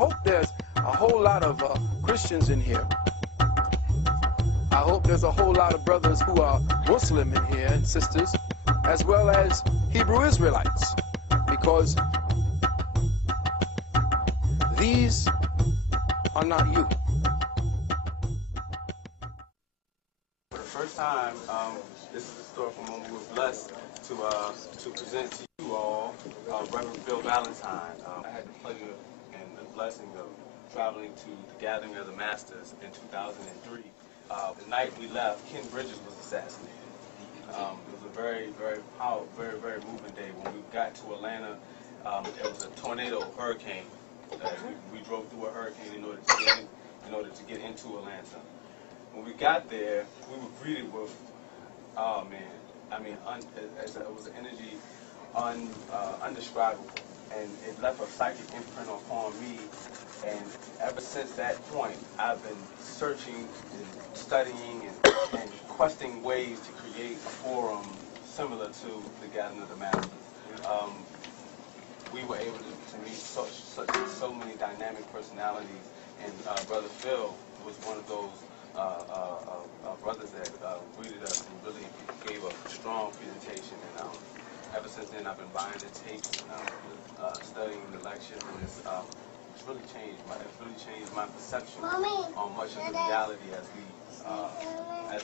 hope there's a whole lot of Christians in here. I hope there's a whole lot of brothers who are Muslim in here and sisters, as well as Hebrew Israelites, because these are not you. For the first time, this is a story from when we were blessed to present to you all Reverend Phil Valentine. I had the pleasure and the blessing of traveling to the Gathering of the Masters in 2003. The night we left, Ken Bridges was assassinated. It was a very, very powerful, very, very moving day. When we got to Atlanta, it was a tornado hurricane. We drove through a hurricane in order to get into Atlanta. When we got there, we were greeted with, oh man, I mean, it was an energy undescribable, and it left a psychic imprint upon me. And ever since that point, I've been searching and studying and questing ways to create a forum similar to the Gathering of the Masters. We were able to meet so many dynamic personalities, and Brother Phil was one of those brothers that greeted us and really gave a strong presentation. And ever since then, I've been buying the tapes, studying the lectures, and it's really changed my perception on much of the reality as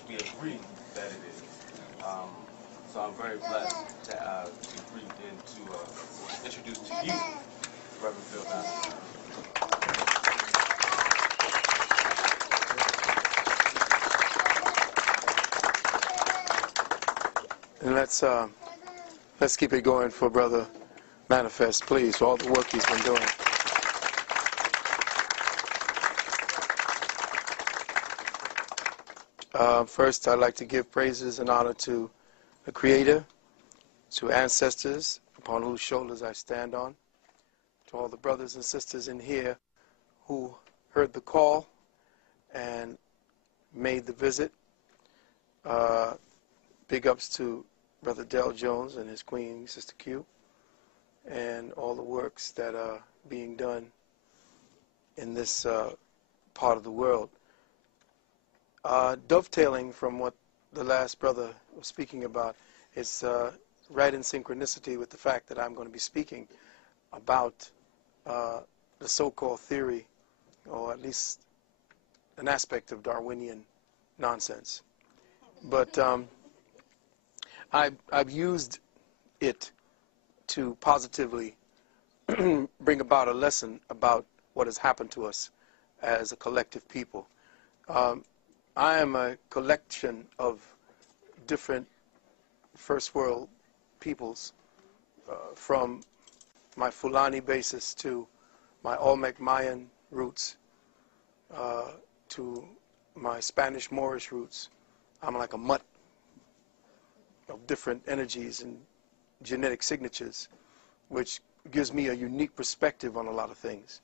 we agree that it is. So I'm very blessed to greet and to introduce to you Reverend Phil Valentine. And let's keep it going for Brother Manifest, please, for all the work he's been doing. First, I'd like to give praises and honor to the Creator, to ancestors upon whose shoulders I stand on, to all the brothers and sisters in here who heard the call and made the visit. Big ups to Brother Del Jones and his queen, Sister Q, and all the works that are being done in this part of the world. Dovetailing from what the last brother was speaking about, it's right in synchronicity with the fact that I'm going to be speaking about the so-called theory, or at least an aspect of Darwinian nonsense. But I've used it to positively bring about a lesson about what has happened to us as a collective people. I am a collection of different first world peoples, from my Fulani basis to my Olmec Mayan roots, to my Spanish Moorish roots. I'm like a mutt of different energies and genetic signatures, which gives me a unique perspective on a lot of things.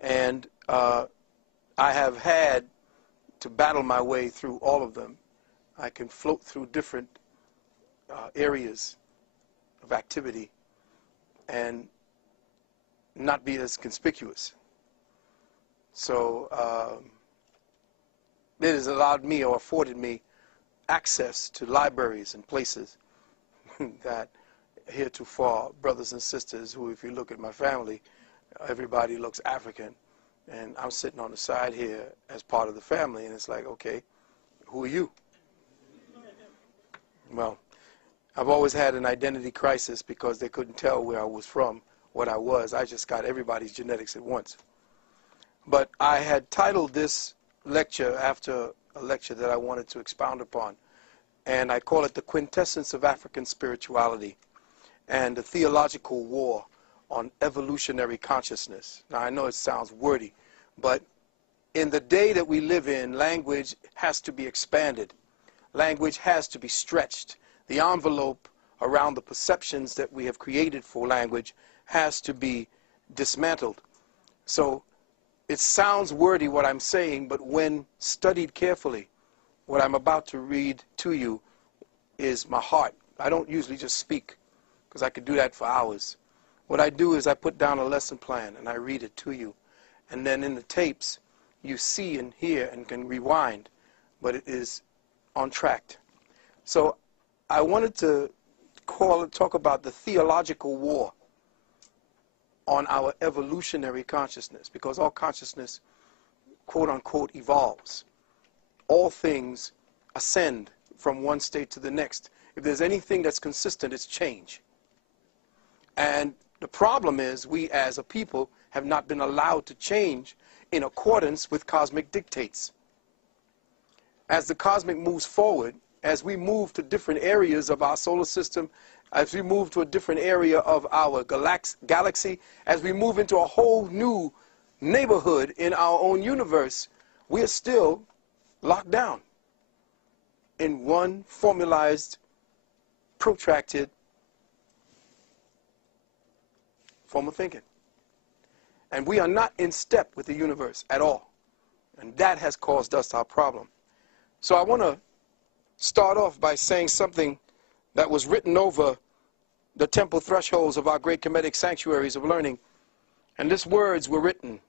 And I have had to battle my way through all of them. I can float through different areas of activity and not be as conspicuous. So it has allowed me, or afforded me, access to libraries and places that heretofore brothers and sisters who, if you look at my family, everybody looks African, and I'm sitting on the side here as part of the family, and it's like, okay, who are you? Well, I've always had an identity crisis because they couldn't tell where I was from, what I was. I just got everybody's genetics at once. But I had titled this lecture after a lecture that I wanted to expound upon, and I call it The Quintessence of African Spirituality and the Theological War on Evolutionary Consciousness. Now, I know it sounds wordy, but in the day that we live in, language has to be expanded. Language has to be stretched. The envelope around the perceptions that we have created for language has to be dismantled. So it sounds wordy what I'm saying, but when studied carefully, what I'm about to read to you is my heart. I don't usually just speak, because I could do that for hours. What I do is I put down a lesson plan and I read it to you. And then in the tapes, you see and hear and can rewind, but it is on track. So I wanted to talk about the theological war on our evolutionary consciousness, because all consciousness, quote unquote, evolves. All things ascend from one state to the next. If there's anything that's consistent, it's change. And the problem is we as a people have not been allowed to change in accordance with cosmic dictates. As the cosmic moves forward, as we move to different areas of our solar system, as we move to a different area of our galaxy, as we move into a whole new neighborhood in our own universe, we are still locked down in one formalized, protracted form of thinking. And we are not in step with the universe at all. And that has caused us our problem. So I want to start off by saying something that was written over the temple thresholds of our great Kemetic sanctuaries of learning. And these words were written,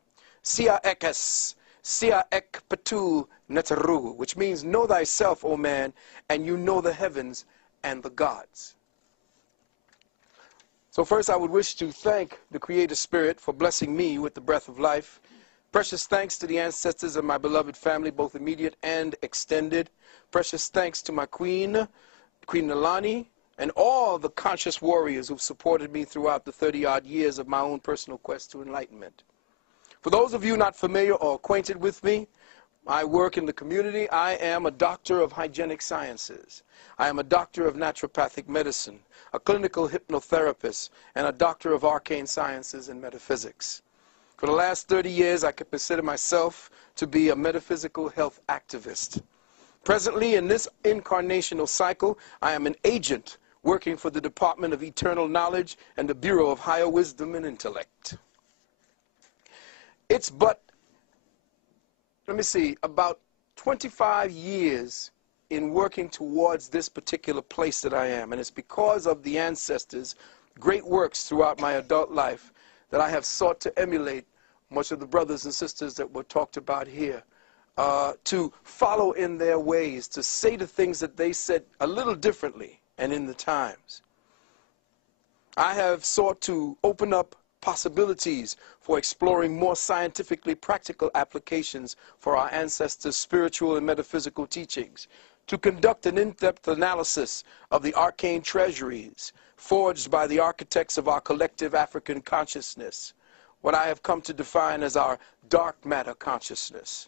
Sia ekes, Sia ek patu neteru, which means know thyself, O man, and you know the heavens and the gods. So first I would wish to thank the Creator Spirit for blessing me with the breath of life. Precious thanks to the ancestors of my beloved family, both immediate and extended. Precious thanks to my Queen, Queen Nalani, and all the conscious warriors who've supported me throughout the 30-odd years of my own personal quest to enlightenment. For those of you not familiar or acquainted with me, I work in the community. I am a doctor of hygienic sciences. I am a doctor of naturopathic medicine, a clinical hypnotherapist, and a doctor of arcane sciences and metaphysics. For the last 30 years, I could consider myself to be a metaphysical health activist. Presently, in this incarnational cycle, I am an agent working for the Department of Eternal Knowledge and the Bureau of Higher Wisdom and Intellect. It's but, about 25 years in working towards this particular place that I am. And it's because of the ancestors' great works throughout my adult life that I have sought to emulate much of the brothers and sisters that were talked about here. To follow in their ways, to say the things that they said a little differently and in the times. I have sought to open up possibilities for exploring more scientifically practical applications for our ancestors' spiritual and metaphysical teachings, to conduct an in-depth analysis of the arcane treasuries forged by the architects of our collective African consciousness, what I have come to define as our dark matter consciousness.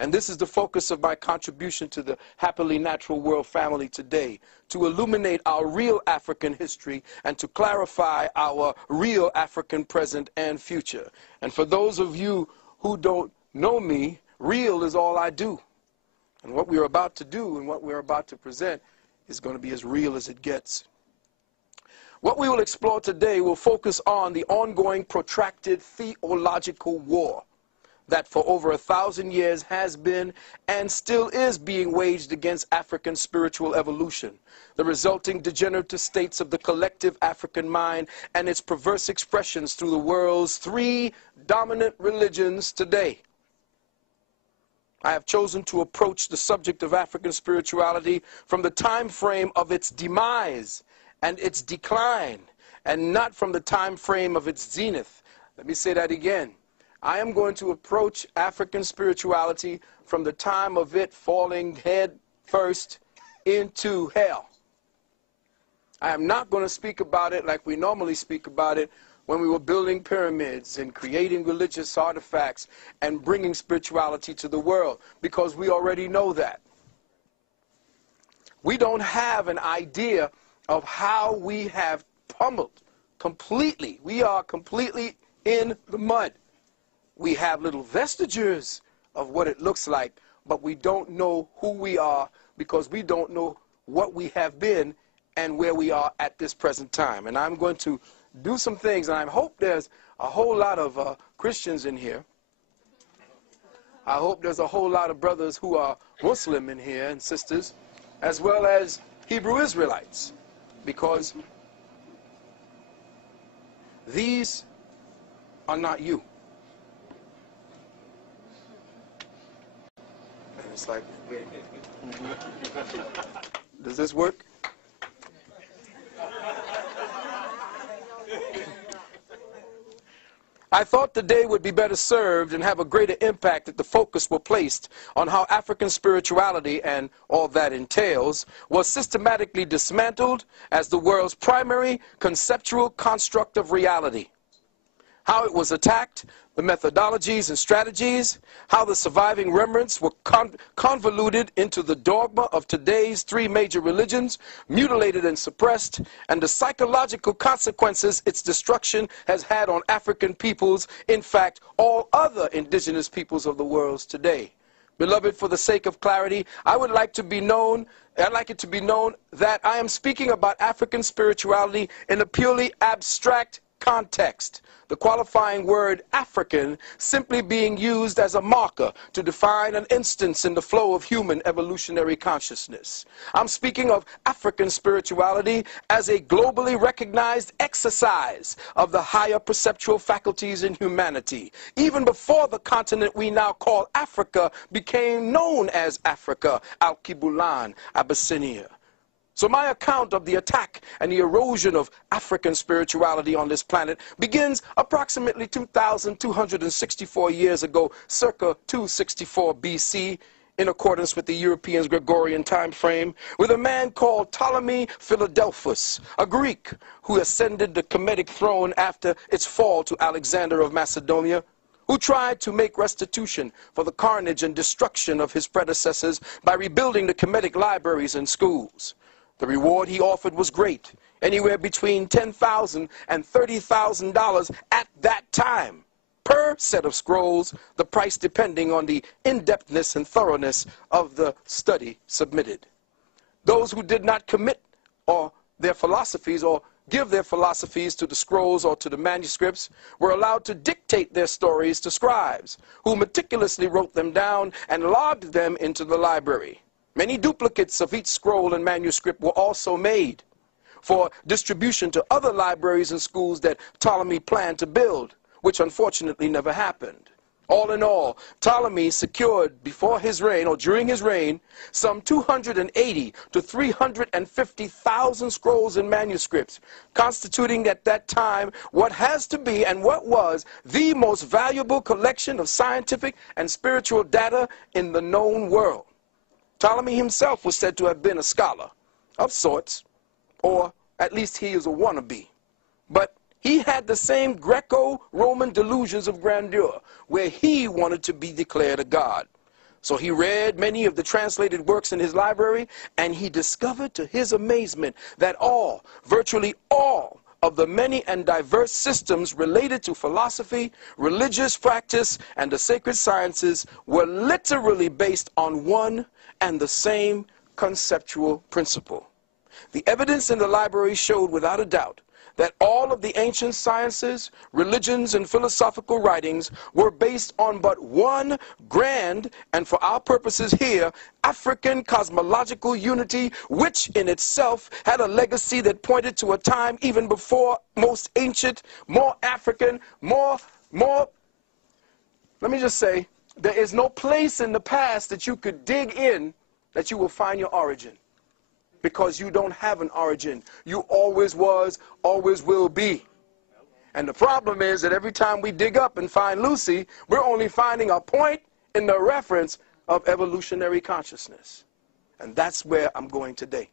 And this is the focus of my contribution to the Happily Natural World family today, to illuminate our real African history and to clarify our real African present and future. And for those of you who don't know me, real is all I do. And what we're about to do and what we're about to present is going to be as real as it gets. What we will explore today will focus on the ongoing protracted theological war that for over 1,000 years has been and still is being waged against African spiritual evolution, the resulting degenerative states of the collective African mind and its perverse expressions through the world's 3 dominant religions today. I have chosen to approach the subject of African spirituality from the time frame of its demise and its decline, and not from the time frame of its zenith. Let me say that again. I am going to approach African spirituality from the time of it falling head first into hell. I am not going to speak about it like we normally speak about it when we were building pyramids and creating religious artifacts and bringing spirituality to the world, because we already know that. We don't have an idea of how we have pummeled completely. We are completely in the mud. We have little vestiges of what it looks like, but we don't know who we are because we don't know what we have been and where we are at this present time. And I'm going to do some things, and I hope there's a whole lot of Christians in here. I hope there's a whole lot of brothers who are Muslim in here and sisters, as well as Hebrew Israelites, because these are not you. And it's like, does this work? I thought the day would be better served and have a greater impact if the focus were placed on how African spirituality and all that entails was systematically dismantled as the world's primary conceptual construct of reality. How it was attacked, the methodologies and strategies, how the surviving remnants were convoluted into the dogma of today's three major religions, mutilated and suppressed, and the psychological consequences its destruction has had on African peoples, in fact, all other indigenous peoples of the world today. Beloved, for the sake of clarity, I'd like it to be known that I am speaking about African spirituality in a purely abstract context, the qualifying word African simply being used as a marker to define an instance in the flow of human evolutionary consciousness. I'm speaking of African spirituality as a globally recognized exercise of the higher perceptual faculties in humanity, even before the continent we now call Africa became known as Africa, Al-Kibulan, Abyssinia. So my account of the attack and the erosion of African spirituality on this planet begins approximately 2,264 years ago, circa 264 BC, in accordance with the Europeans' Gregorian time frame, with a man called Ptolemy Philadelphus, a Greek who ascended the Kemetic throne after its fall to Alexander of Macedonia, who tried to make restitution for the carnage and destruction of his predecessors by rebuilding the Kemetic libraries and schools. The reward he offered was great, anywhere between $10,000 and $30,000 at that time, per set of scrolls, the price depending on the in-depthness and thoroughness of the study submitted. Those who did not commit their philosophies or give their philosophies to the scrolls or to the manuscripts were allowed to dictate their stories to scribes, who meticulously wrote them down and logged them into the library. Many duplicates of each scroll and manuscript were also made for distribution to other libraries and schools that Ptolemy planned to build, which unfortunately never happened. All in all, Ptolemy secured before his reign, or during his reign, some 280 to 350,000 scrolls and manuscripts, constituting at that time what has to be and what was the most valuable collection of scientific and spiritual data in the known world. Ptolemy himself was said to have been a scholar of sorts, or at least he is a wannabe. But he had the same Greco-Roman delusions of grandeur, where he wanted to be declared a god. So he read many of the translated works in his library, and he discovered to his amazement that virtually all, of the many and diverse systems related to philosophy, religious practice, and the sacred sciences were literally based on one and the same conceptual principle. The evidence in the library showed without a doubt that all of the ancient sciences, religions, and philosophical writings were based on but one grand, and for our purposes here, African cosmological unity, which in itself had a legacy that pointed to a time even before most ancient, more African, let me just say, there is no place in the past that you could dig in that you will find your origin. Because you don't have an origin. You always was, always will be. And the problem is that every time we dig up and find Lucy, we're only finding a point in the reference of evolutionary consciousness. And that's where I'm going today.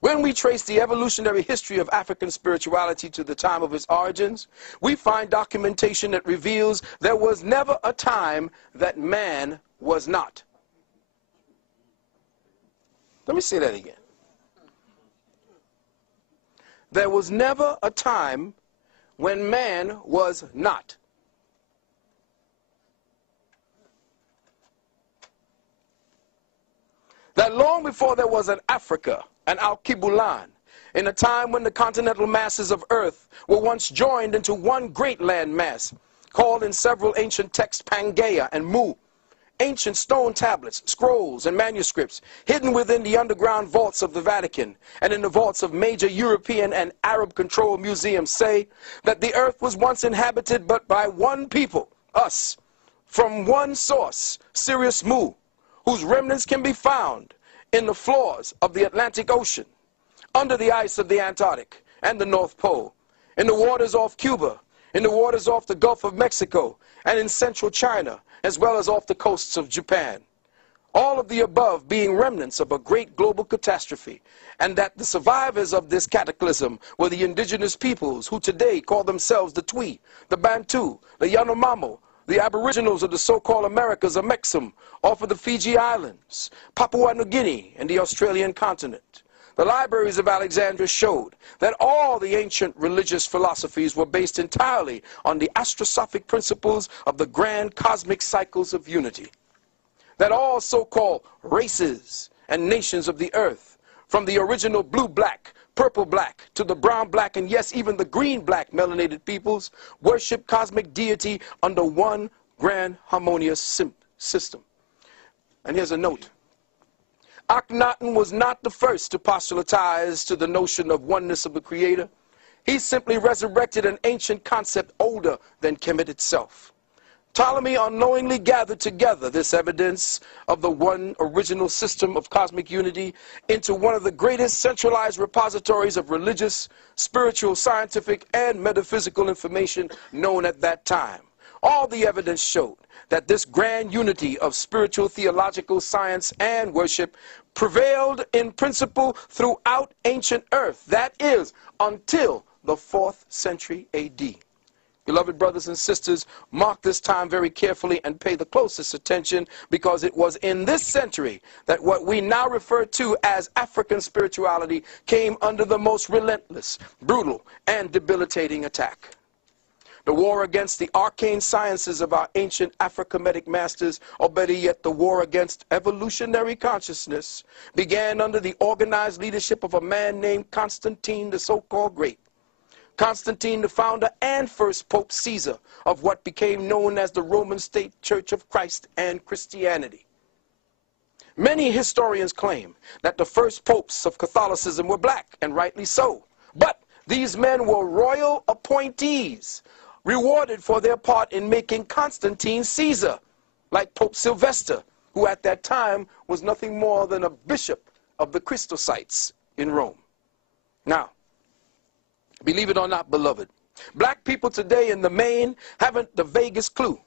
When we trace the evolutionary history of African spirituality to the time of its origins, we find documentation that reveals there was never a time that man was not. Let me say that again. There was never a time when man was not. That long before there was an Africa, an Al-Kibulan, in a time when the continental masses of earth were once joined into one great land mass, called in several ancient texts Pangaea and Mu, ancient stone tablets, scrolls, and manuscripts hidden within the underground vaults of the Vatican and in the vaults of major European and Arab-controlled museums say that the earth was once inhabited but by one people, us, from one source, Sirius Mu, whose remnants can be found in the floors of the Atlantic Ocean, under the ice of the Antarctic and the North Pole, in the waters off Cuba, in the waters off the Gulf of Mexico, and in central China, as well as off the coasts of Japan. All of the above being remnants of a great global catastrophe, and that the survivors of this cataclysm were the indigenous peoples who today call themselves the Twi, the Bantu, the Yanomamo, the aboriginals of the so-called Americas, or Mexam, off of the Fiji Islands, Papua New Guinea, and the Australian continent. The libraries of Alexandria showed that all the ancient religious philosophies were based entirely on the astrosophic principles of the grand cosmic cycles of unity. That all so-called races and nations of the earth, from the original blue-black, purple-black, to the brown-black, and yes, even the green-black melanated peoples, worship cosmic deity under one grand harmonious system. And here's a note. Akhenaten was not the first to postulatize to the notion of oneness of the Creator. He simply resurrected an ancient concept older than Kemet itself. Ptolemy unknowingly gathered together this evidence of the one original system of cosmic unity into one of the greatest centralized repositories of religious, spiritual, scientific, and metaphysical information known at that time. All the evidence showed that this grand unity of spiritual, theological, science, and worship prevailed in principle throughout ancient earth. That is, until the 4th century AD. Beloved brothers and sisters, mark this time very carefully and pay the closest attention, because it was in this century that what we now refer to as African spirituality came under the most relentless, brutal, and debilitating attack. The war against the arcane sciences of our ancient Afro-Kemetic masters, or better yet, the war against evolutionary consciousness, began under the organized leadership of a man named Constantine, the so-called Great. Constantine, the founder and first Pope Caesar of what became known as the Roman State Church of Christ and Christianity. Many historians claim that the first popes of Catholicism were black, and rightly so. But these men were royal appointees, rewarded for their part in making Constantine Caesar, like Pope Sylvester, who at that time was nothing more than a bishop of the Christosites in Rome. Now, believe it or not, beloved, black people today in the main haven't the vaguest clue,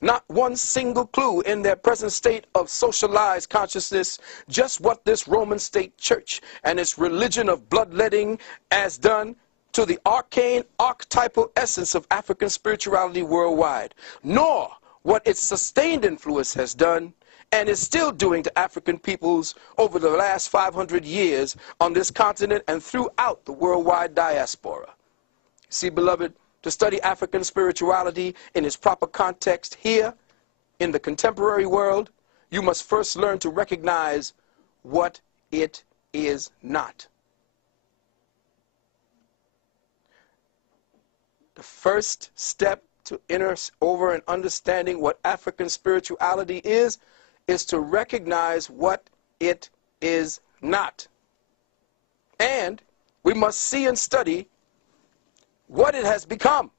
not one single clue in their present state of socialized consciousness, just what this Roman state church and its religion of bloodletting has done to the arcane archetypal essence of African spirituality worldwide, nor what its sustained influence has done and is still doing to African peoples over the last 500 years on this continent and throughout the worldwide diaspora. See, beloved, to study African spirituality in its proper context here in the contemporary world, you must first learn to recognize what it is not. The first step to enter over and understanding what African spirituality is to recognize what it is not. And we must see and study what it has become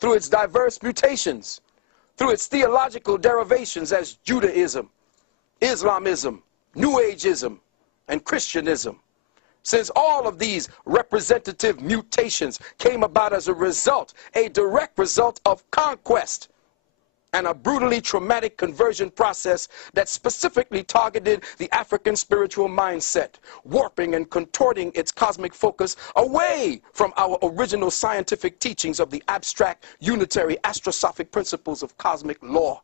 through its diverse mutations, through its theological derivations as Judaism, Islamism, New Ageism, and Christianism. Since all of these representative mutations came about as a result, a direct result of conquest, and a brutally traumatic conversion process that specifically targeted the African spiritual mindset, warping and contorting its cosmic focus away from our original scientific teachings of the abstract, unitary, astrosophic principles of cosmic law.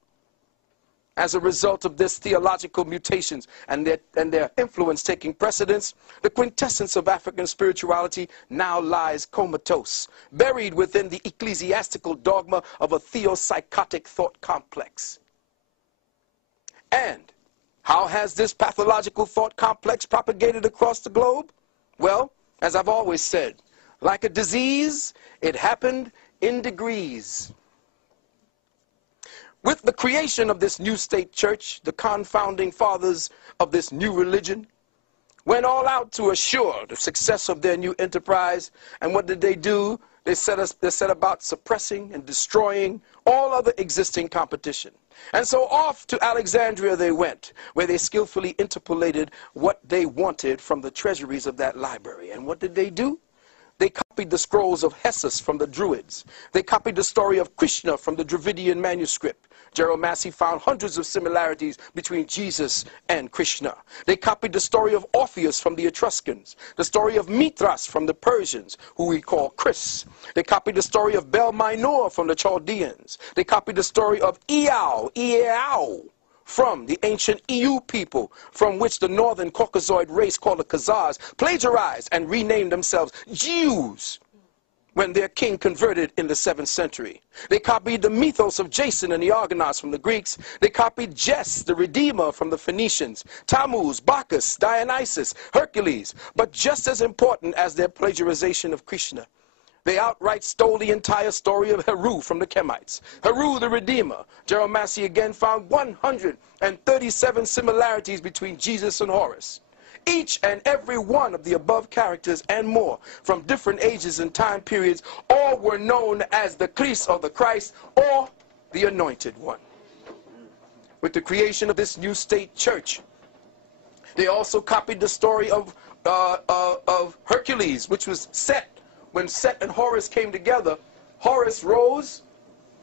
As a result of this theological mutations and their influence taking precedence, the quintessence of African spirituality now lies comatose, buried within the ecclesiastical dogma of a theopsychotic thought complex. And how has this pathological thought complex propagated across the globe? Well, as I've always said, like a disease, it happened in degrees. With the creation of this new state church, the confounding fathers of this new religion went all out to assure the success of their new enterprise. And what did they do? They set about suppressing and destroying all other existing competition. And so off to Alexandria they went, where they skillfully interpolated what they wanted from the treasuries of that library. And what did they do? They copied the scrolls of Hessus from the Druids. They copied the story of Krishna from the Dravidian manuscript. Gerald Massey found hundreds of similarities between Jesus and Krishna. They copied the story of Orpheus from the Etruscans, the story of Mithras from the Persians, who we call Chris. They copied the story of Bel Minor from the Chaldeans. They copied the story of Iao, from the ancient EU people, from which the northern Caucasoid race called the Khazars plagiarized and renamed themselves Jews when their king converted in the 7th century. They copied the mythos of Jason and the Argonauts from the Greeks. They copied Jess, the Redeemer, from the Phoenicians, Tammuz, Bacchus, Dionysus, Hercules. But just as important as their plagiarization of Krishna, they outright stole the entire story of Heru from the Kemites. Heru, the Redeemer. Gerald Massey again found 137 similarities between Jesus and Horus. Each and every one of the above characters and more, from different ages and time periods, all were known as the Christ or the Christ or the Anointed One. With the creation of this new state church, they also copied the story of Hercules, which was Set. When Set and Horus came together, Horus rose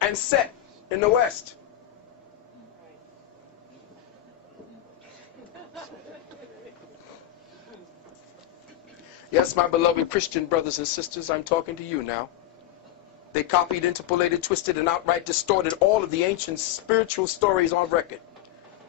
and set in the west. Yes, my beloved Christian brothers and sisters, I'm talking to you now. They copied, interpolated, twisted, and outright distorted all of the ancient spiritual stories on record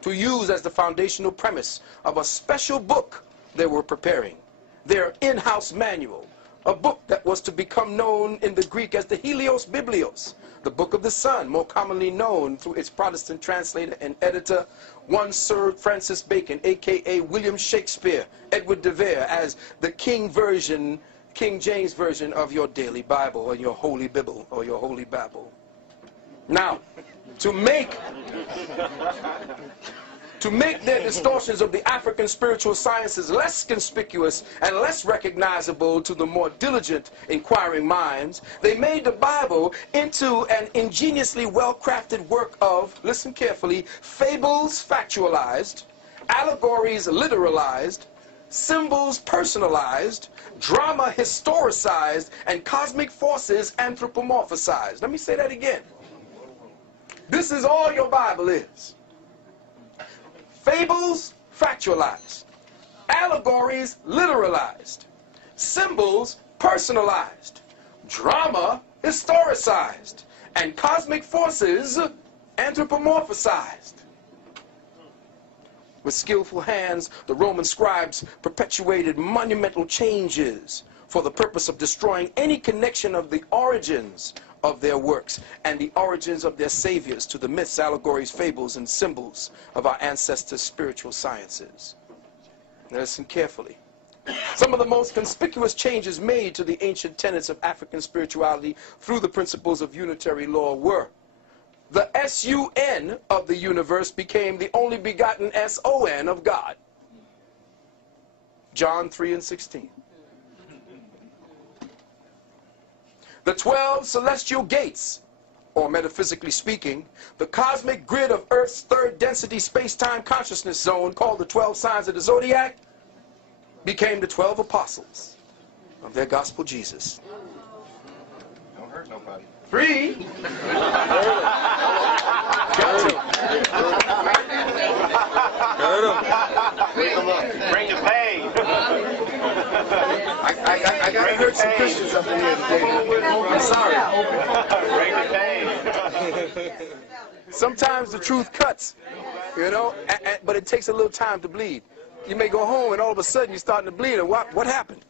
to use as the foundational premise of a special book they were preparing, their in-house manual, a book that was to become known in the Greek as the Helios Biblios, the Book of the Sun, more commonly known through its Protestant translator and editor, one Sir Francis Bacon, a.k.a. William Shakespeare, Edward de Vere, as the King James Version of your daily Bible or your Holy Bible or your Holy Babble. Now, to make their distortions of the African spiritual sciences less conspicuous and less recognizable to the more diligent inquiring minds, they made the Bible into an ingeniously well-crafted work of, listen carefully, fables factualized, allegories literalized, symbols personalized, drama historicized, and cosmic forces anthropomorphized. Let me say that again. This is all your Bible is. Fables factualized, allegories literalized, symbols personalized, drama historicized, and cosmic forces anthropomorphized. With skillful hands, the Roman scribes perpetuated monumental changes for the purpose of destroying any connection of the origins of their works and the origins of their saviors to the myths, allegories, fables, and symbols of our ancestors' spiritual sciences. Now listen carefully. Some of the most conspicuous changes made to the ancient tenets of African spirituality through the principles of unitary law were: the S-U-N of the universe became the only begotten S-O-N of God. John 3:16. The 12 celestial gates, or metaphysically speaking, the cosmic grid of Earth's third density space-time consciousness zone, called the 12 signs of the zodiac, became the 12 apostles of their gospel Jesus. Don't hurt nobody. 3. Bring the pain. I gotta hurt some Christians up in here today. I'm sorry. Bring the pain. Sometimes the truth cuts, you know, but it takes a little time to bleed. You may go home and all of a sudden you're starting to bleed, and what happened?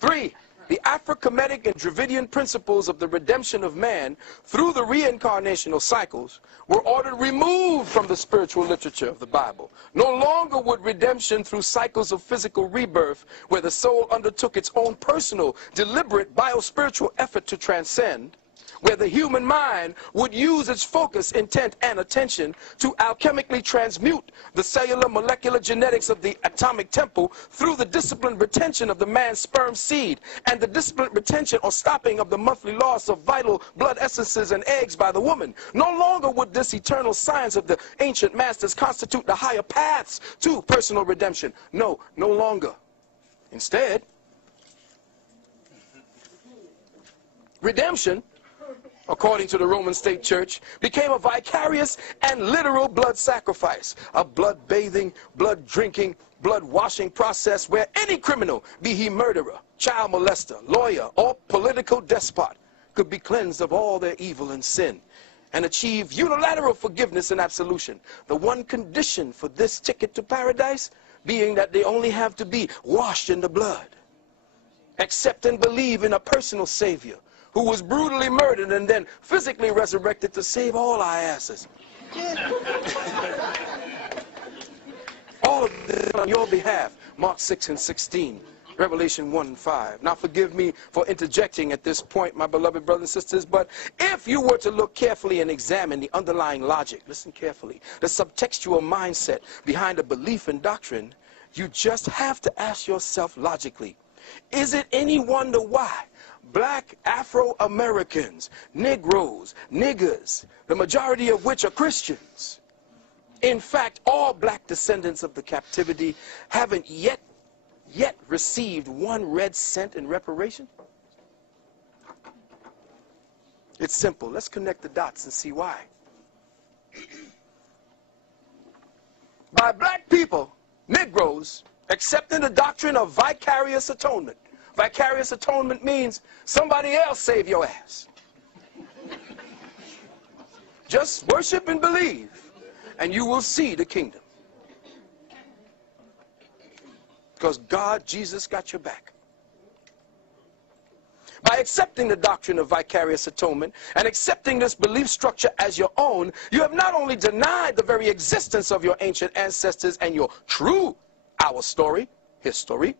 3. The Afro-Kemetic and Dravidian principles of the redemption of man through the reincarnational cycles were ordered removed from the spiritual literature of the Bible. No longer would redemption through cycles of physical rebirth, where the soul undertook its own personal, deliberate, biospiritual effort to transcend, where the human mind would use its focus, intent, and attention to alchemically transmute the cellular molecular genetics of the atomic temple through the disciplined retention of the man's sperm seed and the disciplined retention or stopping of the monthly loss of vital blood essences and eggs by the woman. No longer would this eternal science of the ancient masters constitute the higher paths to personal redemption. No, no longer. Instead, redemption, according to the Roman State Church, became a vicarious and literal blood sacrifice, a blood-bathing, blood-drinking, blood-washing process where any criminal, be he murderer, child molester, lawyer, or political despot, could be cleansed of all their evil and sin and achieve unilateral forgiveness and absolution. The one condition for this ticket to paradise being that they only have to be washed in the blood, accept and believe in a personal Savior who was brutally murdered and then physically resurrected to save all our asses. All of this on your behalf. Mark 6:16, Revelation 1:5. Now forgive me for interjecting at this point, my beloved brothers and sisters, but if you were to look carefully and examine the underlying logic, listen carefully, the subtextual mindset behind a belief and doctrine, you just have to ask yourself logically, is it any wonder why black Afro-Americans, Negroes, niggers, the majority of which are Christians, in fact, all black descendants of the captivity, haven't yet received 1 red cent in reparation? It's simple. Let's connect the dots and see why. By black people, Negroes, accepting the doctrine of vicarious atonement. Vicarious atonement means somebody else save your ass. Just worship and believe, and you will see the kingdom. Because God, Jesus, got your back. By accepting the doctrine of vicarious atonement and accepting this belief structure as your own, you have not only denied the very existence of your ancient ancestors and your true our story, history,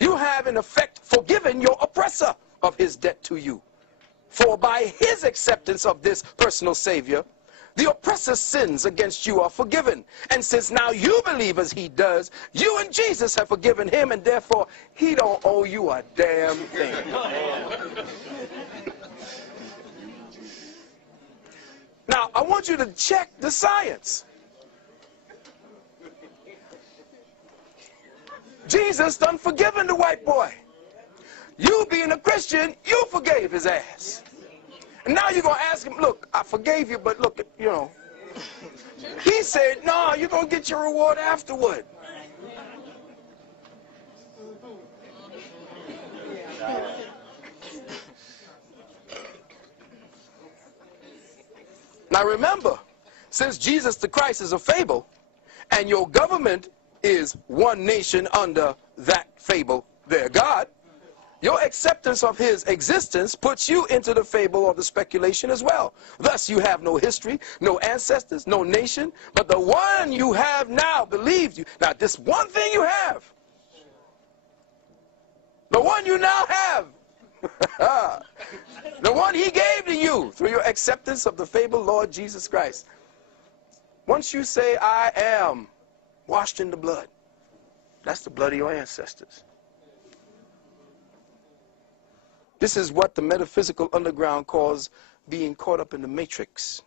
you have in effect forgiven your oppressor of his debt to you. For by his acceptance of this personal Savior, the oppressor's sins against you are forgiven. And since now you believe as he does, you and Jesus have forgiven him, and therefore he don't owe you a damn thing. Now, I want you to check the science. Jesus done forgiven the white boy. You being a Christian, you forgave his ass. And now you're going to ask him, look, I forgave you, but look, you know. He said, no, you're going to get your reward afterward. Now remember, since Jesus the Christ is a fable, and your government is one nation under that fable, their God, your acceptance of his existence puts you into the fable or the speculation as well. Thus, you have no history, no ancestors, no nation, but the one you have now believed you. Now, this one thing you have, the one you now have, the one he gave to you through your acceptance of the fabled Lord Jesus Christ. Once you say, I am washed in the blood, that's the blood of your ancestors. This is what the metaphysical underground calls being caught up in the matrix.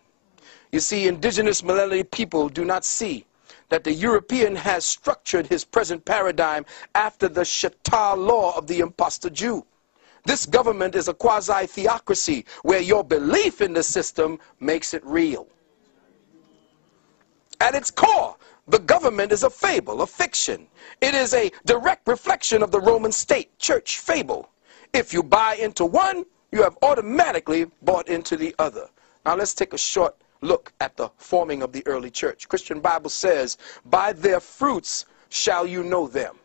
You see, indigenous melanated people do not see that the European has structured his present paradigm after the Shatar law of the imposter Jew. This government is a quasi-theocracy where your belief in the system makes it real. At its core, the government is a fable, a fiction. It is a direct reflection of the Roman state church fable. If you buy into one, you have automatically bought into the other. Now let's take a short look at the forming of the early church. Christian Bible says, by their fruits shall you know them.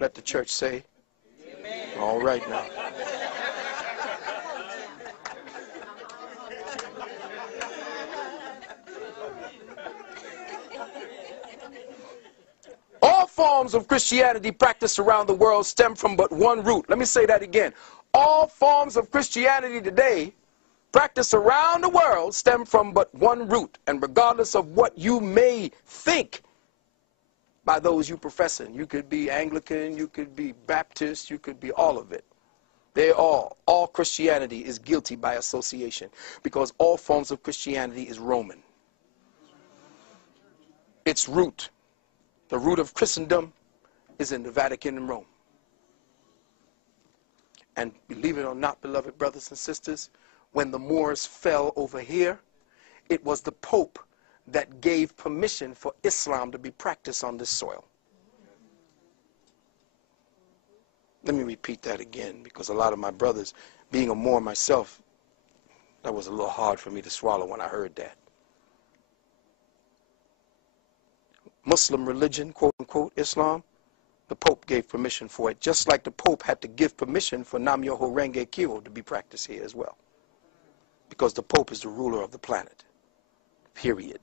Let the church say, amen. All right now. All forms of Christianity practiced around the world stem from but one root. Let me say that again. all forms of Christianity today, practiced around the world, stem from but one root. And regardless of what you may think by those you professing, you could be Anglican, you could be Baptist, you could be all of it. All Christianity is guilty by association, because all forms of Christianity is Roman. Its root, the root of Christendom, is in the Vatican and Rome. And believe it or not, beloved brothers and sisters, when the Moors fell over here, it was the Pope that gave permission for Islam to be practiced on this soil. Let me repeat that again, because a lot of my brothers, being a Moor myself, that was a little hard for me to swallow when I heard that. Muslim religion, quote unquote, Islam, the Pope gave permission for it, just like the Pope had to give permission for Nam Myoho Renge Kyo to be practiced here as well. Because the Pope is the ruler of the planet, period.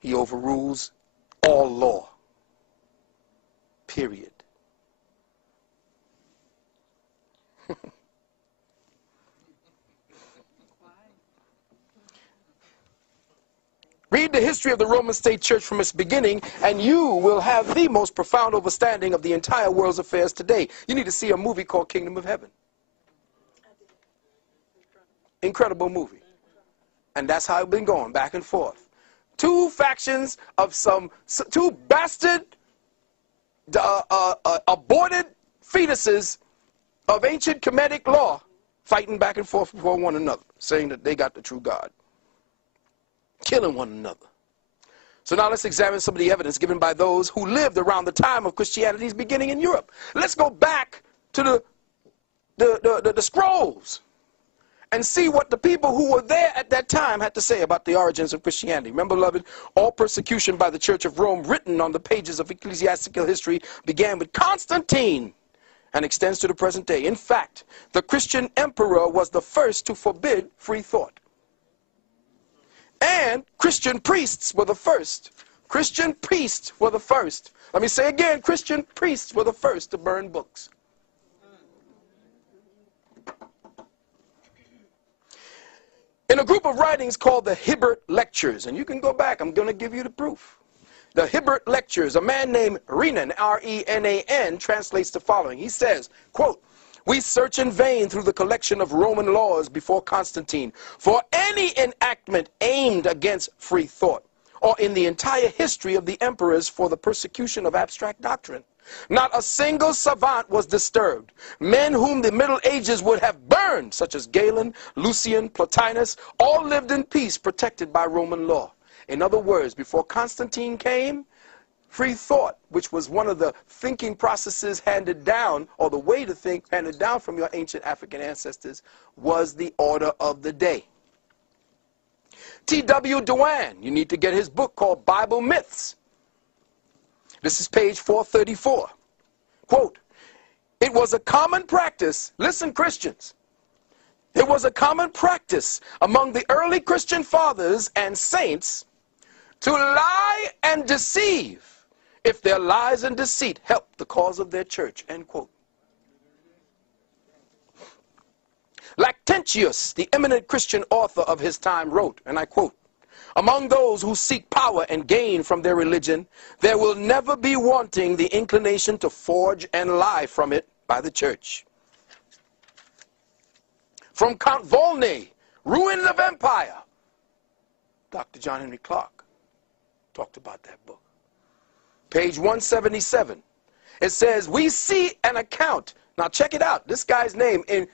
He overrules all law, period. Read the history of the Roman state church from its beginning, and you will have the most profound understanding of the entire world's affairs today. You need to see a movie called Kingdom of Heaven. Incredible movie. And that's how it's been going, back and forth. Two factions of two bastard, aborted fetuses of ancient Kemetic law fighting back and forth for one another, saying that they got the true God, killing one another. So now let's examine some of the evidence given by those who lived around the time of Christianity's beginning in Europe. Let's go back to the scrolls and see what the people who were there at that time had to say about the origins of Christianity. Remember, beloved, all persecution by the Church of Rome written on the pages of ecclesiastical history began with Constantine and extends to the present day. In fact, the Christian emperor was the first to forbid free thought. And Christian priests were the first. Christian priests were the first. Let me say again, Christian priests were the first to burn books. In a group of writings called the Hibbert Lectures, and you can go back, I'm going to give you the proof. The Hibbert Lectures, a man named Renan, R-E-N-A-N, translates the following. He says, quote, "We search in vain through the collection of Roman laws before Constantine for any enactment aimed against free thought, or in the entire history of the emperors for the persecution of abstract doctrine. Not a single savant was disturbed. Men whom the Middle Ages would have burned, such as Galen, Lucian, Plotinus, all lived in peace, protected by Roman law." In other words, before Constantine came, free thought, which was one of the thinking processes handed down, or the way to think handed down from your ancient African ancestors, was the order of the day. T.W. Dewan, you need to get his book called Bible Myths. This is page 434. Quote, "It was a common practice," listen Christians, "it was a common practice among the early Christian fathers and saints to lie and deceive if their lies and deceit helped the cause of their church," end quote. Lactantius, the eminent Christian author of his time, wrote, and I quote, "Among those who seek power and gain from their religion, there will never be wanting the inclination to forge and lie from it by the church." From Count Volney, Ruin of Empire, Dr. John Henry Clark talked about that book. Page 177. It says, "We see an account." Now check it out. This guy's name in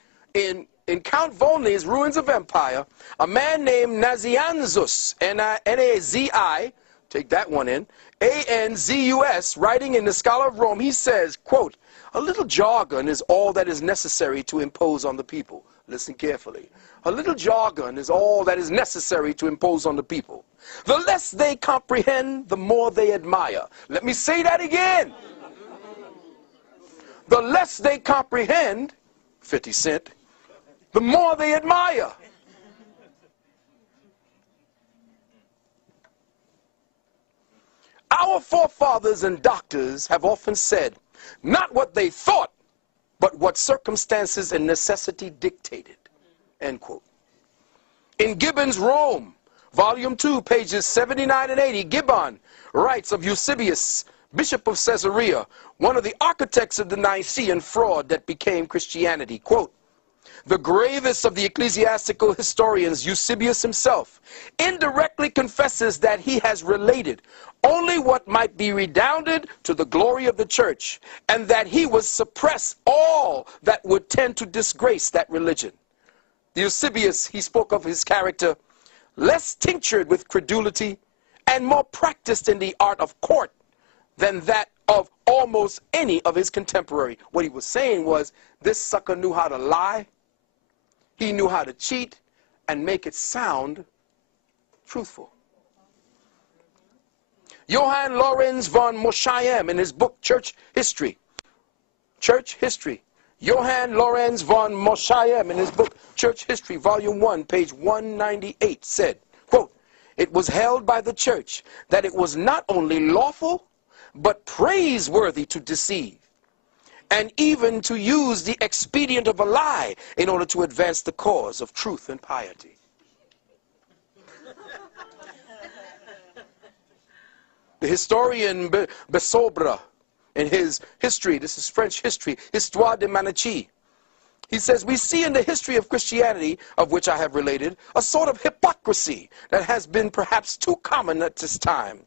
Count Volney's Ruins of Empire, a man named Nazianzus, N-A-Z-I, take that one in, A-N-Z-U-S, writing in the Scholar of Rome, he says, quote, "A little jargon is all that is necessary to impose on the people." Listen carefully. A little jargon is all that is necessary to impose on the people. The less they comprehend, the more they admire. Let me say that again. The less they comprehend, 50 Cent, the more they admire. Our forefathers and doctors have often said, not what they thought, but what circumstances and necessity dictated. End quote. In Gibbon's Rome, Volume 2, pages 79 and 80, Gibbon writes of Eusebius, Bishop of Caesarea, one of the architects of the Nicene fraud that became Christianity. Quote, the gravest of the ecclesiastical historians, Eusebius himself, indirectly confesses that he has related only what might be redounded to the glory of the church, and that he would suppress all that would tend to disgrace that religion. Eusebius, he spoke of his character, less tinctured with credulity and more practiced in the art of court than that of almost any of his contemporary. What he was saying was, this sucker knew how to lie, he knew how to cheat, and make it sound truthful. Johann Lorenz von Moschayem, in his book Church History, Johann Lorenz von Moschayem, in his book Church History, Volume 1, page 198, said, quote, it was held by the church that it was not only lawful, but praiseworthy to deceive, and even to use the expedient of a lie in order to advance the cause of truth and piety. The historian Besobre, in his history, this is French history, Histoire de Manichee, he says, we see in the history of Christianity, of which I have related, a sort of hypocrisy that has been perhaps too common at this time.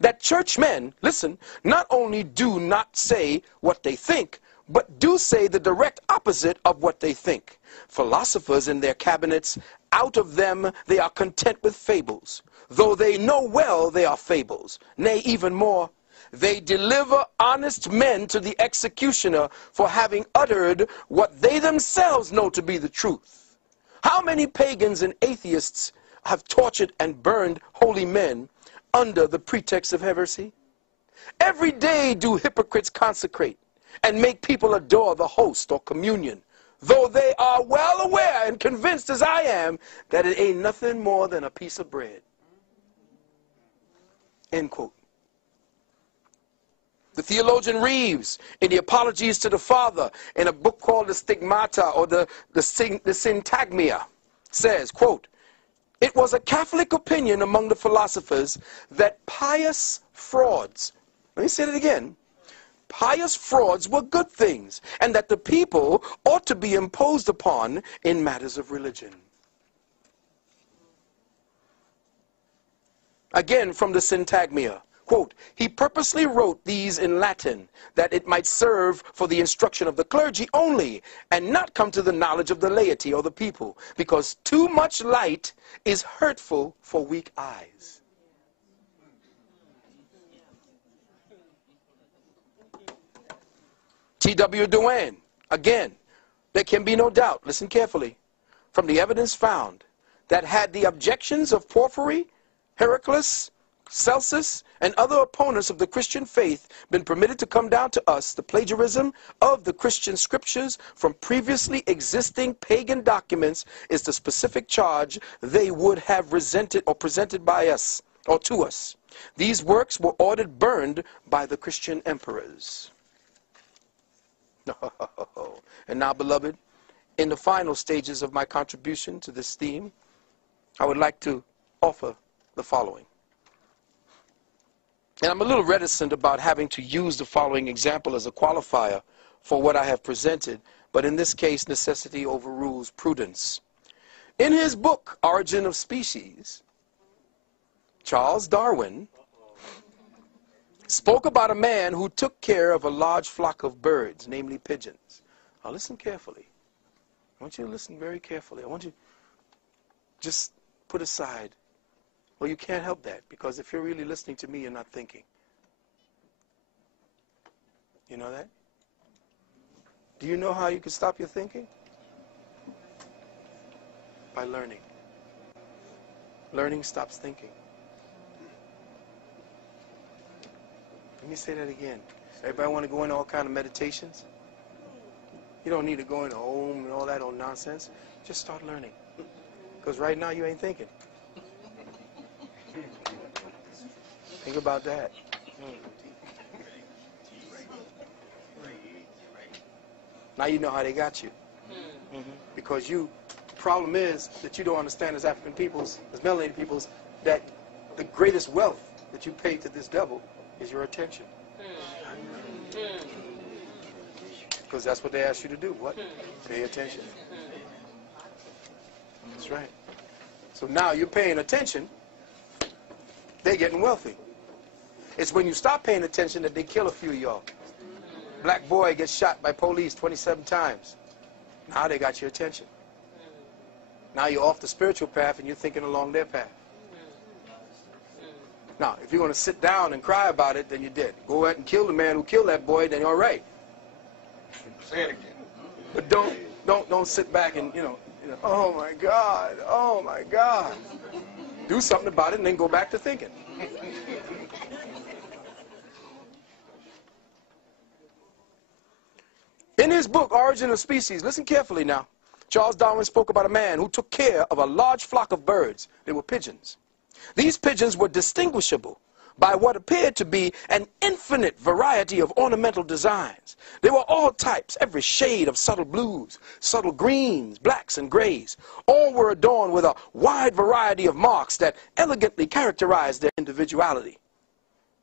That churchmen, listen, not only do not say what they think, but do say the direct opposite of what they think. Philosophers in their cabinets, out of them they are content with fables, though they know well they are fables. Nay, even more, they deliver honest men to the executioner for having uttered what they themselves know to be the truth. How many pagans and atheists have tortured and burned holy men under the pretext of heresy? Every day do hypocrites consecrate and make people adore the host or communion, though they are well aware and convinced as I am that it ain't nothing more than a piece of bread. End quote. The theologian Reeves, in the Apologies to the Father, in a book called the Stigmata, or the Syntagmia, says, quote, it was a Catholic opinion among the philosophers that pious frauds, let me say it again, pious frauds were good things, and that the people ought to be imposed upon in matters of religion. Again, from the Syntagmia, quote, he purposely wrote these in Latin, that it might serve for the instruction of the clergy only, and not come to the knowledge of the laity or the people, because too much light is hurtful for weak eyes. T.W. Dewan, again, there can be no doubt, listen carefully, from the evidence found, that had the objections of Porphyry, Heraclius, Celsus, and other opponents of the Christian faith been permitted to come down to us, the plagiarism of the Christian scriptures from previously existing pagan documents is the specific charge they would have resented or presented by us, or to us. These works were ordered burned by the Christian emperors. And now, beloved, in the final stages of my contribution to this theme, I would like to offer the following. And I'm a little reticent about having to use the following example as a qualifier for what I have presented, but in this case, necessity overrules prudence. In his book, Origin of Species, Charles Darwin spoke about a man who took care of a large flock of birds, namely pigeons. Now listen carefully. I want you to listen very carefully. I want you to just put aside, well, you can't help that, because if you're really listening to me, you're not thinking. You know that? Do you know how you can stop your thinking? By learning. Learning stops thinking. Let me say that again. Everybody want to go into all kind of meditations? You don't need to go into Om and all that old nonsense. Just start learning. Because right now you ain't thinking. Think about that. Now you know how they got you. Because the problem is that you don't understand as African peoples, as melanated peoples, that the greatest wealth that you pay to this devil is your attention. Because that's what they ask you to do. What? Pay attention. That's right. So now you're paying attention, they're getting wealthy. It's when you stop paying attention that they kill a few of y'all. Black boy gets shot by police 27 times. Now they got your attention. Now you're off the spiritual path and you're thinking along their path. Now, if you're going to sit down and cry about it, then you're dead. Go ahead and kill the man who killed that boy, then you're all right. Say it again. But don't sit back and, oh my God, oh my God. Do something about it and then go back to thinking. In his book, Origin of Species, listen carefully now, Charles Darwin spoke about a man who took care of a large flock of birds. They were pigeons. These pigeons were distinguishable by what appeared to be an infinite variety of ornamental designs. They were all types, every shade of subtle blues, subtle greens, blacks, and grays. All were adorned with a wide variety of marks that elegantly characterized their individuality.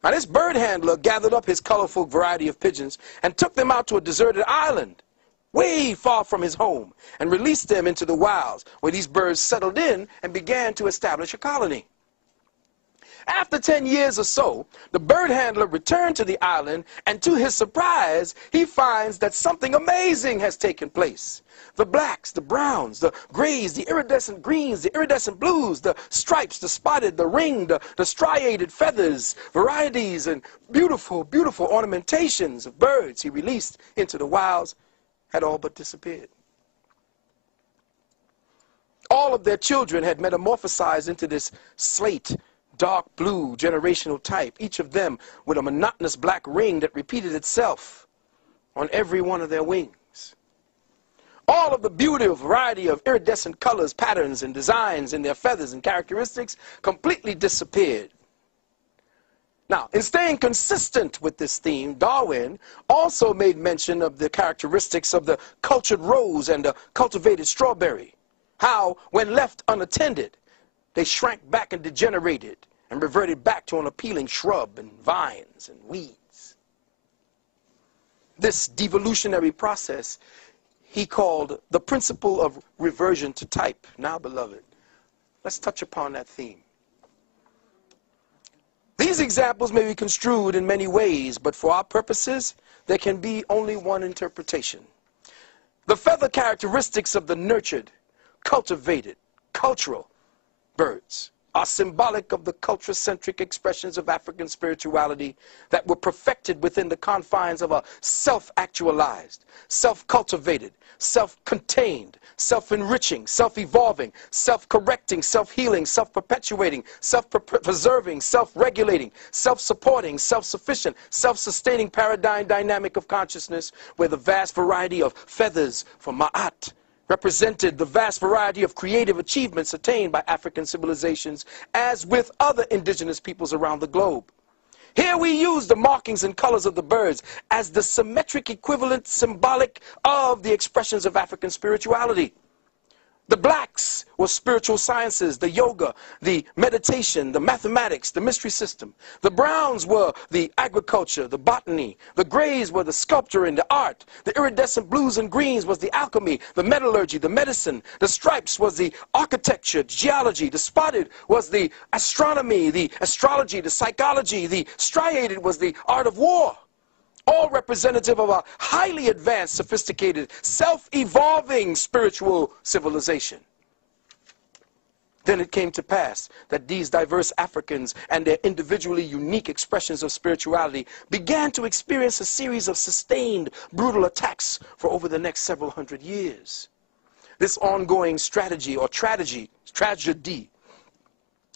Now, this bird handler gathered up his colorful variety of pigeons and took them out to a deserted island way far from his home and released them into the wilds, where these birds settled in and began to establish a colony. After 10 years or so, the bird handler returned to the island, and to his surprise, he finds that something amazing has taken place. The blacks, the browns, the grays, the iridescent greens, the iridescent blues, the stripes, the spotted, the ringed, the striated feathers, varieties, and beautiful, beautiful ornamentations of birds he released into the wilds had all but disappeared. All of their children had metamorphosized into this slate, dark blue generational type, each of them with a monotonous black ring that repeated itself on every one of their wings. All of the beautiful variety of iridescent colors, patterns, and designs in their feathers and characteristics completely disappeared. Now, in staying consistent with this theme, Darwin also made mention of the characteristics of the cultured rose and the cultivated strawberry. How, when left unattended, they shrank back and degenerated and reverted back to an appealing shrub and vines and weeds. This devolutionary process he called the principle of reversion to type. Now, beloved, let's touch upon that theme. These examples may be construed in many ways, but for our purposes, there can be only one interpretation. The feather characteristics of the nurtured, cultivated, cultural birds are symbolic of the culture-centric expressions of African spirituality that were perfected within the confines of a self-actualized, self-cultivated, self-contained, self-enriching, self-evolving, self-correcting, self-healing, self-perpetuating, self-preserving, self-regulating, self-supporting, self-sufficient, self-sustaining paradigm dynamic of consciousness, where the vast variety of feathers from Ma'at represented the vast variety of creative achievements attained by African civilizations, as with other indigenous peoples around the globe. Here we use the markings and colors of the birds as the symmetric equivalent symbolic of the expressions of African spirituality. The blacks were spiritual sciences, the yoga, the meditation, the mathematics, the mystery system. The browns were the agriculture, the botany. The grays were the sculpture and the art. The iridescent blues and greens was the alchemy, the metallurgy, the medicine. The stripes was the architecture, geology. The spotted was the astronomy, the astrology, the psychology. The striated was the art of war. All representative of a highly advanced, sophisticated, self-evolving spiritual civilization. Then it came to pass that these diverse Africans and their individually unique expressions of spirituality began to experience a series of sustained, brutal attacks for over the next several hundred years. This ongoing strategy or tragedy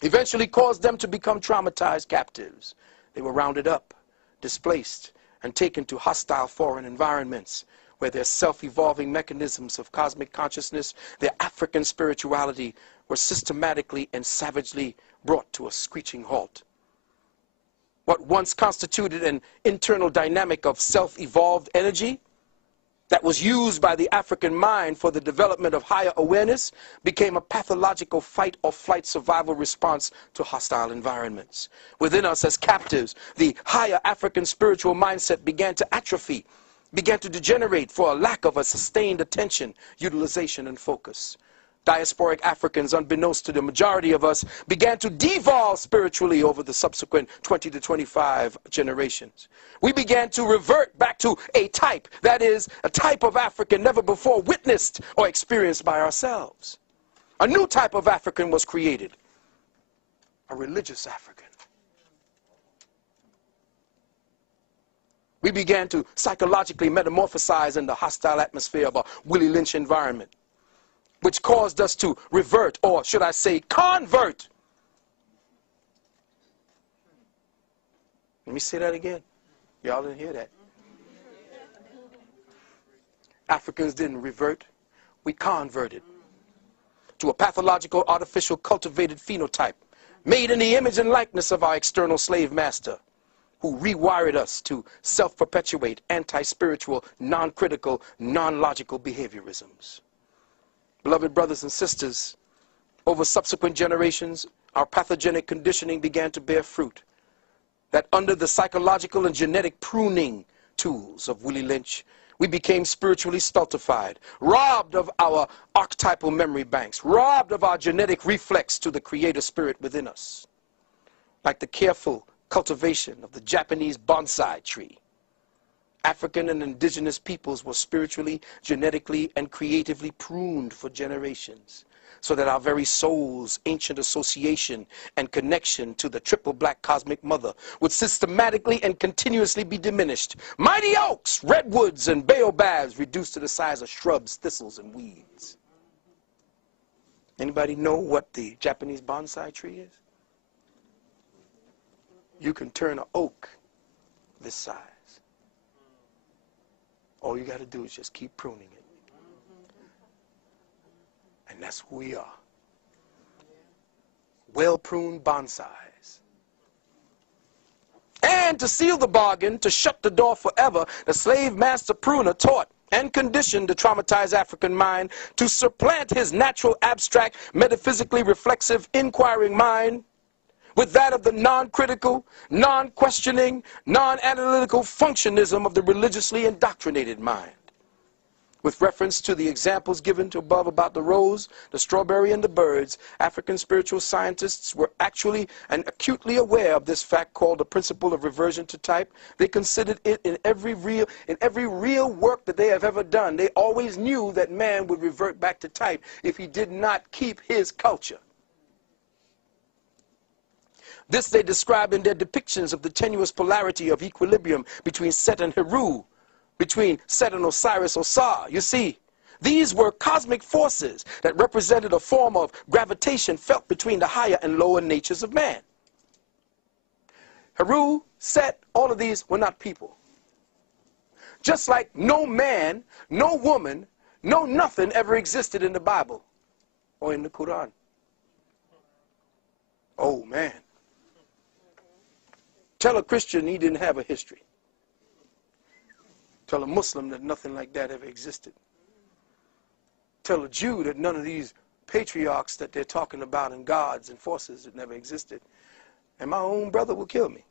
eventually caused them to become traumatized captives. They were rounded up, displaced, and taken to hostile foreign environments where their self-evolving mechanisms of cosmic consciousness, their African spirituality, were systematically and savagely brought to a screeching halt. What once constituted an internal dynamic of self-evolved energy that was used by the African mind for the development of higher awareness became a pathological fight or flight survival response to hostile environments. Within us as captives, the higher African spiritual mindset began to atrophy, began to degenerate for a lack of a sustained attention, utilization, and focus. Diasporic Africans, unbeknownst to the majority of us, began to devolve spiritually over the subsequent 20 to 25 generations. We began to revert back to a type, that is, a type of African never before witnessed or experienced by ourselves. A new type of African was created, a religious African. We began to psychologically metamorphosize in the hostile atmosphere of a Willie Lynch environment, which caused us to revert, or should I say convert. Let me say that again. Y'all didn't hear that. Africans didn't revert. We converted to a pathological, artificial, cultivated phenotype made in the image and likeness of our external slave master, who rewired us to self-perpetuate, anti-spiritual, non-critical, non-logical behaviorisms. Beloved brothers and sisters, over subsequent generations, our pathogenic conditioning began to bear fruit. That under the psychological and genetic pruning tools of Willie Lynch, we became spiritually stultified, robbed of our archetypal memory banks, robbed of our genetic reflex to the creator spirit within us. Like the careful cultivation of the Japanese bonsai tree, African and indigenous peoples were spiritually, genetically, and creatively pruned for generations, so that our very soul's ancient association and connection to the triple black cosmic mother would systematically and continuously be diminished. Mighty oaks, redwoods, and baobabs reduced to the size of shrubs, thistles, and weeds. Anybody know what the Japanese bonsai tree is? You can turn an oak this size. All you got to do is just keep pruning it. And that's who we are. Well-pruned bonsais. And to seal the bargain, to shut the door forever, the slave master pruner taught and conditioned the traumatized African mind to supplant his natural, abstract, metaphysically reflexive, inquiring mind with that of the non-critical, non-questioning, non-analytical functionism of the religiously indoctrinated mind. With reference to the examples given above about the rose, the strawberry, and the birds, African spiritual scientists were actually and acutely aware of this fact called the principle of reversion to type. They considered it in every real work that they have ever done. They always knew that man would revert back to type if he did not keep his culture. This they described in their depictions of the tenuous polarity of equilibrium between Set and Heru, between Set and Osiris Osar. You see, these were cosmic forces that represented a form of gravitation felt between the higher and lower natures of man. Heru, Set, all of these were not people. Just like no man, no woman, no nothing ever existed in the Bible or in the Quran. Oh, man. Tell a Christian he didn't have a history. Tell a Muslim that nothing like that ever existed. Tell a Jew that none of these patriarchs that they're talking about and gods and forces that never existed. And my own brother will kill me.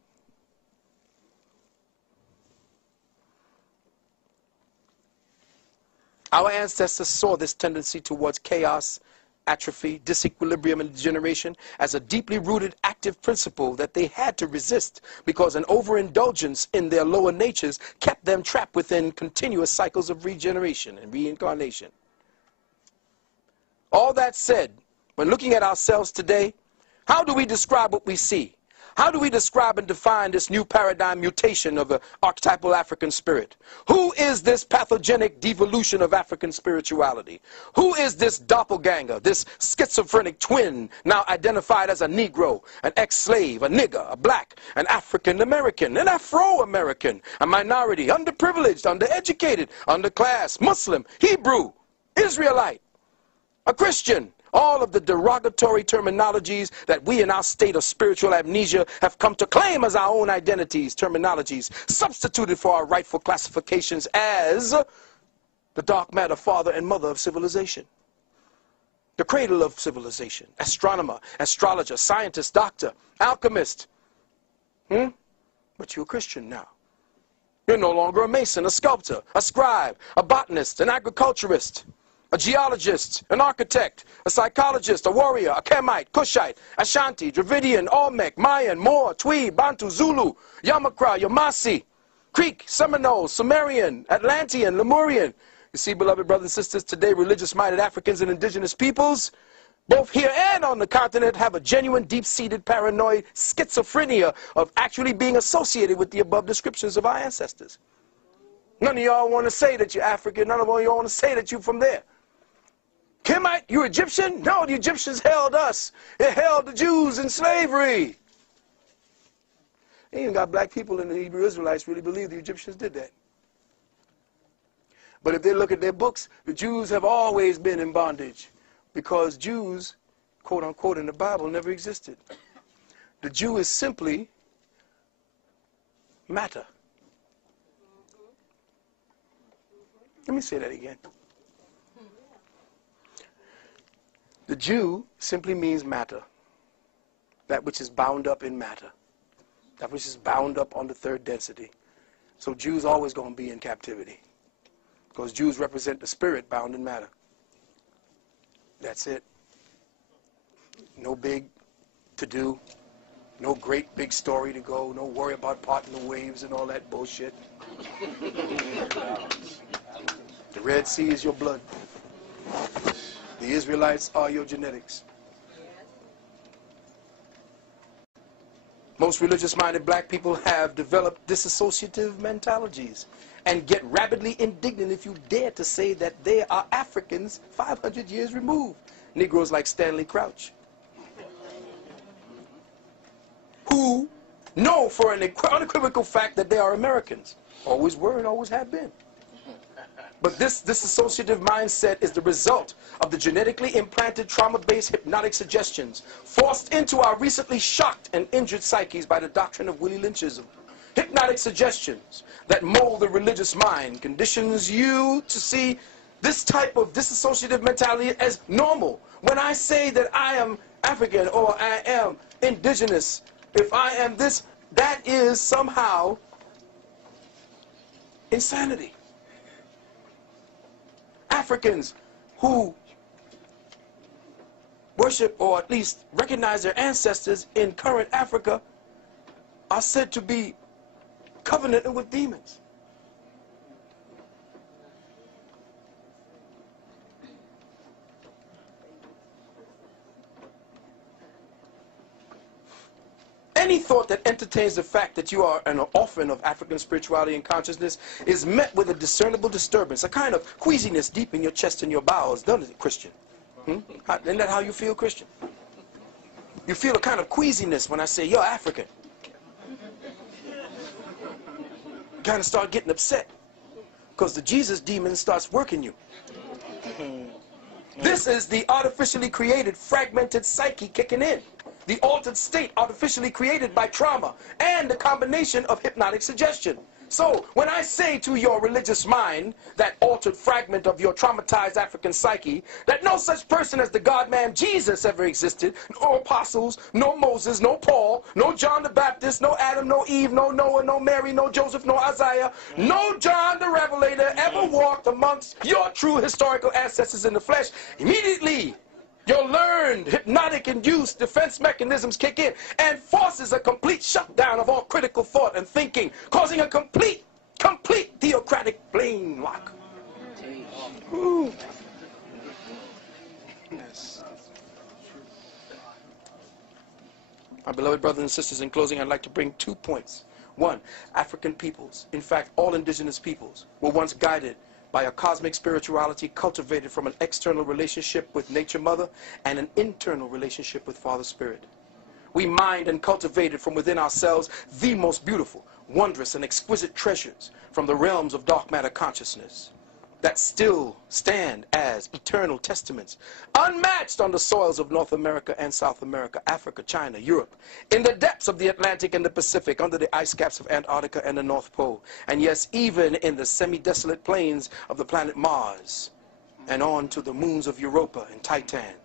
Our ancestors saw this tendency towards chaos, atrophy, disequilibrium, and degeneration as a deeply rooted active principle that they had to resist, because an overindulgence in their lower natures kept them trapped within continuous cycles of regeneration and reincarnation. All that said, when looking at ourselves today, how do we describe what we see? How do we describe and define this new paradigm mutation of the archetypal African spirit? Who is this pathogenic devolution of African spirituality? Who is this doppelganger, this schizophrenic twin, now identified as a Negro, an ex-slave, a nigger, a black, an African-American, an Afro-American, a minority, underprivileged, undereducated, underclass, Muslim, Hebrew, Israelite, a Christian? All of the derogatory terminologies that we in our state of spiritual amnesia have come to claim as our own identities, terminologies, substituted for our rightful classifications as the dark matter father and mother of civilization, the cradle of civilization, astronomer, astrologer, scientist, doctor, alchemist. But you're a Christian now. You're no longer a mason, a sculptor, a scribe, a botanist, an agriculturist, a geologist, an architect, a psychologist, a warrior, a Kemite, Kushite, Ashanti, Dravidian, Olmec, Mayan, Moor, Twi, Bantu, Zulu, Yamakra, Yamasi, Creek, Seminole, Sumerian, Atlantean, Lemurian. You see, beloved brothers and sisters, today religious-minded Africans and indigenous peoples, both here and on the continent, have a genuine, deep-seated paranoid schizophrenia of actually being associated with the above descriptions of our ancestors. None of y'all want to say that you're African. None of y'all want to say that you're from there. Kemite, you Egyptian? No, the Egyptians held us. It held the Jews in slavery. They even got black people in the Hebrew Israelites really believe the Egyptians did that. But if they look at their books, the Jews have always been in bondage because Jews, quote unquote, in the Bible never existed. The Jew is simply matter. Let me say that again. The Jew simply means matter. That which is bound up in matter. That which is bound up on the third density. So Jews always going to be in captivity. Because Jews represent the spirit bound in matter. That's it. No big to do. No great big story to go. No worry about parting the waves and all that bullshit. The Red Sea is your blood. The Israelites are your genetics. Most religious-minded black people have developed disassociative mentalities and get rabidly indignant if you dare to say that they are Africans 500 years removed. Negroes like Stanley Crouch, who know for an unequivocal fact that they are Americans. Always were and always have been. But this dissociative mindset is the result of the genetically implanted trauma-based hypnotic suggestions forced into our recently shocked and injured psyches by the doctrine of Willie Lynchism. Hypnotic suggestions that mold the religious mind conditions you to see this type of dissociative mentality as normal. When I say that I am African or I am indigenous, if I am this, that is somehow insanity. Africans who worship or at least recognize their ancestors in current Africa are said to be covenanted with demons. Any thought that entertains the fact that you are an orphan of African spirituality and consciousness is met with a discernible disturbance, a kind of queasiness deep in your chest and your bowels, doesn't it, Christian? Isn't that how you feel, Christian? You feel a kind of queasiness when I say you're African. You kind of start getting upset because the Jesus demon starts working you. This is the artificially created fragmented psyche kicking in. The altered state artificially created by trauma and the combination of hypnotic suggestion. So when I say to your religious mind, that altered fragment of your traumatized African psyche, that no such person as the God-man Jesus ever existed, no apostles, no Moses, no Paul, no John the Baptist, no Adam, no Eve, no Noah, no Mary, no Joseph, no Isaiah, no John the Revelator ever walked amongst your true historical ancestors in the flesh, immediately your learned, hypnotic-induced defense mechanisms kick in and forces a complete shutdown of all critical thought and thinking, causing a complete theocratic brain lock. Ooh. Yes. My beloved brothers and sisters, in closing, I'd like to bring 2 points. One, African peoples, in fact, all indigenous peoples, were once guided by a cosmic spirituality cultivated from an external relationship with Nature Mother and an internal relationship with Father Spirit. We mined and cultivated from within ourselves the most beautiful, wondrous, and exquisite treasures from the realms of dark matter consciousness. that still stand as eternal testaments, unmatched on the soils of North America and South America, Africa, China, Europe, in the depths of the Atlantic and the Pacific, under the ice caps of Antarctica and the North Pole, and yes, even in the semi-desolate plains of the planet Mars, and on to the moons of Europa and Titan.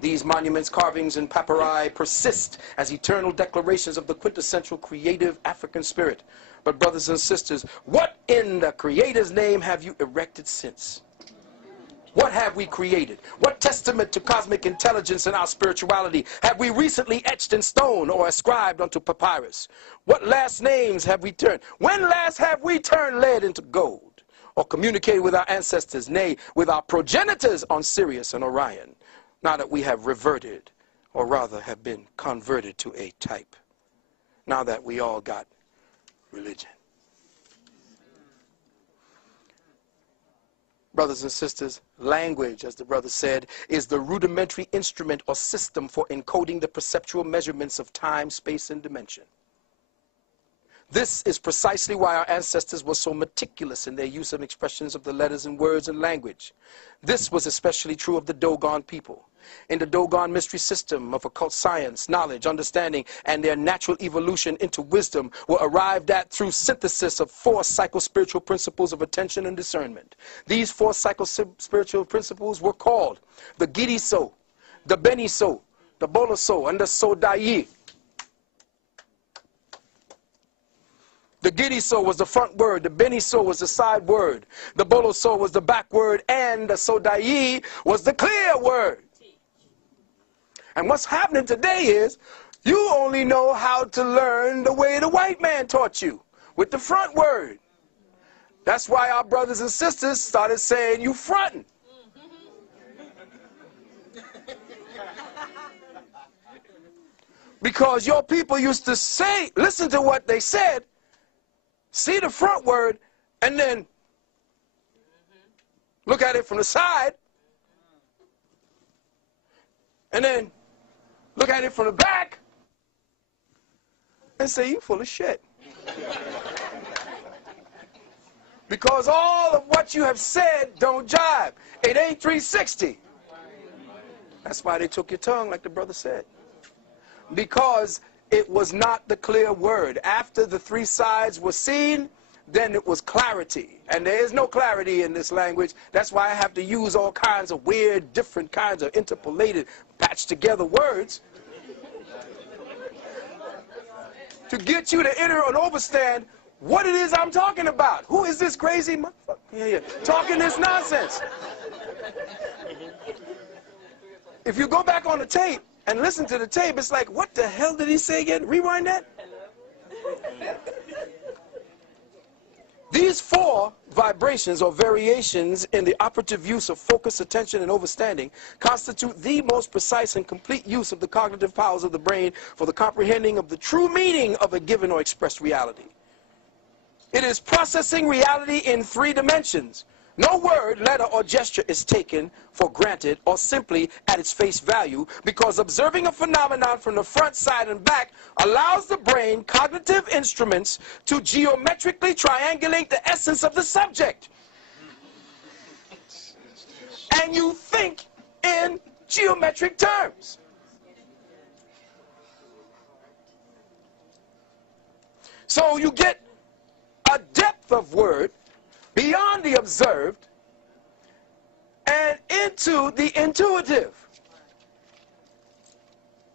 These monuments, carvings, and papyri persist as eternal declarations of the quintessential creative African spirit. But brothers and sisters, what in the Creator's name have you erected since? What have we created? What testament to cosmic intelligence and our spirituality have we recently etched in stone or ascribed unto papyrus? What last names have we turned? When last have we turned lead into gold? Or communicated with our ancestors, nay, with our progenitors on Sirius and Orion? Now that we have reverted, or rather have been converted to a type. Now that we all got religion. Brothers and sisters, language, as the brother said, is the rudimentary instrument or system for encoding the perceptual measurements of time, space, and dimension. This is precisely why our ancestors were so meticulous in their use of expressions of the letters and words and language. This was especially true of the Dogon people. In the Dogon mystery system of occult science, knowledge, understanding, and their natural evolution into wisdom were arrived at through synthesis of 4 psycho-spiritual principles of attention and discernment. These 4 psycho-spiritual principles were called the Gidi-so, the Beni-so, the Bolo-so, and the So-Dai. The Gidi-so was the front word, the Beni-so was the side word, the Bolo-so was the back word, and the So-Dai was the clear word. And what's happening today is you only know how to learn the way the white man taught you, with the front word. That's why our brothers and sisters started saying you fronting. Because your people used to say, listen to what they said, see the front word, and then look at it from the side, and then look at it from the back, and say, you full of shit. Because all of what you have said don't jive. It ain't 360. That's why they took your tongue, like the brother said. Because it was not the clear word. After the 3 sides were seen, then it was clarity. And there is no clarity in this language. That's why I have to use all kinds of weird, different kinds of interpolated, patched together words to get you to enter and understand what it is I'm talking about. Who is this crazy motherfucker talking this nonsense? If you go back on the tape and listen to the tape, it's like, what the hell did he say again? Rewind that. These 4 vibrations or variations in the operative use of focus, attention, and understanding constitute the most precise and complete use of the cognitive powers of the brain for the comprehending of the true meaning of a given or expressed reality. It is processing reality in 3 dimensions. No word, letter, or gesture is taken for granted or simply at its face value, because observing a phenomenon from the front, side, and back allows the brain cognitive instruments to geometrically triangulate the essence of the subject. And you think in geometric terms. So you get a depth of word beyond the observed and into the intuitive.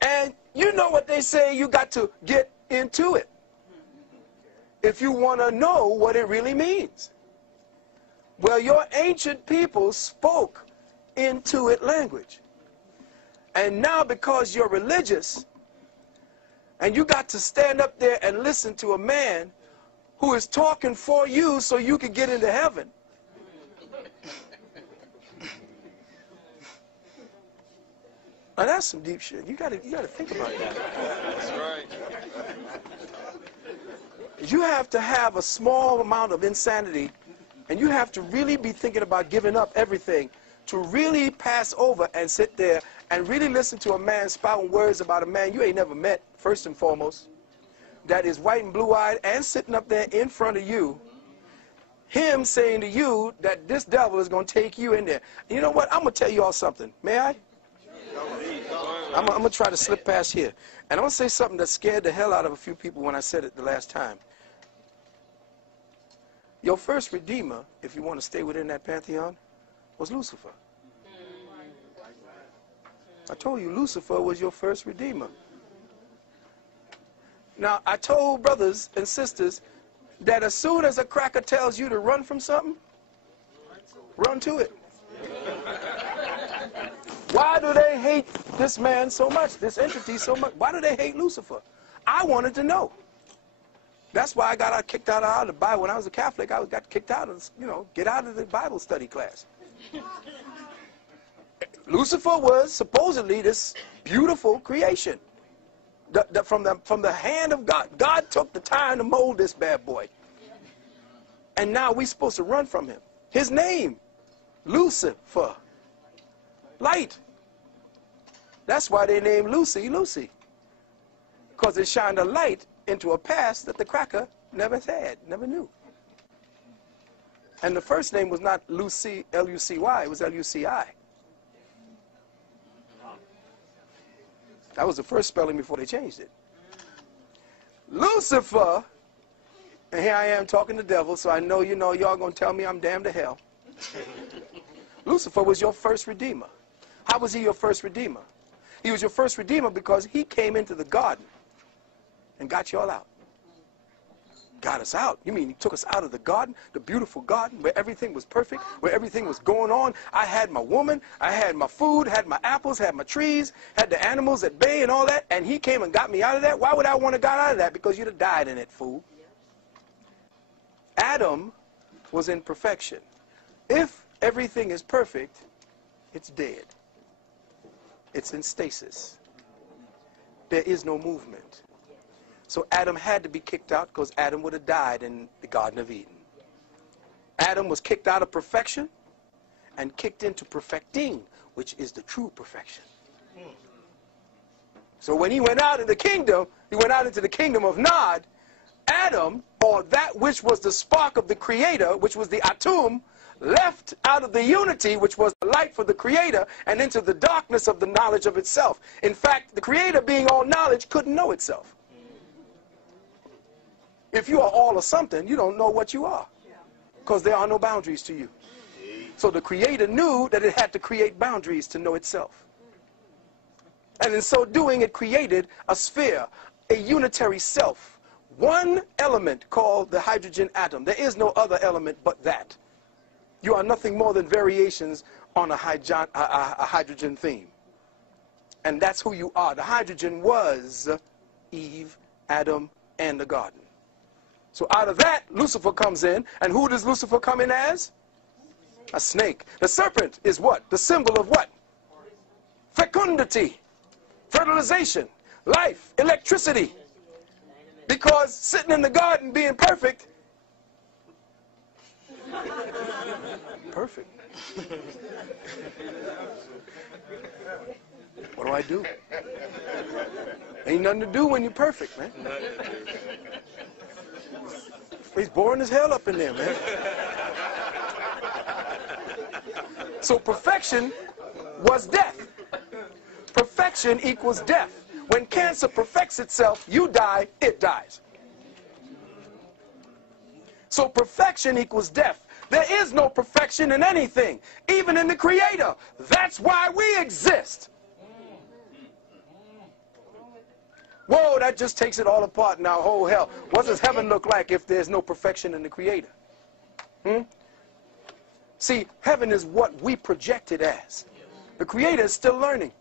And you know what they say, you got to get into it if you want to know what it really means. Well, your ancient people spoke intuit language. And now because you're religious and you got to stand up there and listen to a man who is talking for you so you can get into heaven. Now that's some deep shit. You gotta think about that. That's right. You have to have a small amount of insanity, and you have to really be thinking about giving up everything to really pass over and sit there and really listen to a man spouting words about a man you ain't never met, first and foremost, that is white and blue-eyed and sitting up there in front of you. him saying to you that this devil is going to take you in there. You know what? I'm going to tell you all something. May I? I'm going to try to slip past here. And I'm going to say something that scared the hell out of a few people when I said it the last time. Your first redeemer, if you want to stay within that pantheon, was Lucifer. I told you Lucifer was your first redeemer. Now, I told brothers and sisters that as soon as a cracker tells you to run from something, run to it. Why do they hate this man so much, this entity so much? Why do they hate Lucifer? I wanted to know. That's why I got kicked out of the Bible. When I was a Catholic, I got kicked out of, get out of the Bible study class. Lucifer was supposedly this beautiful creation. From the hand of God. God took the time to mold this bad boy. And now we're supposed to run from him. His name, Lucifer. Light. That's why they named Lucy, Lucy. Because it shined a light into a past that the cracker never had, never knew. And the first name was not Lucy, L-U-C-Y, it was L-U-C-I. That was the first spelling before they changed it. Lucifer, and here I am talking to the devil, so I know y'all going to tell me I'm damned to hell. Lucifer was your first redeemer. How was he your first redeemer? He was your first redeemer because he came into the garden and got y'all out. Got us out. You mean he took us out of the garden, the beautiful garden where everything was perfect, where everything was going on. I had my woman, I had my food, had my apples, had my trees, had the animals at bay and all that, and he came and got me out of that. Why would I want to get out of that? Because you'd have died in it, fool. Adam was in perfection. If everything is perfect, it's dead. It's in stasis. There is no movement. So Adam had to be kicked out because Adam would have died in the Garden of Eden. Adam was kicked out of perfection and kicked into perfecting, which is the true perfection. So when he went out in the kingdom, he went out into the kingdom of Nod. Adam, or that which was the spark of the Creator, which was the Atum, left out of the unity, which was the light for the Creator, and into the darkness of the knowledge of itself. In fact, the Creator, being all knowledge, couldn't know itself. If you are all or something, you don't know what you are, because there are no boundaries to you. So the Creator knew that it had to create boundaries to know itself. And in so doing, it created a sphere, a unitary self, one element called the hydrogen atom. There is no other element but that. You are nothing more than variations on a hydrogen theme. And that's who you are. The hydrogen was Eve, Adam, and the garden. So out of that, Lucifer comes in. And who does Lucifer come in as? A snake. The serpent is what? The symbol of what? Fecundity, fertilization, life, electricity. Because sitting in the garden being perfect, perfect. What do I do? Ain't nothing to do when you're perfect, man. He's boring as hell up in there, man. So perfection was death. Perfection equals death. When cancer perfects itself, you die, it dies. So perfection equals death. There is no perfection in anything, even in the Creator. That's why we exist. Whoa, that just takes it all apart now. Oh, hell. What does heaven look like if there's no perfection in the Creator? See, heaven is what we project it as. The Creator is still learning.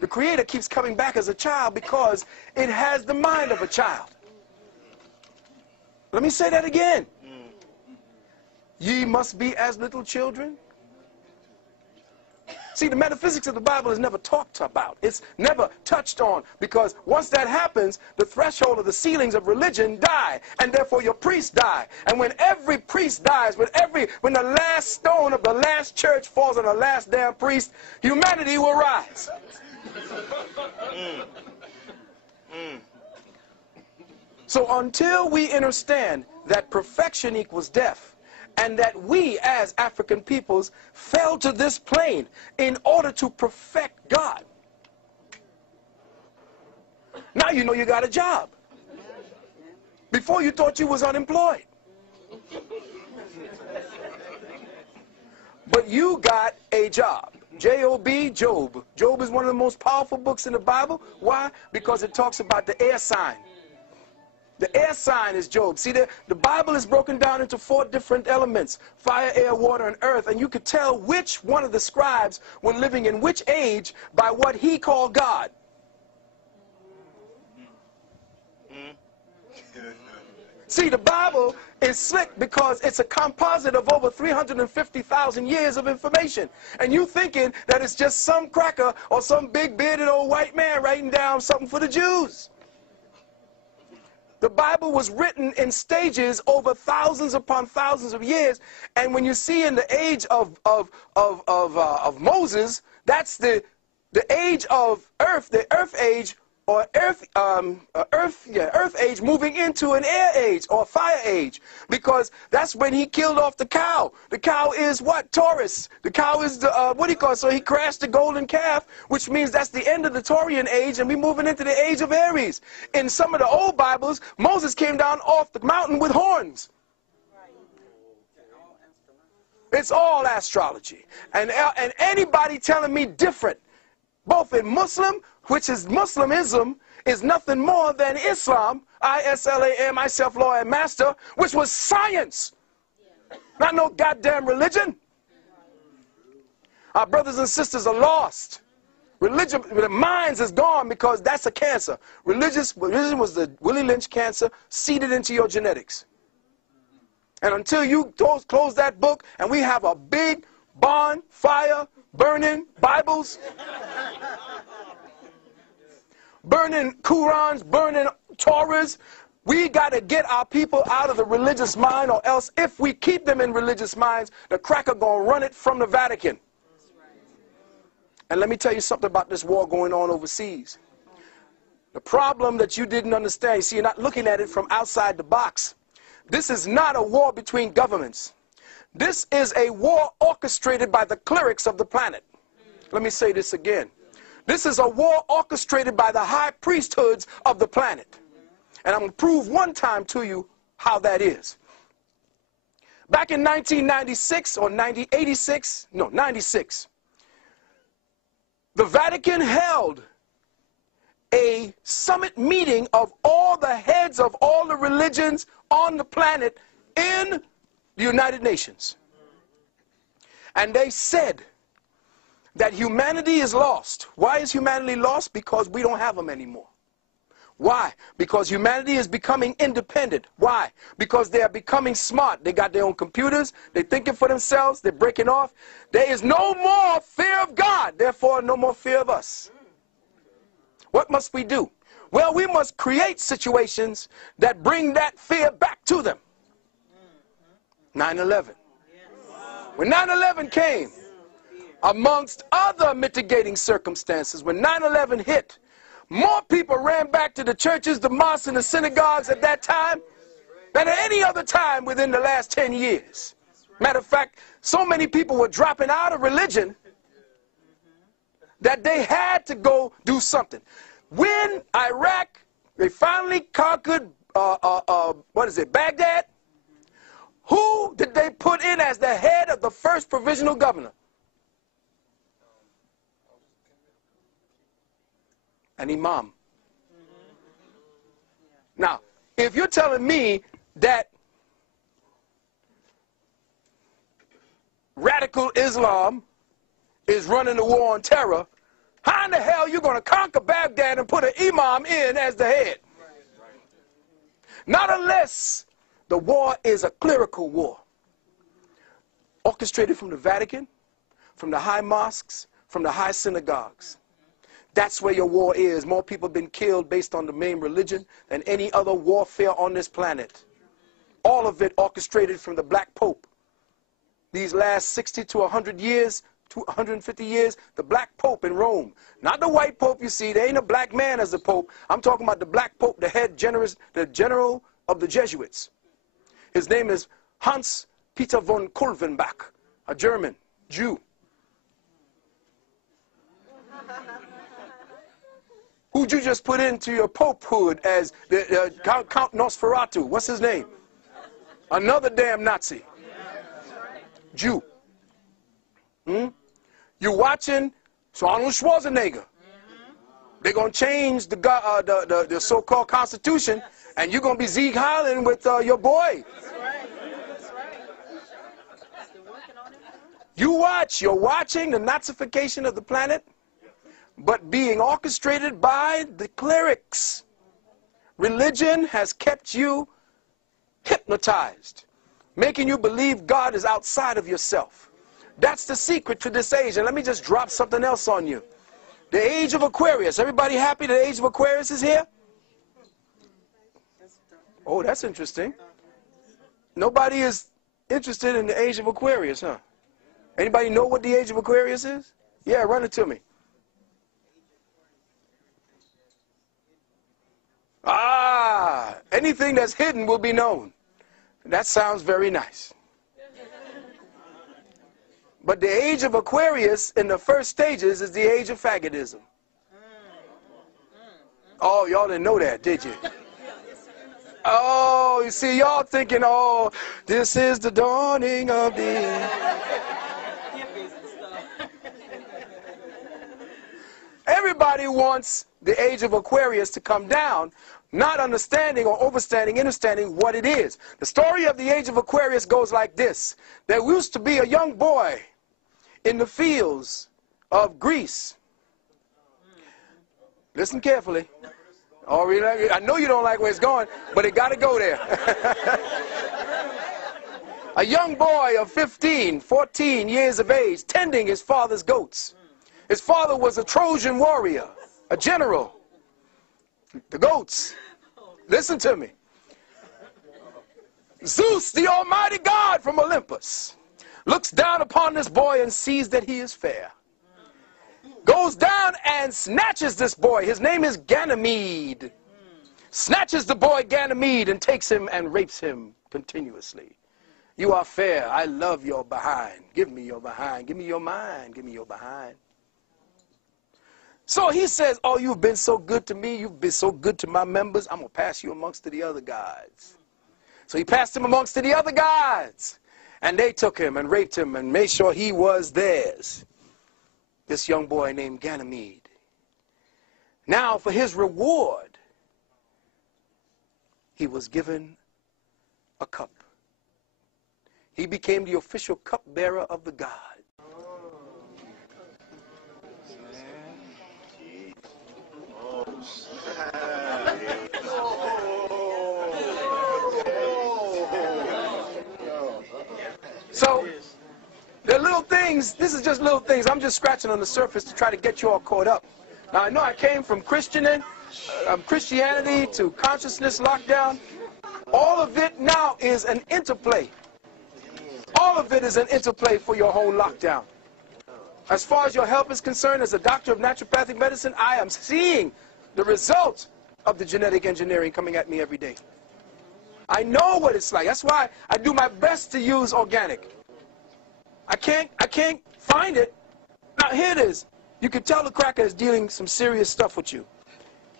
The Creator keeps coming back as a child because it has the mind of a child. Let me say that again. Ye must be as little children. See, the metaphysics of the Bible is never talked about. It's never touched on, because once that happens, the threshold of the ceilings of religion die, and therefore your priests die. And when every priest dies, when the last stone of the last church falls on the last damn priest, humanity will rise. So until we understand that perfection equals death, And that we as African peoples fell to this plane in order to perfect God. Now you know you got a job. Before you thought you was unemployed. But you got a job. J-O-B, Job. Job is one of the most powerful books in the Bible. Why? Because it talks about the air sign. The air sign is Job. See, the Bible is broken down into 4 different elements: fire, air, water, and earth. And you could tell which one of the scribes were living in which age by what he called God. See, the Bible is slick because it's a composite of over 350,000 years of information. And you thinking that it's just some cracker or some big bearded old white man writing down something for the Jews. The Bible was written in stages over thousands upon thousands of years. And when you see in the age of Moses, that's the age of earth, the earth age, or earth age moving into an air age or fire age, because that's when he killed off the cow. The cow is what? Taurus. The cow is the what do you call it? So he crashed the golden calf, which means that's the end of the Taurian age, and we're moving into the age of Aries. In some of the old Bibles, Moses came down off the mountain with horns. It's all astrology, and anybody telling me different, both in Muslim, which is Muslimism, is nothing more than Islam, I-S-L-A-M, myself, Lord and Master, which was science, not no goddamn religion. Our brothers and sisters are lost. Religion, the minds is gone because that's a cancer. Religion was the Willie Lynch cancer seeded into your genetics. And until you close that book and we have a big bonfire burning Bibles, burning Qurans, burning Torahs, we got to get our people out of the religious mind, or else if we keep them in religious minds, the cracker going to run it from the Vatican. And let me tell you something about this war going on overseas. The problem that you didn't understand, you see, you're not looking at it from outside the box. This is not a war between governments. This is a war orchestrated by the clerics of the planet. Let me say this again. This is a war orchestrated by the high priesthoods of the planet. And I'm going to prove one time to you how that is. Back in 1996 or 96, the Vatican held a summit meeting of all the heads of all the religions on the planet in the United Nations. And they said that humanity is lost. Why is humanity lost? Because we don't have them anymore. Why? Because humanity is becoming independent. Why? Because they are becoming smart. They got their own computers. They're thinking for themselves. They're breaking off. There is no more fear of God. Therefore, no more fear of us. What must we do? Well, we must create situations that bring that fear back to them. 9/11. When 9/11 came, amongst other mitigating circumstances, when 9/11 hit, more people ran back to the churches, the mosques, and the synagogues at that time than at any other time within the last 10 years. Matter of fact, so many people were dropping out of religion that they had to go do something. When Iraq, they finally conquered, Baghdad, who did they put in as the head of the first provisional governor? An imam. Now, if you're telling me that radical Islam is running the war on terror, how in the hell are you going to conquer Baghdad and put an imam in as the head? Not unless the war is a clerical war, orchestrated from the Vatican, from the high mosques, from the high synagogues. That's where your war is. More people have been killed based on the main religion than any other warfare on this planet. All of it orchestrated from the Black Pope. These last 60 to 100 years, 150 years, the Black Pope in Rome. Not the white Pope you see. There ain't a black man as the Pope. I'm talking about the Black Pope, the general of the Jesuits. His name is Hans Peter von Kulvenbach, a German Jew, who'd you just put into your popehood as the Count Nosferatu? What's his name? Another damn Nazi. Jew. You're watching Arnold Schwarzenegger. They're going to change the so-called Constitution, and you're going to be Zeke Highland with your boy. You're watching the Nazification of the planet, but being orchestrated by the clerics. Religion has kept you hypnotized, making you believe God is outside of yourself. That's the secret to this age. And let me just drop something else on you. The age of Aquarius. Everybody happy the age of Aquarius is here? Oh, that's interesting. Nobody is interested in the age of Aquarius, huh? Anybody know what the age of Aquarius is? Yeah, run it to me. Ah, anything that's hidden will be known. That sounds very nice. But the age of Aquarius in the first stages is the age of faggotism. Oh, y'all didn't know that, did you? Oh, you see, y'all thinking, oh, this is the dawning of the... Everybody wants the age of Aquarius to come down, not understanding or understanding what it is. The story of the age of Aquarius goes like this. There used to be a young boy in the fields of Greece. Listen carefully. Oh, really? I know you don't like where it's going, but it got to go there. A young boy of 15, 14 years of age, tending his father's goats. His father was a Trojan warrior, a general. The goats. Listen to me. Zeus, the almighty God from Olympus, looks down upon this boy and sees that he is fair. Goes down and snatches this boy. His name is Ganymede. Snatches the boy Ganymede and takes him and rapes him continuously. You are fair. I love your behind. Give me your behind. Give me your mind. Give me your behind. So he says, oh, you've been so good to me. You've been so good to my members. I'm going to pass you amongst the other gods. So he passed him amongst the other gods. And they took him and raped him and made sure he was theirs. This young boy named Ganymede. Now, for his reward, he was given a cup. He became the official cupbearer of the god. So, there are little things, this is just little things. I'm just scratching on the surface to try to get you all caught up. Now, I know I came from Christianity to consciousness lockdown. All of it now is an interplay. All of it is an interplay for your whole lockdown. As far as your health is concerned, as a doctor of naturopathic medicine, I am seeing the results of the genetic engineering coming at me every day. I know what it's like. That's why I do my best to use organic. I can't find it. Now, here it is. You can tell the cracker is dealing some serious stuff with you.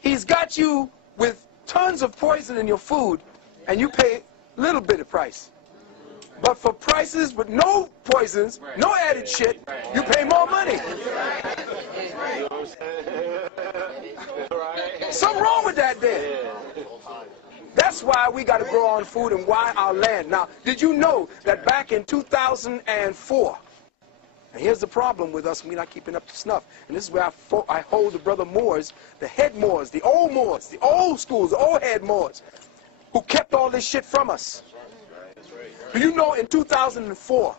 He's got you with tons of poison in your food, and you pay a little bit of price. But for prices with no poisons, no added shit, you pay more money. Something wrong with that then. That's why we got to grow our own food and why our land. Now, did you know that back in 2004, and here's the problem with us, we're not keeping up to snuff, and this is where I hold the brother Moors, the head Moors, the old schools, the old head Moors, who kept all this shit from us. Do you know in 2004,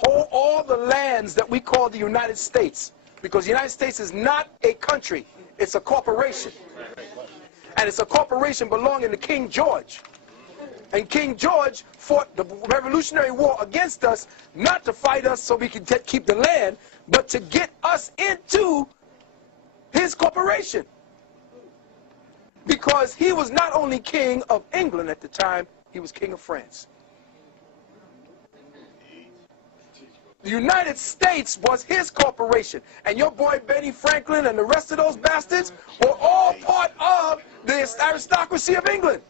all the lands that we call the United States, because the United States is not a country, it's a corporation. And it's a corporation belonging to King George. And King George fought the Revolutionary War against us, not to fight us so we could keep the land, but to get us into his corporation. Because he was not only king of England at the time, he was king of France. The United States was his corporation. And your boy Benny Franklin and the rest of those bastards were all part of the aristocracy of England.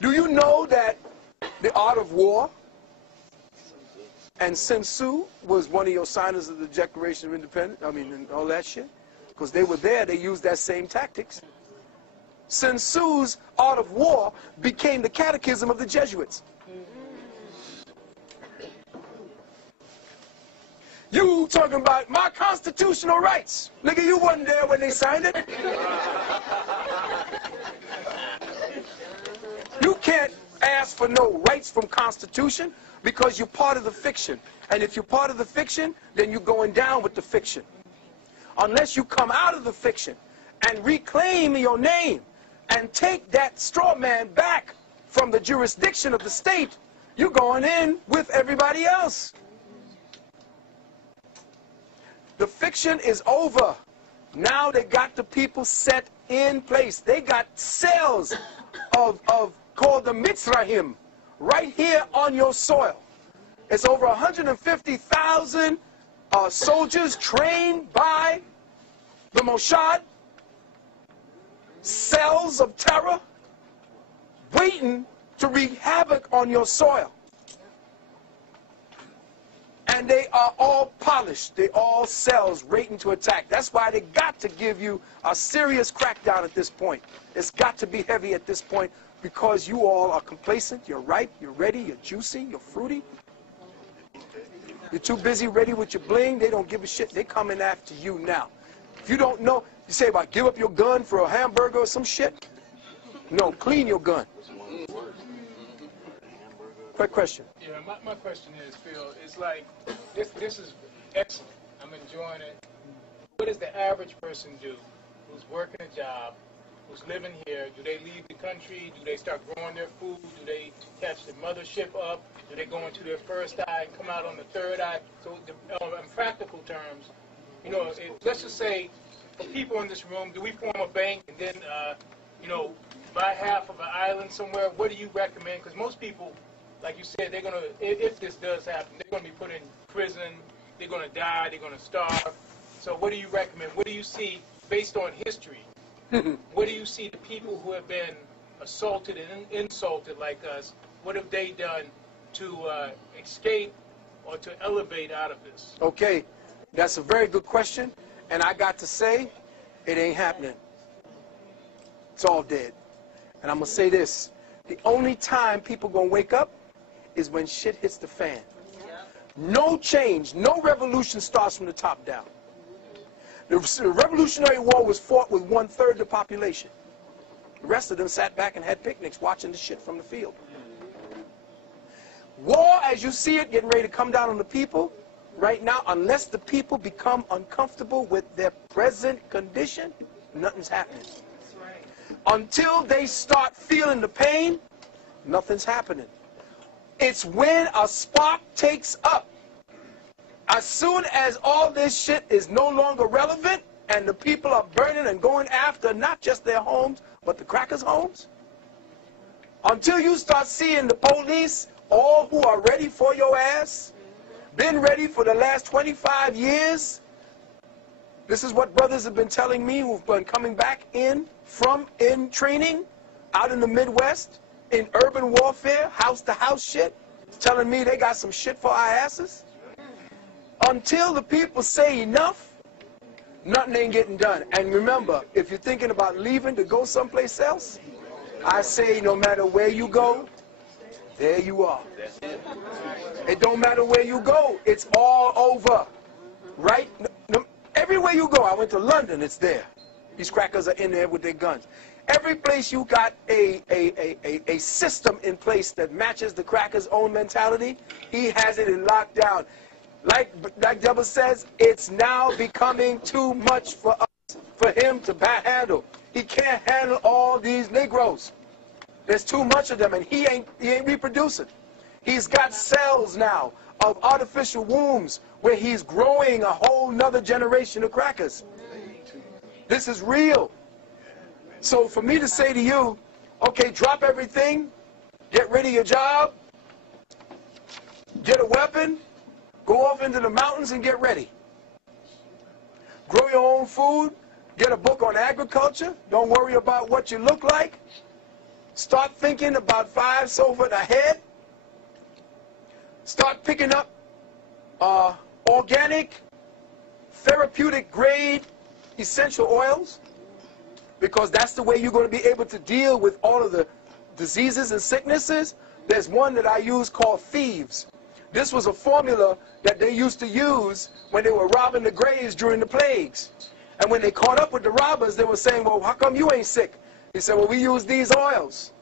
Do you know that the art of war and Sun Tzu was one of your signers of the Declaration of Independence? I mean, and all that shit? Because they were there, they used that same tactics. Sun Tzu's art of war became the catechism of the Jesuits. You talking about my constitutional rights. Nigga, you wasn't there when they signed it. You can't ask for no rights from Constitution because you're part of the fiction. And if you're part of the fiction, then you're going down with the fiction. Unless you come out of the fiction and reclaim your name and take that straw man back from the jurisdiction of the state, you're going in with everybody else. The fiction is over. Now they got the people set in place. They got cells called the Mitzrayim right here on your soil. It's over 150,000 soldiers trained by the Mossad, cells of terror, waiting to wreak havoc on your soil. And they are all polished. They all cells waiting to attack. That's why they got to give you a serious crackdown at this point. It's got to be heavy at this point because you all are complacent, you're ripe, you're ready, you're juicy, you're fruity. You're too busy ready with your bling. They don't give a shit. They're coming after you now. If you don't know, you say about give up your gun for a hamburger or some shit. No, clean your gun. Quick question. Yeah, my question is, Phil, it's like, this is excellent. I'm enjoying it. What does the average person do who's working a job, who's living here? Do they leave the country? Do they start growing their food? Do they catch the mothership up? Do they go into their first eye and come out on the third eye? So in practical terms, you know, let's just say for people in this room, do we form a bank and then, you know, buy half of an island somewhere? What do you recommend? Because most people, like you said, they're going to, if this does happen, they're going to be put in prison, they're going to die, they're going to starve. So what do you recommend? What do you see based on history? What do you see the people who have been assaulted and insulted like us, what have they done to escape or to elevate out of this? Okay, that's a very good question. And I got to say, it ain't happening. It's all dead. And I'm going to say this. The only time people going to wake up is when shit hits the fan. No change, no revolution starts from the top down. The Revolutionary War was fought with 1/3 the population. The rest of them sat back and had picnics watching the shit from the field. War, as you see it, getting ready to come down on the people right now, unless the people become uncomfortable with their present condition, nothing's happening. Until they start feeling the pain, nothing's happening. It's when a spark takes up. As soon as all this shit is no longer relevant and the people are burning and going after not just their homes, but the crackers' homes, until you start seeing the police, all who are ready for your ass, been ready for the last 25 years. This is what brothers have been telling me who've been coming back in training out in the Midwest, in urban warfare, house-to-house shit, telling me they got some shit for our asses. Until the people say enough, nothing ain't getting done. And remember, if you're thinking about leaving to go someplace else, I say no matter where you go, there you are. It don't matter where you go, it's all over. Right? Everywhere you go, I went to London, it's there. These crackers are in there with their guns. Every place you got a system in place that matches the cracker's own mentality, he has it in lockdown. Like Deborah says, it's now becoming too much for us, for him to handle. He can't handle all these Negroes. There's too much of them, and he ain't reproducing. He's got cells now of artificial wombs where he's growing a whole nother generation of crackers. This is real. So for me to say to you, okay, drop everything, get rid of your job, get a weapon, go off into the mountains and get ready. Grow your own food, get a book on agriculture, don't worry about what you look like. Start thinking about 5 sofa ahead. Start picking up organic, therapeutic grade essential oils, because that's the way you're going to be able to deal with all of the diseases and sicknesses. There's one that I use called Thieves. This was a formula that they used to use when they were robbing the graves during the plagues. And when they caught up with the robbers, they were saying, well, how come you ain't sick? He said, well, we use these oils.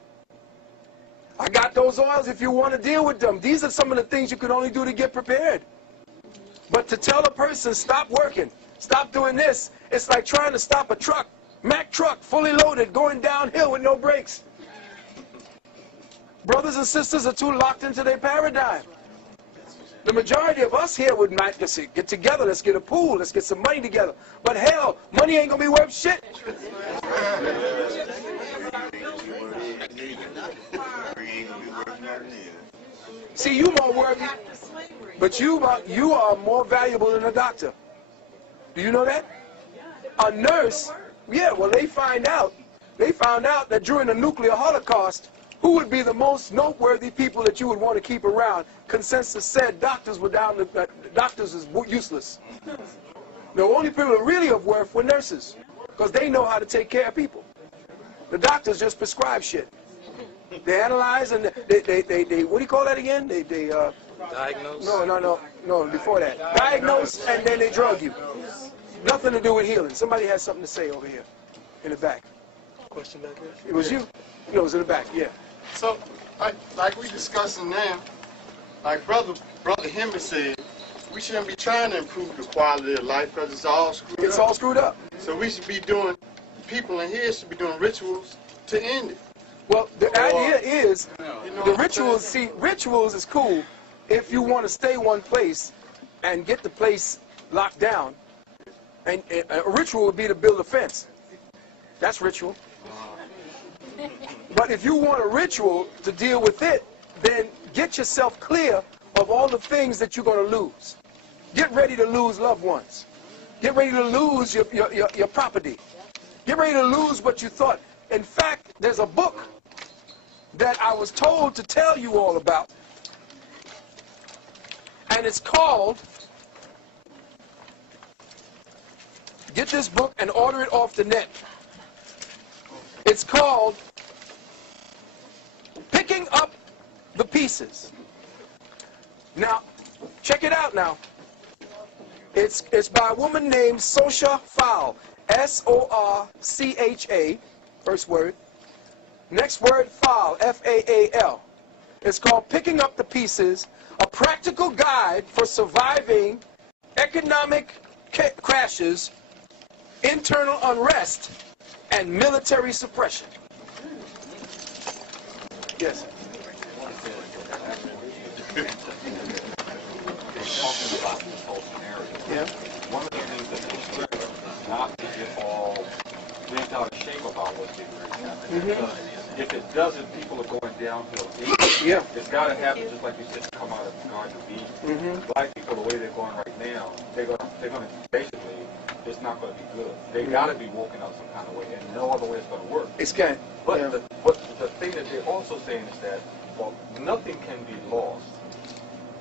I got those oils if you want to deal with them. These are some of the things you can only do to get prepared. But to tell a person, stop working, stop doing this, it's like trying to stop a truck, Mack truck, fully loaded, going downhill with no brakes. Brothers and sisters are too locked into their paradigm. The majority of us here would not just get together, let's get a pool, let's get some money together. But hell, money ain't going to be worth shit. See, you more worthy, but you are more valuable than a doctor. Do you know that? A nurse, yeah, well, they found out that during the nuclear holocaust, who would be the most noteworthy people that you would want to keep around? Consensus said doctors were doctors is useless. The only people that really of worth were nurses, because they know how to take care of people. The doctors just prescribe shit. They analyze and they what do you call that again? They Diagnose? No, before that. Diagnose and then they drug you. Nothing to do with healing. Somebody has something to say over here in the back. Question back there? It was you? No, it was in the back, yeah. So, like we discussing now, like Brother Henry said, we shouldn't be trying to improve the quality of life because it's all screwed up. It's all screwed up. So we should be doing, people in here should be doing rituals to end it. Well, the idea is, You know the what I'm rituals, saying? see, rituals is cool if you want to stay one place and get the place locked down. And a ritual would be to build a fence. That's ritual. But if you want a ritual to deal with it, then get yourself clear of all the things that you're going to lose. Get ready to lose loved ones. Get ready to lose your property. Get ready to lose what you thought. In fact, there's a book that I was told to tell you all about. And it's called, get this book and order it off the net. It's called Picking Up the Pieces. Now, check it out now. It's by a woman named Sorcha Faal. S-O-R-C-H-A, first word. Next word, Faal, F-A-A-L. It's called Picking Up the Pieces, a practical guide for surviving economic crashes, internal unrest, and military suppression. Yes. Yeah. One of the things that they stress not to get all bent out of shape about what's getting ready to happen. Because if it doesn't, people are going downhill. Yeah. It's got to happen, just like you said, come out of the Garden of Eden. Black people, the way they're going right now, they're going to basically, it's not going to be good. They got to be woken up some kind of way, and no other way it's going to work. It's can't. But Yeah. the thing that they're also saying is that, well, nothing can be lost.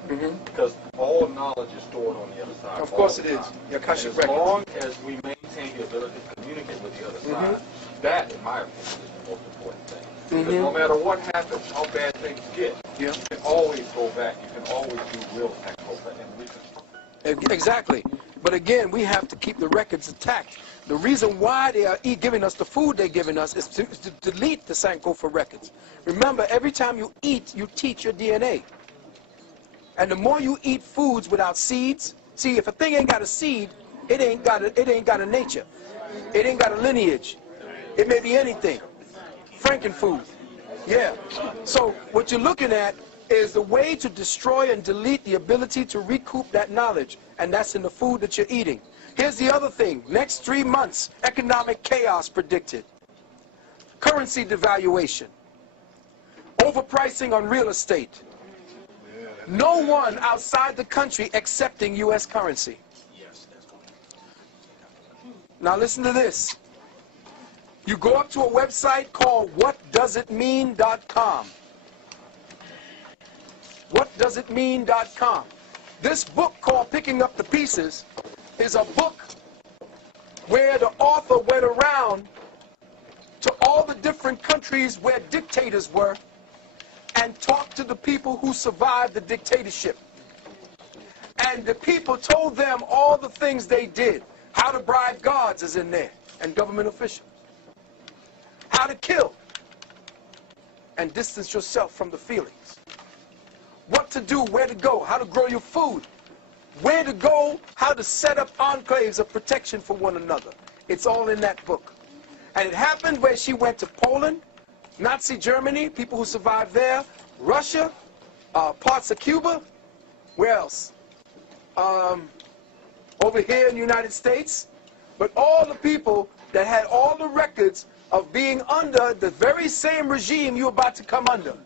Because all knowledge is stored on the other side. Of course it all the is. time. Your Akashic As record. long as we maintain the ability to communicate with the other side, that, in my opinion, is the most important thing. Because no matter what happens, how bad things get, you can always go back. You can always do real technical and reconstruct. Exactly. But again, we have to keep the records intact. The reason why they are giving us the food they're giving us is to delete the Sankofa records. Remember, every time you eat, you teach your DNA. And the more you eat foods without seeds, see, if a thing ain't got a seed, it ain't got a nature. It ain't got a lineage. It may be anything. Frankenfood. Yeah. So what you're looking at is the way to destroy and delete the ability to recoup that knowledge. And that's in the food that you're eating. Here's the other thing. Next 3 months, economic chaos predicted. Currency devaluation. Overpricing on real estate. No one outside the country accepting U.S. currency. Now listen to this. You go up to a website called whatdoesitmean.com. Whatdoesitmean.com. This book called Picking Up the Pieces is a book where the author went around to all the different countries where dictators were and talked to the people who survived the dictatorship. And the people told them all the things they did. How to bribe guards is in there, and government officials. How to kill and distance yourself from the feelings. What to do, where to go, how to grow your food, where to go, how to set up enclaves of protection for one another. It's all in that book. And it happened where she went to Poland, Nazi Germany, people who survived there, Russia, parts of Cuba, where else? Over here in the United States. But all the people that had all the records of being under the very same regime you're about to come under.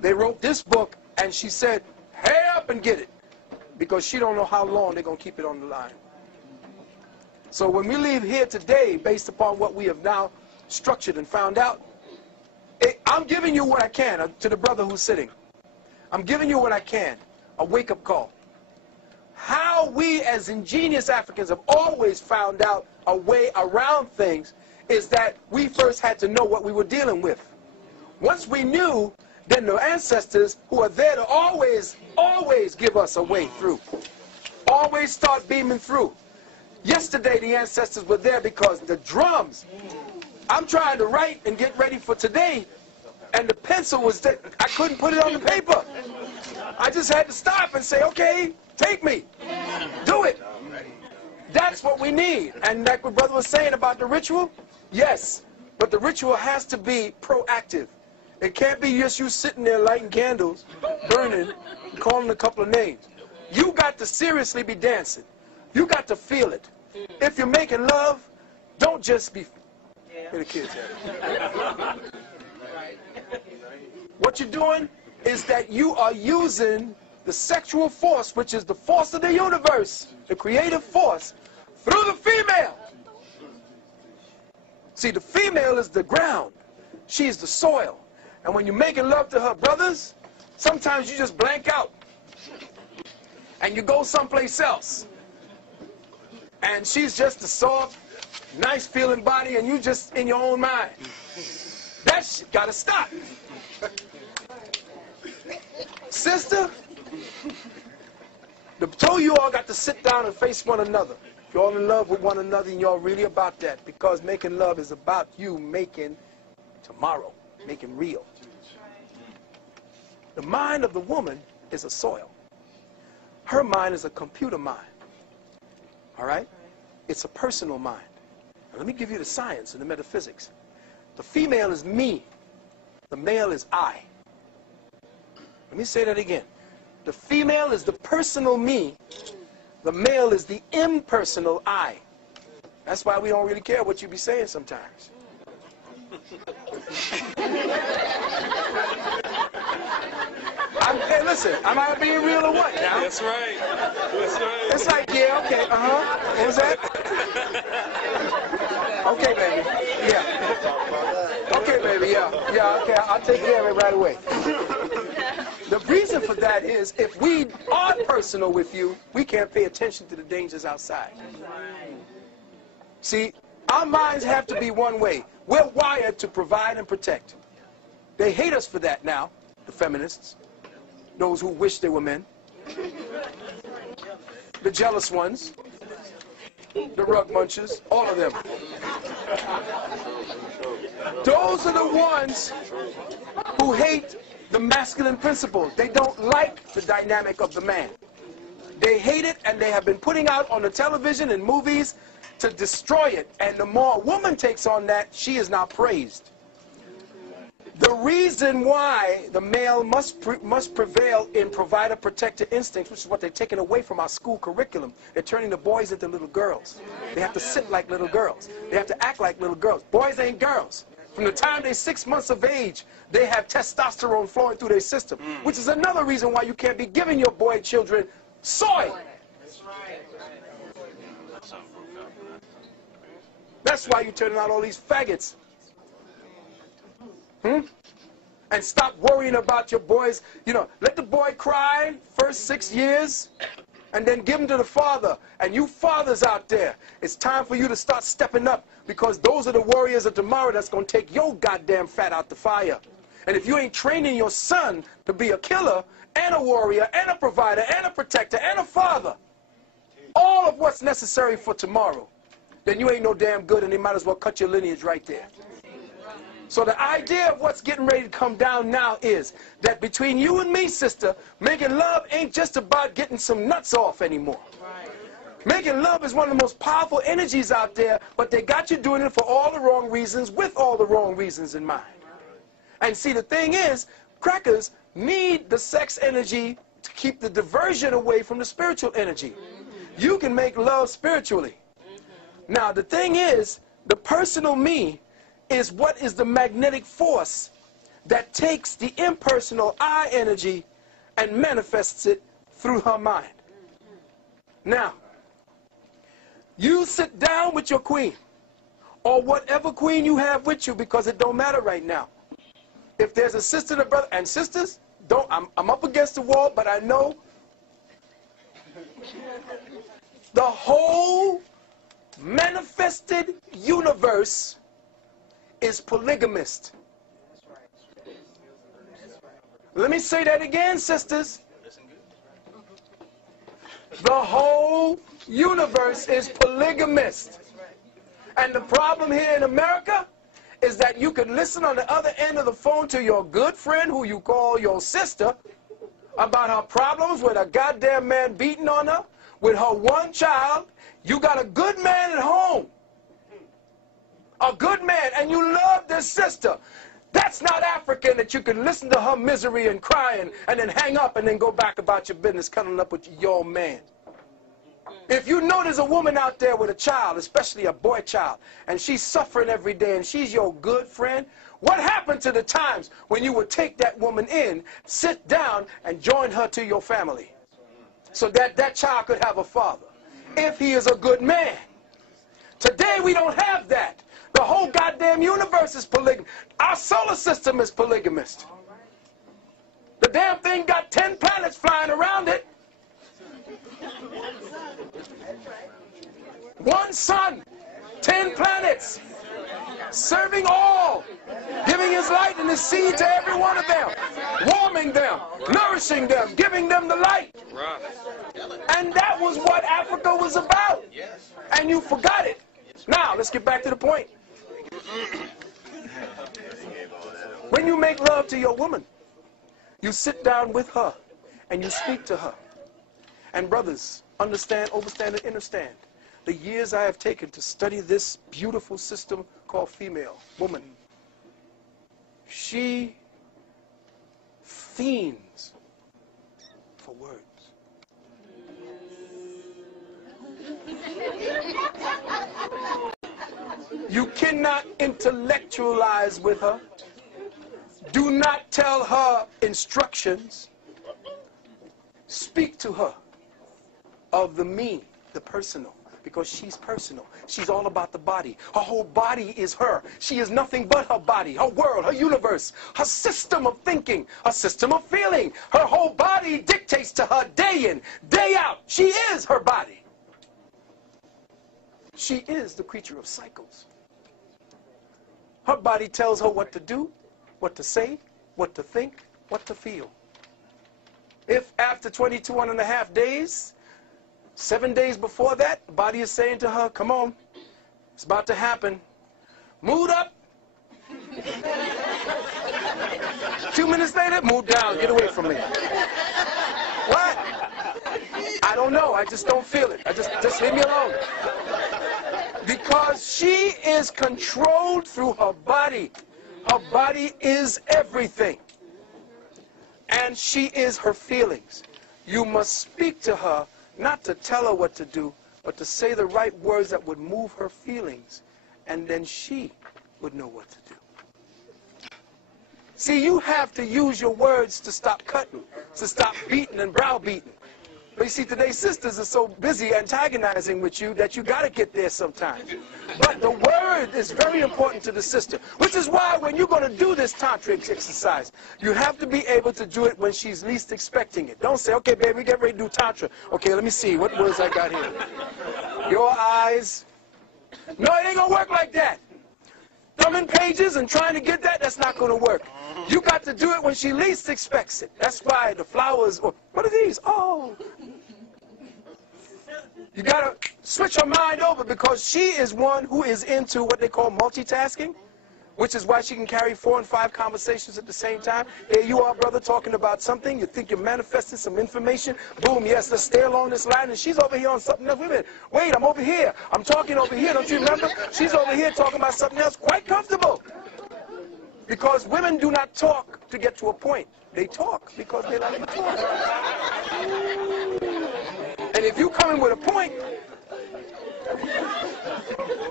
They wrote this book, and she said, hurry up and get it, because she don't know how long they're going to keep it on the line. So when we leave here today, based upon what we have now structured and found out, I'm giving you what I can, to the brother who's sitting. I'm giving you what I can, a wake-up call. How we as ingenious Africans have always found out a way around things is that we first had to know what we were dealing with. Once we knew, then the ancestors who are there to always give us a way through. Always start beaming through. Yesterday the ancestors were there because the drums, I'm trying to write and get ready for today, and the pencil was there. I couldn't put it on the paper. I just had to stop and say, okay, take me. Do it. That's what we need. And like what brother was saying about the ritual, yes, but the ritual has to be proactive. It can't be just you sitting there lighting candles, burning, calling a couple of names. You got to seriously be dancing. You got to feel it. If you're making love, don't just be... Where the kids at? What you're doing is that you are using the sexual force, which is the force of the universe, the creative force, through the female. See, the female is the ground. She's the soil. And when you're making love to her brothers, sometimes you just blank out. And you go someplace else. And she's just a soft, nice feeling body, and you just in your own mind. That's gotta stop. Sister, the two of you all got to sit down and face one another. You're all in love with one another, and you're really about that, because making love is about you making tomorrow, making real. The mind of the woman is a soil. Her mind is a computer mind. All right? It's a personal mind. Now, let me give you the science and the metaphysics. The female is me. The male is I. Let me say that again. The female is the personal me. The male is the impersonal I. That's why we don't really care what you be saying sometimes. Hey, listen, am I being real or what now? That's right. That's right. It's like, yeah, okay, What was that? Okay, baby. Yeah. Okay, baby, yeah. Yeah, okay, I'll take care of it right away. The reason for that is if we are personal with you, we can't pay attention to the dangers outside. See, our minds have to be one way. We're wired to provide and protect. They hate us for that now, the feminists, those who wish they were men, the jealous ones, the rug munchers, all of them. Those are the ones who hate the masculine principle. They don't like the dynamic of the man. They hate it, and they have been putting out on the television and movies to destroy it. And the more a woman takes on that, she is now praised. The reason why the male must prevail in provider-protector instincts, which is what they're taking away from our school curriculum. They're turning the boys into little girls. They have to sit like little girls. They have to act like little girls. Boys ain't girls. From the time they're 6 months of age, they have testosterone flowing through their system, which is another reason why you can't be giving your boy children soy. That's why you're turning out all these faggots. And stop worrying about your boys. You know, let the boy cry first 6 years, and then give him to the father. And you fathers out there, it's time for you to start stepping up, because those are the warriors of tomorrow that's going to take your goddamn fat out the fire. And if you ain't training your son to be a killer and a warrior and a provider and a protector and a father, all of what's necessary for tomorrow, then you ain't no damn good, and they might as well cut your lineage right there. So the idea of what's getting ready to come down now is that between you and me, sister, making love ain't just about getting some nuts off anymore. Making love is one of the most powerful energies out there, but they got you doing it for all the wrong reasons, with all the wrong reasons in mind. And see, the thing is, crackers need the sex energy to keep the diversion away from the spiritual energy. You can make love spiritually. Now, the thing is, the personal me is what is the magnetic force that takes the impersonal I energy and manifests it through her mind. Now, you sit down with your queen, or whatever queen you have with you, because it don't matter right now. If there's a sister and a brother, and sisters, I'm up against the wall, but I know the whole manifested universe is polygamist. Let me say that again, sisters. The whole universe is polygamist. And the problem here in America is that you can listen on the other end of the phone to your good friend, who you call your sister, about her problems with a goddamn man beating on her, with her one child. You got a good man at home. A good man, and you love this sister. That's not African, that you can listen to her misery and crying and then hang up and then go back about your business, cuddling up with your man. If you know there's a woman out there with a child, especially a boy child, and she's suffering every day and she's your good friend, what happened to the times when you would take that woman in, sit down, and join her to your family so that that child could have a father, if he is a good man? Today we don't have that. The whole goddamn universe is polygamous. Our solar system is polygamist. The damn thing got 10 planets flying around it. One sun, 10 planets, serving all, giving his light and his seed to every one of them, warming them, nourishing them, giving them the light. And that was what Africa was about. And you forgot it. Now, let's get back to the point. When you make love to your woman, you sit down with her and you speak to her. And brothers, understand, overstand, and understand the years I have taken to study this beautiful system called female, woman. She fiends for words. You cannot intellectualize with her. Do not tell her instructions. Speak to her of the me, the personal, because she's personal. She's all about the body. Her whole body is her. She is nothing but her body, her world, her universe, her system of thinking, her system of feeling. Her whole body dictates to her day in, day out. She is her body. She is the creature of cycles. Her body tells her what to do, what to say, what to think, what to feel. If after 22.5 days, 7 days before that, the body is saying to her, come on, it's about to happen. Mood up. 2 minutes later, mood down, get away from me. What? I don't know, I just don't feel it. Just leave me alone. Because she is controlled through her body. Her body is everything. And she is her feelings. You must speak to her, not to tell her what to do, but to say the right words that would move her feelings. And then she would know what to do. See, you have to use your words to stop cutting, to stop beating and browbeating. But you see, today's sisters are so busy antagonizing with you that you got to get there sometimes. But the word is very important to the sister, which is why when you're going to do this tantric exercise, you have to be able to do it when she's least expecting it. Don't say, okay, baby, get ready to do tantra. Okay, let me see. What words I got here? Your eyes. No, it ain't going to work like that. Thumbing pages and trying to get that, that's not going to work. You got to do it when she least expects it. That's why the flowers, or what are these? Oh. You got to switch her mind over because she is one who is into what they call multitasking, which is why she can carry 4 and 5 conversations at the same time. There you are, brother, talking about something. You think you're manifesting some information. Boom, yes, let's stay along this line. And she's over here on something else. Wait a minute. Wait, I'm over here. I'm talking over here. Don't you remember? She's over here talking about something else. Quite comfortable. Because women do not talk to get to a point. They talk because they like to talk. And if you come in with a point,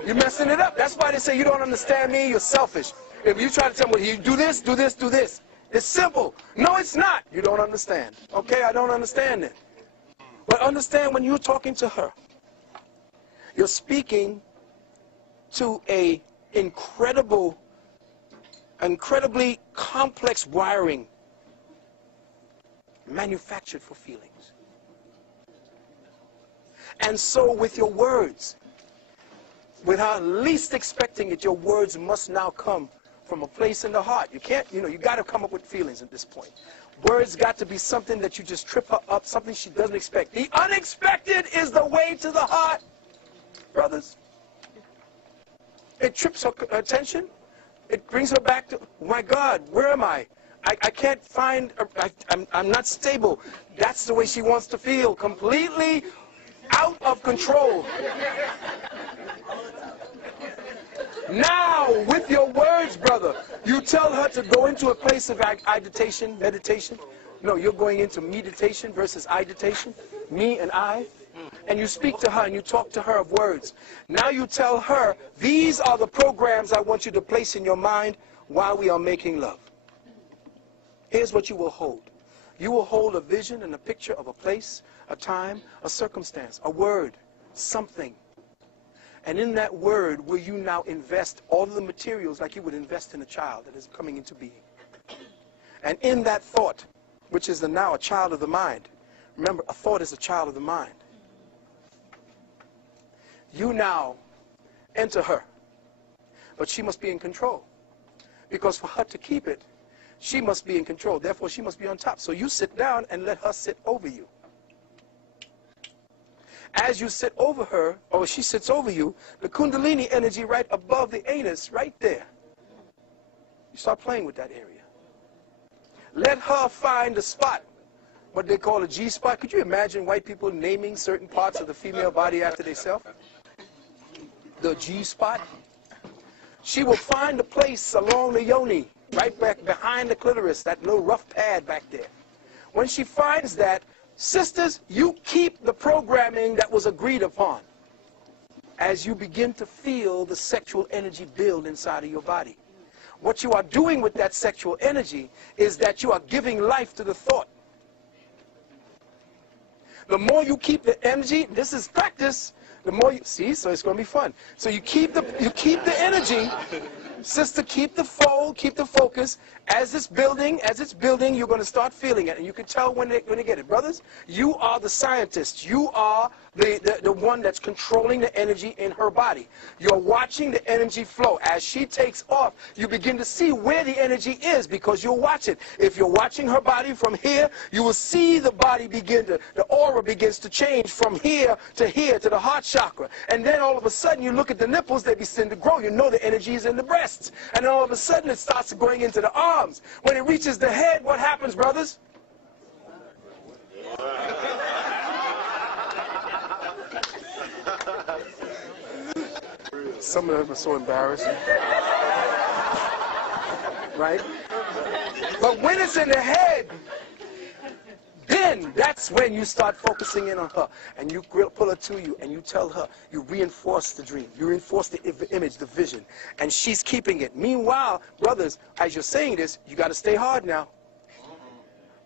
you're messing it up. That's why they say you don't understand me, you're selfish. If you try to tell me, well, you do this, do this, do this. It's simple. No, it's not. You don't understand. Okay, I don't understand it. But understand when you're talking to her, you're speaking to a incredibly complex wiring manufactured for feelings. And so with your words, without least expecting it, your words must now come from a place in the heart. You can't, you got to come up with feelings at this point. Words got to be something that you just trip her up, something she doesn't expect. The unexpected is the way to the heart, brothers. It trips her attention. It brings her back to, oh my God, where am I? I can't find, I'm not stable. That's the way she wants to feel, completely out of control. Now, with your words, brother, you tell her to go into a place of agitation, meditation. No, you're going into meditation versus agitation, me and I. And you speak to her and you talk to her of words. Now you tell her, these are the programs I want you to place in your mind while we are making love. Here's what you will hold. You will hold a vision and a picture of a place, a time, a circumstance, a word, something. And in that word will you now invest all of the materials like you would invest in a child that is coming into being. And in that thought, which is now a child of the mind, remember, a thought is a child of the mind. You now enter her, but she must be in control. Because for her to keep it, she must be in control. Therefore, she must be on top. So you sit down and let her sit over you. As you sit over her, or she sits over you, the Kundalini energy right above the anus, right there. You start playing with that area. Let her find a spot, what they call a G-spot. Could you imagine white people naming certain parts of the female body after themselves? The G-spot. She will find a place along the yoni, right back behind the clitoris, that little rough pad back there. When she finds that, sisters, you keep the programming that was agreed upon as you begin to feel the sexual energy build inside of your body. What you are doing with that sexual energy is that you are giving life to the thought. The more you keep the energy, this is practice, the more you, see, so it's going to be fun. So you keep the energy, sister, keep the fold, keep the focus. As it's building, you're going to start feeling it. And you can tell when they get it. Brothers, you are the scientist. You are the one that's controlling the energy in her body. You're watching the energy flow. As she takes off, you begin to see where the energy is because you'll watch it. If you're watching her body from here, you will see the body the aura begins to change from here to the heart chakra. And then all of a sudden, you look at the nipples, they begin to grow. You know the energy is in the breasts. And then all of a sudden, it starts going into the arms. When it reaches the head, what happens, brothers? Some of them are so embarrassing. Right? But when it's in the head, then that's That's when you start focusing in on her, and you pull her to you, and you tell her, you reinforce the dream, you reinforce the image, the vision, and she's keeping it. Meanwhile, brothers, as you're saying this, you got to stay hard now.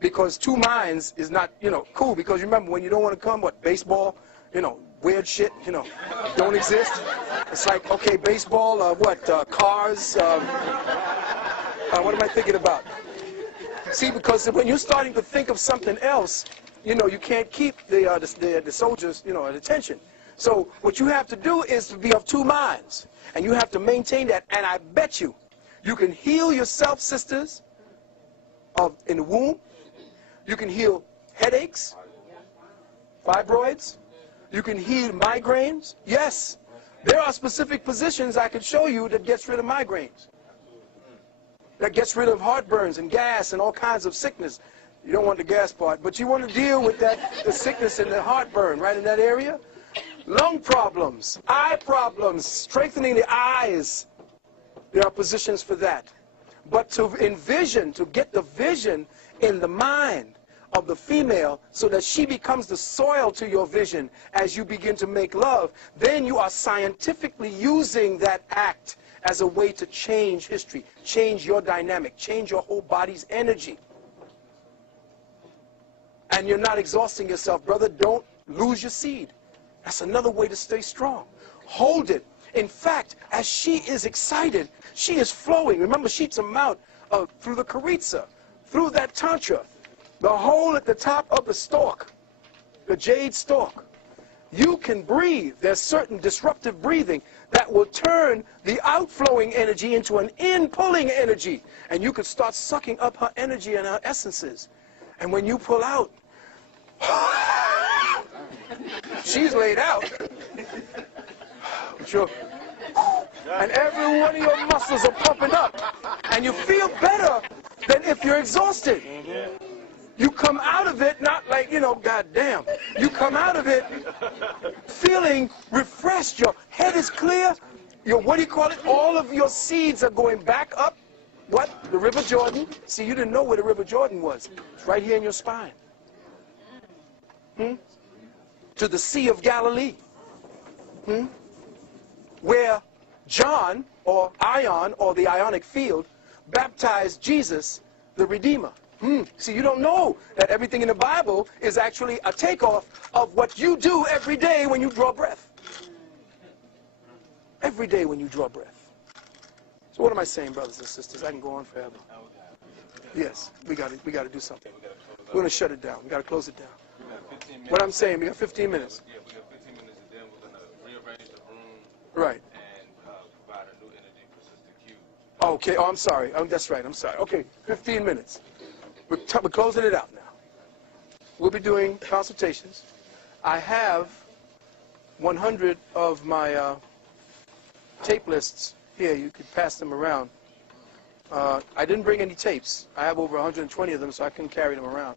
Because two minds is not, cool. Because remember, when you don't want to come, what, baseball, weird shit, don't exist. It's like, okay, baseball, cars, what am I thinking about? See, because when you're starting to think of something else, you can't keep the soldiers, at attention. So what you have to do is to be of two minds, and you have to maintain that. And I bet you can heal yourself, sisters, in the womb. You can heal headaches, fibroids. You can heal migraines. Yes, there are specific positions I could show you that gets rid of migraines, that gets rid of heartburns and gas and all kinds of sickness. You don't want the gas part, but you want to deal with the sickness and the heartburn right in that area. Lung problems, eye problems, strengthening the eyes. There are positions for that. But to envision, to get the vision in the mind of the female so that she becomes the soil to your vision as you begin to make love, then you are scientifically using that act as a way to change history, change your dynamic, change your whole body's energy. And you're not exhausting yourself, brother. Don't lose your seed. That's another way to stay strong. Hold it. In fact, as she is excited, she is flowing. Remember, she eats them out through the charitza, through that tantra, the hole at the top of the stalk, the jade stalk. You can breathe. There's certain disruptive breathing that will turn the outflowing energy into an in-pulling energy. And you could start sucking up her energy and her essences. And when you pull out, she's laid out. Sure. And every one of your muscles are pumping up. And you feel better than if you're exhausted. You come out of it, not like, goddamn. You come out of it feeling refreshed. Your head is clear. All of your seeds are going back up. What? The River Jordan. See, you didn't know where the River Jordan was. It's right here in your spine. To the Sea of Galilee. Where John, or Ion, or the Ionic field, baptized Jesus, the Redeemer. See, you don't know that everything in the Bible is actually a takeoff of what you do every day when you draw breath. Every day when you draw breath. So what am I saying, brothers and sisters? I can go on forever. Yes, we got to do something. We're going to shut it down. We got to close it down. What I'm saying, we got 15 minutes. Yeah, we got 15 minutes, and then we're going to rearrange the room. Right. And provide a new energy for Sister Q. Okay. Oh, I'm sorry. That's right. I'm sorry. Okay, 15 minutes. We're closing it out now. We'll be doing consultations. I have 100 of my tape lists here. You could pass them around. I didn't bring any tapes. I have over 120 of them, so I couldn't carry them around.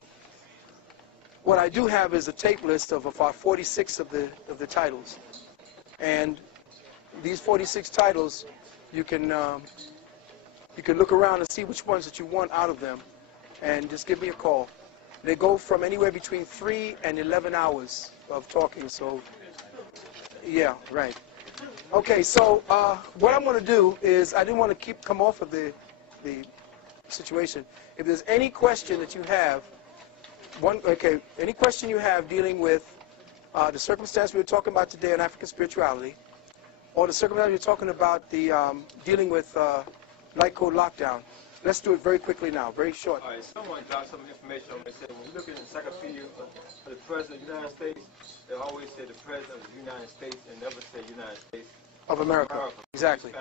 What I do have is a tape list of about 46 of the titles. And these 46 titles, you can look around and see which ones that you want out of them. And just give me a call. They go from anywhere between 3 and 11 hours of talking. So, yeah, right. Okay, so what I'm going to do is, I didn't want to come off of the situation. If there's any question that you have, any question you have dealing with the circumstance we were talking about today on African spirituality, or the circumstance we were talking about dealing with Light Code Lockdown, let's do it very quickly now, very short. All right, someone dropped some information on me. Said when you look at the encyclopedia of the President of the United States, they always say the President of the United States and never say United States of America. Exactly.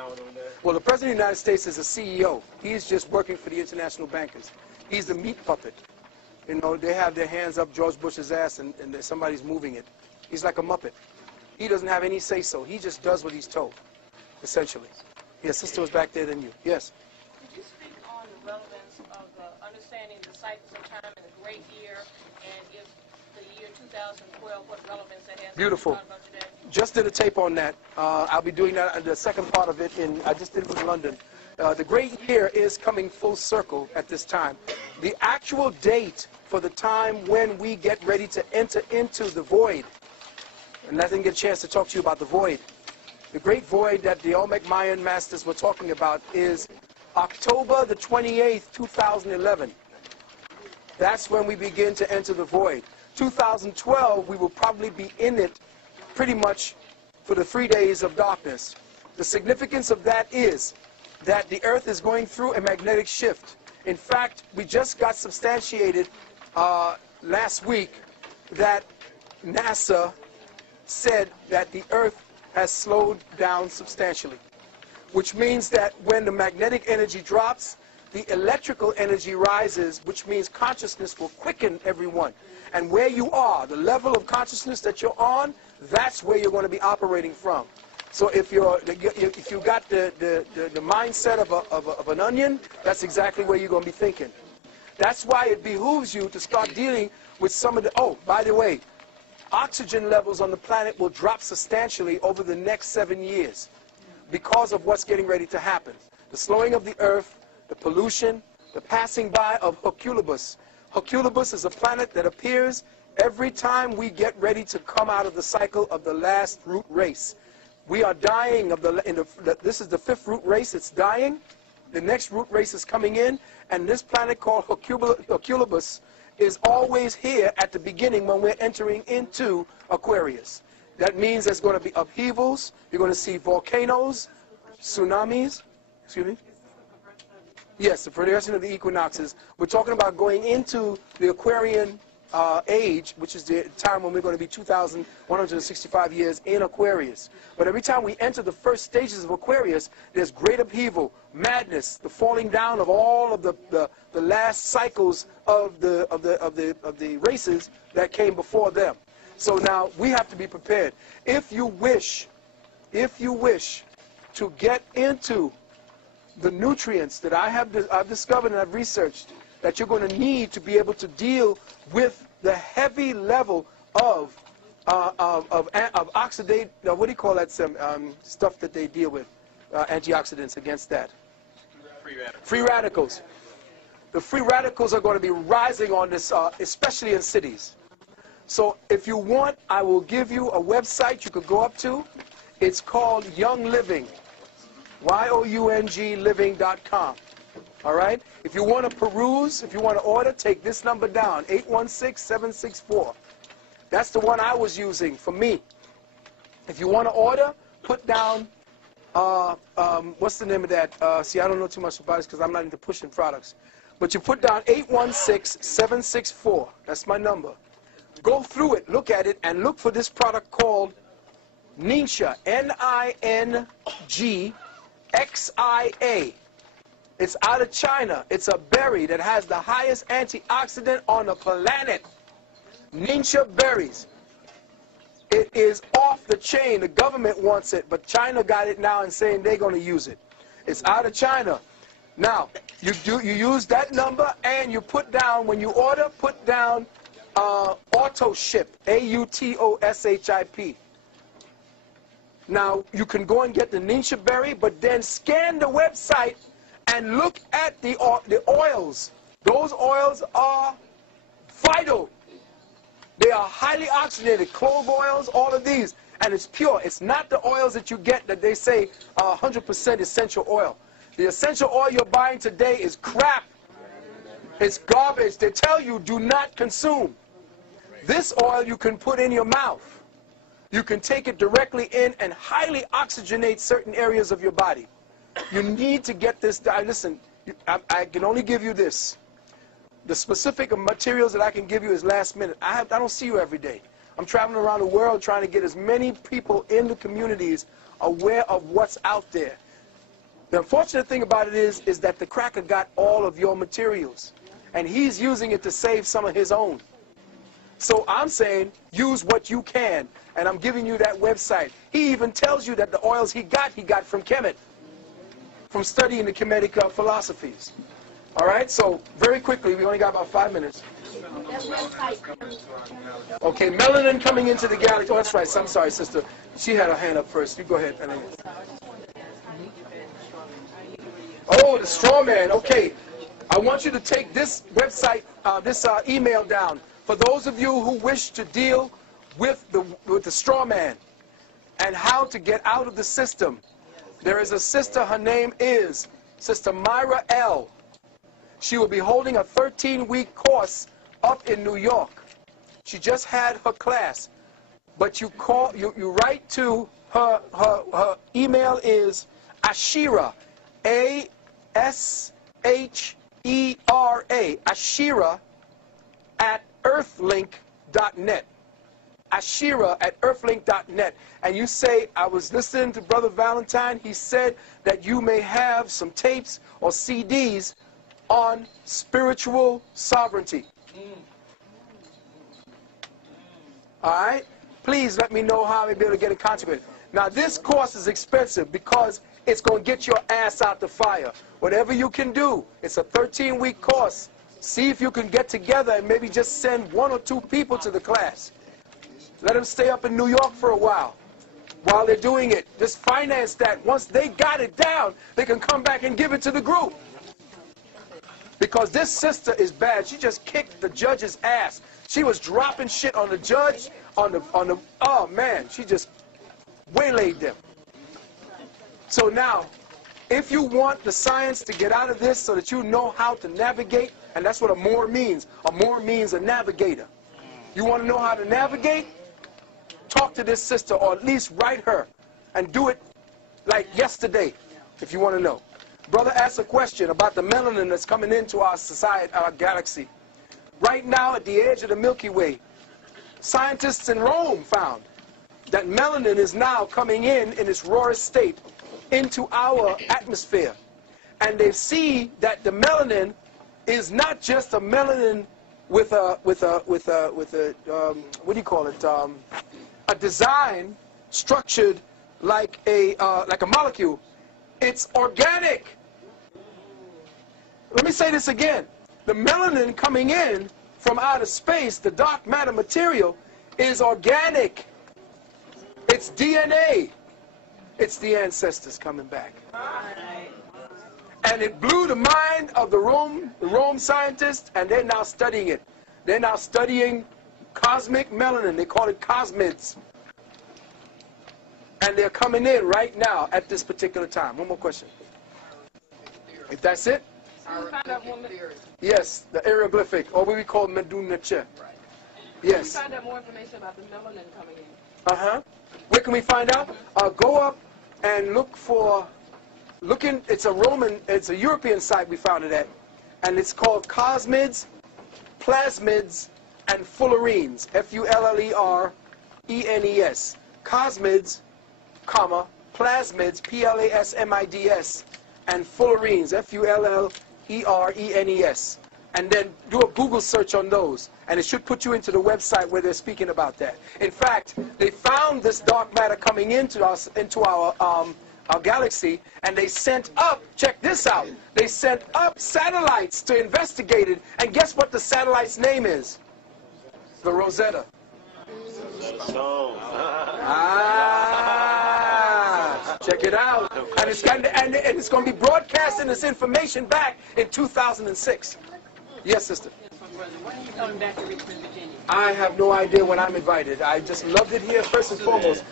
Well, the President of the United States is a CEO. He's just working for the international bankers. He's the meat puppet. They have their hands up George Bush's ass and somebody's moving it. He's like a Muppet. He doesn't have any say-so. He just does what he's told, essentially. Yes, sister was back there than you. Yes? Could you speak on the relevance of understanding the cycles of time in the great year, and if the year 2012, what relevance that has? Beautiful. Just did a tape on that. I'll be doing that, the second part of it, I just did it in London. The great year is coming full circle at this time. The actual date for the time when we get ready to enter into the void. And I didn't get a chance to talk to you about the void. The great void that the Olmec Mayan masters were talking about is October the 28th, 2011. That's when we begin to enter the void. 2012, we will probably be in it pretty much for the 3 days of darkness. The significance of that is that the Earth is going through a magnetic shift. In fact, we just got substantiated last week that NASA said that the Earth has slowed down substantially, which means that when the magnetic energy drops, the electrical energy rises, which means consciousness will quicken everyone. And where you are, the level of consciousness that you're on, that's where you're going to be operating from. So if you got the mindset of an onion, that's exactly where you're going to be thinking. That's why it behooves you to start dealing with some of the, oh, by the way, oxygen levels on the planet will drop substantially over the next 7 years because of what's getting ready to happen. The slowing of the Earth, the pollution, the passing by of Herculebus. Herculebus is a planet that appears every time we get ready to come out of the cycle of the last root race. We are dying of this is the 5th root race, it's dying. The next root race is coming in, and this planet called Herculebus is always here at the beginning when we're entering into Aquarius. That means there's going to be upheavals, you're going to see volcanoes, tsunamis, excuse me? Yes, the progression of the equinoxes. We're talking about going into the Aquarian age, which is the time when we're going to be 2,165 years in Aquarius. But every time we enter the first stages of Aquarius, there's great upheaval, madness, the falling down of all of the last cycles of the races that came before them. So now we have to be prepared. If you wish to get into the nutrients that I've discovered and I've researched that you're going to need to be able to deal with the heavy level of oxidate, what do you call that stuff that they deal with, antioxidants against that? Free radicals. Free radicals. The free radicals are going to be rising on this, especially in cities. So if you want, I will give you a website you could go up to. It's called Young Living. youngliving.com. All right? If you want to peruse, if you want to order, take this number down, 816-764. That's the one I was using for me. If you want to order, put down, what's the name of that? See, I don't know too much about this because I'm not into pushing products. But you put down 816-764. That's my number. Go through it, look at it, and look for this product called Ninja, N-I-N-G-X-I-A. It's out of China. It's a berry that has the highest antioxidant on the planet. Ninja berries. It is off the chain. The government wants it, but China got it now and saying they're going to use it. It's out of China. Now, you use that number and you put down, when you order, put down AutoShip, A-U-T-O-S-H-I-P. Now, you can go and get the Ninja berry, but then scan the website and look at the oils. Those oils are vital. They are highly oxygenated, clove oils, all of these. And it's pure. It's not the oils that you get that they say 100% essential oil. The essential oil you're buying today is crap. It's garbage. They tell you do not consume. This oil you can put in your mouth. You can take it directly in and highly oxygenate certain areas of your body. You need to get this. Listen, I can only give you this. The specific materials that I can give you is last minute. I don't see you every day. I'm traveling around the world trying to get as many people in the communities aware of what's out there. The unfortunate thing about it is that the cracker got all of your materials, and he's using it to save some of his own. So I'm saying use what you can, and I'm giving you that website. He even tells you that the oils he got from Kemet, from studying the Kemetic philosophies. All right, so very quickly, we only got about 5 minutes. Okay, melanin coming into the galaxy. Oh, that's right. I'm sorry, sister. She had her hand up first. You go ahead. Oh, the straw man. Okay. I want you to take this website, this email down. For those of you who wish to deal with the straw man and how to get out of the system, there is a sister, her name is Sister Myra L. She will be holding a 13-week course up in New York. She just had her class. But you write to her email is Ashira, A-S-H-E-R-A, Ashira at earthlink.net. Ashira at earthlink.net. And you say, I was listening to Brother Valentine. He said that you may have some tapes or CDs on spiritual sovereignty. All right? Please let me know how I may be able to get in contact with it. Now, this course is expensive because it's going to get your ass out the fire. Whatever you can do, it's a 13-week course. See if you can get together and maybe just send 1 or 2 people to the class. Let them stay up in New York for a while they're doing it. Just finance that. Once they got it down, they can come back and give it to the group. Because this sister is bad. She just kicked the judge's ass. She was dropping shit on the judge, oh man, she just waylaid them. So now, if you want the science to get out of this so that you know how to navigate, and that's what a Moor means. A Moor means a navigator. You want to know how to navigate? Talk to this sister, or at least write her, and do it like yesterday, if you want to know. Brother asked a question about the melanin that's coming into our society, our galaxy. Right now, at the edge of the Milky Way, scientists in Rome found that melanin is now coming in its rawest state into our atmosphere. And they see that the melanin is not just a melanin with a what do you call it? A design structured like a molecule. It's organic. Let me say this again. The melanin coming in from outer space, the dark matter material, is organic. It's DNA. It's the ancestors coming back. And it blew the mind of the Rome scientists, and they're now studying it. They're now studying cosmic melanin. They call it cosmids. And they're coming in right now at this particular time. One more question. If that's it? Yes, the hieroglyphic, or what we call Medunache. Yes. Can we find out more information about the melanin coming in? Uh-huh. Where can we find out? Go up and look for, it's a European site we found it at, and it's called Cosmids, Plasmids, and Fullerenes, Fullerenes. Cosmids, comma, Plasmids, Plasmids, and Fullerenes, Fullerenes. And then do a Google search on those, and it should put you into the website where they're speaking about that. In fact, they found this dark matter coming into our galaxy, and they sent up, check this out, they sent up satellites to investigate it, and guess what the satellite's name is? The Rosetta. Check it out. And it's going to be broadcasting this information back in 2006. Yes, sister. When are you coming back to Richmond, Virginia? I have no idea when I'm invited. I just loved it here, first and foremost.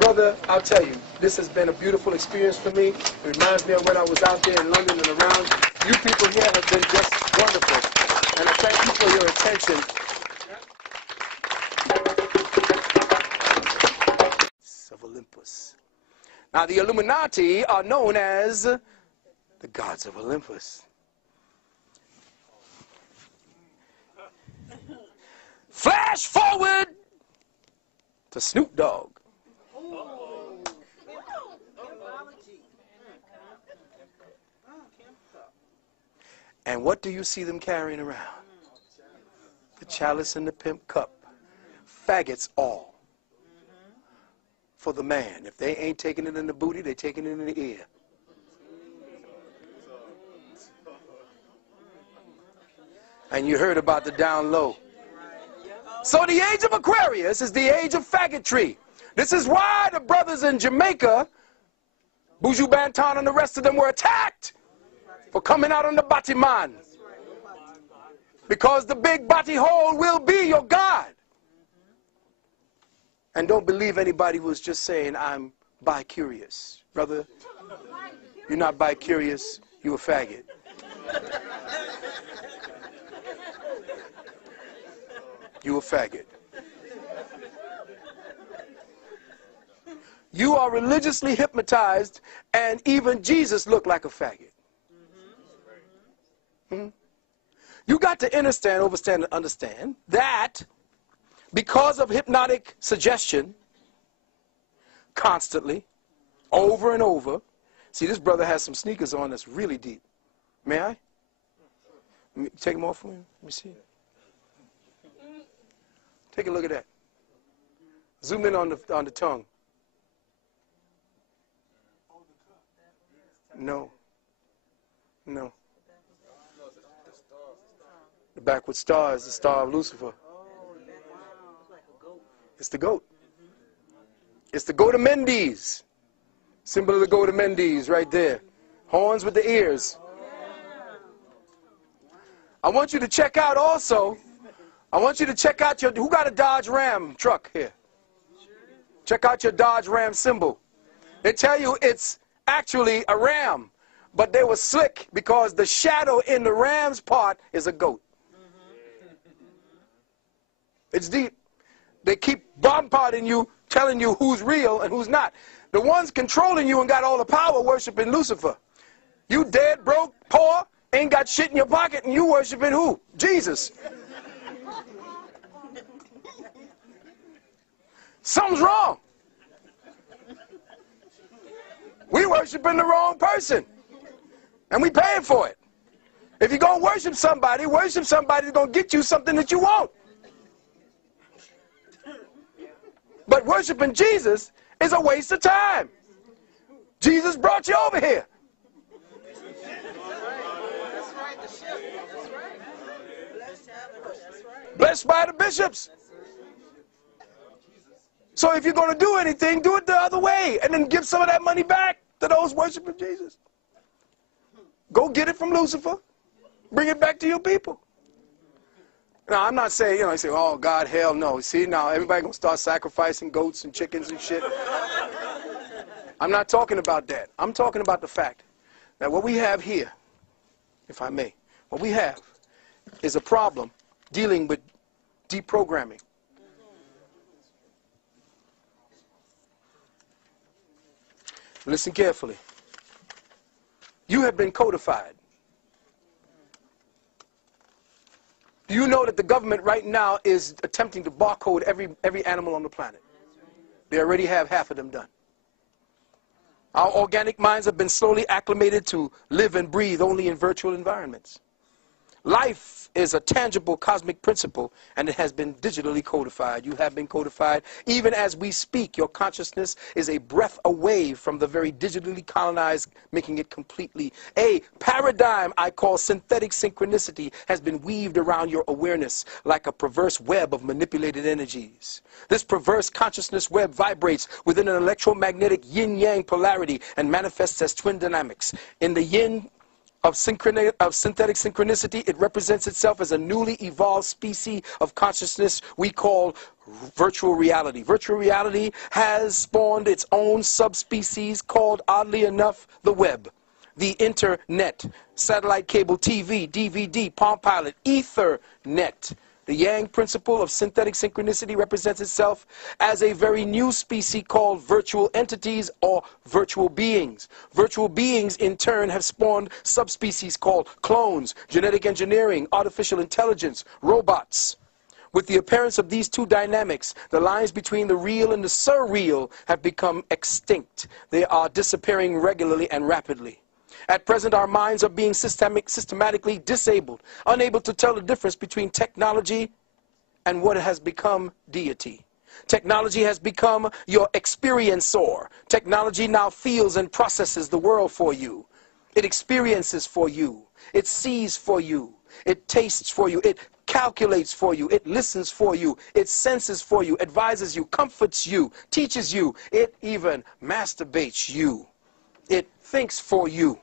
Brother, I'll tell you, this has been a beautiful experience for me. It reminds me of when I was out there in London and around. You people here have been just wonderful. And I thank you for your attention. Of Olympus. Now, the Illuminati are known as the gods of Olympus. Flash forward to Snoop Dogg. And what do you see them carrying around? The chalice and the pimp cup. Faggots all. For the man. If they ain't taking it in the booty, they taking it in the ear. And you heard about the down low. So the age of Aquarius is the age of faggotry. This is why the brothers in Jamaica, Buju Banton and the rest of them were attacked for coming out on the Batiman. Because the big body hole will be your God. And don't believe anybody who's just saying, I'm bi-curious. Brother, you're not bi-curious, you're a faggot. You a faggot. You are religiously hypnotized, and even Jesus looked like a faggot. You got to understand that because of hypnotic suggestion, constantly, over and over. See, this brother has some sneakers on that's really deep. May I? Let me take them off for me. Let me see. Take a look at that. Zoom in on the tongue. No. No. The backward star is the star of Lucifer. It's the goat. It's the goat of Mendes. Symbol of the goat of Mendes right there. Horns with the ears. I want you to check out also. I want you to check out your, who got a Dodge Ram truck here? Check out your Dodge Ram symbol. They tell you it's actually a ram, but they were slick because the shadow in the ram's part is a goat. It's deep. They keep bombarding you, telling you who's real and who's not. The ones controlling you and got all the power worshiping Lucifer. You dead, broke, poor, ain't got shit in your pocket, and you worshiping who? Jesus. Something's wrong. We worshiping the wrong person. And we paying for it. If you're going to worship somebody that's going to get you something that you want. But worshiping Jesus is a waste of time. Jesus brought you over here. Blessed by the bishops. So if you're going to do anything, do it the other way and then give some of that money back to those worshiping Jesus. Go get it from Lucifer. Bring it back to your people. Now, I'm not saying, you say, oh, God, hell no. See, now everybody going to start sacrificing goats and chickens and shit. I'm not talking about that. I'm talking about the fact that what we have here, if I may, what we have is a problem dealing with deprogramming. Listen carefully. You have been codified. Do you know that the government right now is attempting to barcode every animal on the planet? They already have half of them done. Our organic minds have been slowly acclimated to live and breathe only in virtual environments. Life is a tangible cosmic principle, and it has been digitally codified. You have been codified. Even as we speak, your consciousness is a breath away from the very digitally colonized, making it completely. A paradigm I call synthetic synchronicity has been weaved around your awareness like a perverse web of manipulated energies. This perverse consciousness web vibrates within an electromagnetic yin-yang polarity and manifests as twin dynamics. In the yin of synthetic synchronicity, it represents itself as a newly evolved species of consciousness we call virtual reality. Virtual reality has spawned its own subspecies called, oddly enough, the web, the internet, satellite cable TV, DVD, Palm Pilot, Ethernet. The Yang principle of synthetic synchronicity represents itself as a very new species called virtual entities or virtual beings. Virtual beings, in turn, have spawned subspecies called clones, genetic engineering, artificial intelligence, robots. With the appearance of these two dynamics, the lines between the real and the surreal have become extinct. They are disappearing regularly and rapidly. At present, our minds are being systematically disabled, unable to tell the difference between technology and what has become deity. Technology has become your experiencer. Technology now feels and processes the world for you. It experiences for you. It sees for you. It tastes for you. It calculates for you. It listens for you. It senses for you, advises you, comforts you, teaches you. It even masturbates you. It thinks for you.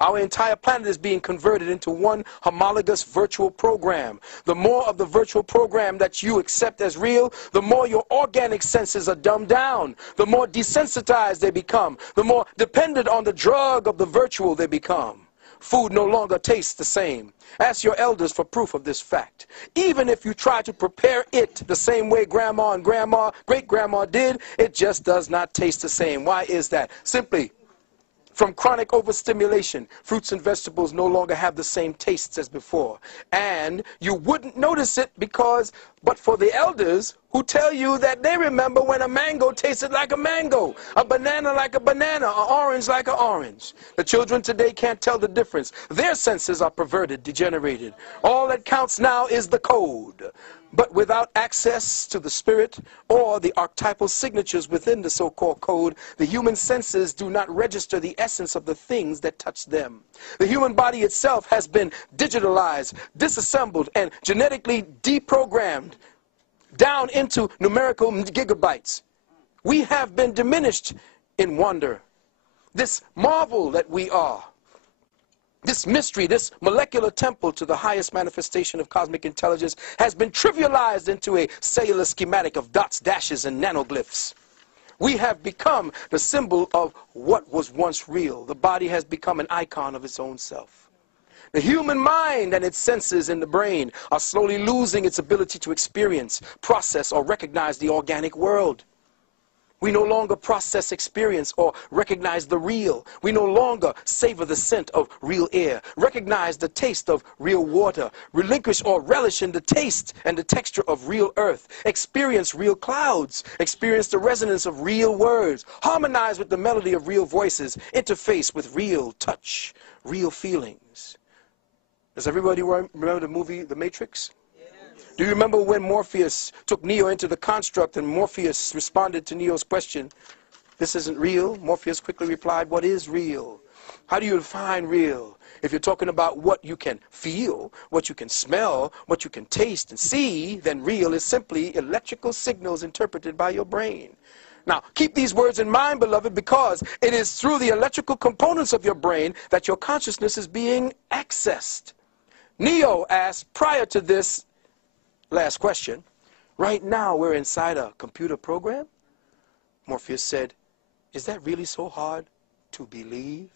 Our entire planet is being converted into one homologous virtual program. The more of the virtual program that you accept as real, the more your organic senses are dumbed down, the more desensitized they become, the more dependent on the drug of the virtual they become. Food no longer tastes the same. Ask your elders for proof of this fact. Even if you try to prepare it the same way grandma and great-grandma did, it just does not taste the same. Why is that? Simply, from chronic overstimulation, fruits and vegetables no longer have the same tastes as before. And you wouldn't notice it but for the elders who tell you that they remember when a mango tasted like a mango, a banana like a banana, an orange like an orange. The children today can't tell the difference. Their senses are perverted, degenerated. All that counts now is the code. But without access to the spirit or the archetypal signatures within the so-called code, the human senses do not register the essence of the things that touch them. The human body itself has been digitalized, disassembled, and genetically deprogrammed down into numerical gigabytes. We have been diminished in wonder. This marvel that we are, this mystery, this molecular temple to the highest manifestation of cosmic intelligence has been trivialized into a cellular schematic of dots, dashes, and nanoglyphs. We have become the symbol of what was once real. The body has become an icon of its own self. The human mind and its senses in the brain are slowly losing its ability to experience, process, or recognize the organic world. We no longer process experience or recognize the real. We no longer savor the scent of real air, recognize the taste of real water, relinquish or relish in the taste and the texture of real earth, experience real clouds, experience the resonance of real words, harmonize with the melody of real voices, interface with real touch, real feelings. Does everybody remember the movie The Matrix? Do you remember when Morpheus took Neo into the construct and Morpheus responded to Neo's question, "This isn't real"? Morpheus quickly replied, "What is real? How do you define real? If you're talking about what you can feel, what you can smell, what you can taste and see, then real is simply electrical signals interpreted by your brain." Now, keep these words in mind, beloved, because it is through the electrical components of your brain that your consciousness is being accessed. Neo asked prior to this last question, "Right now we're inside a computer program?" Morpheus said, "Is that really so hard to believe?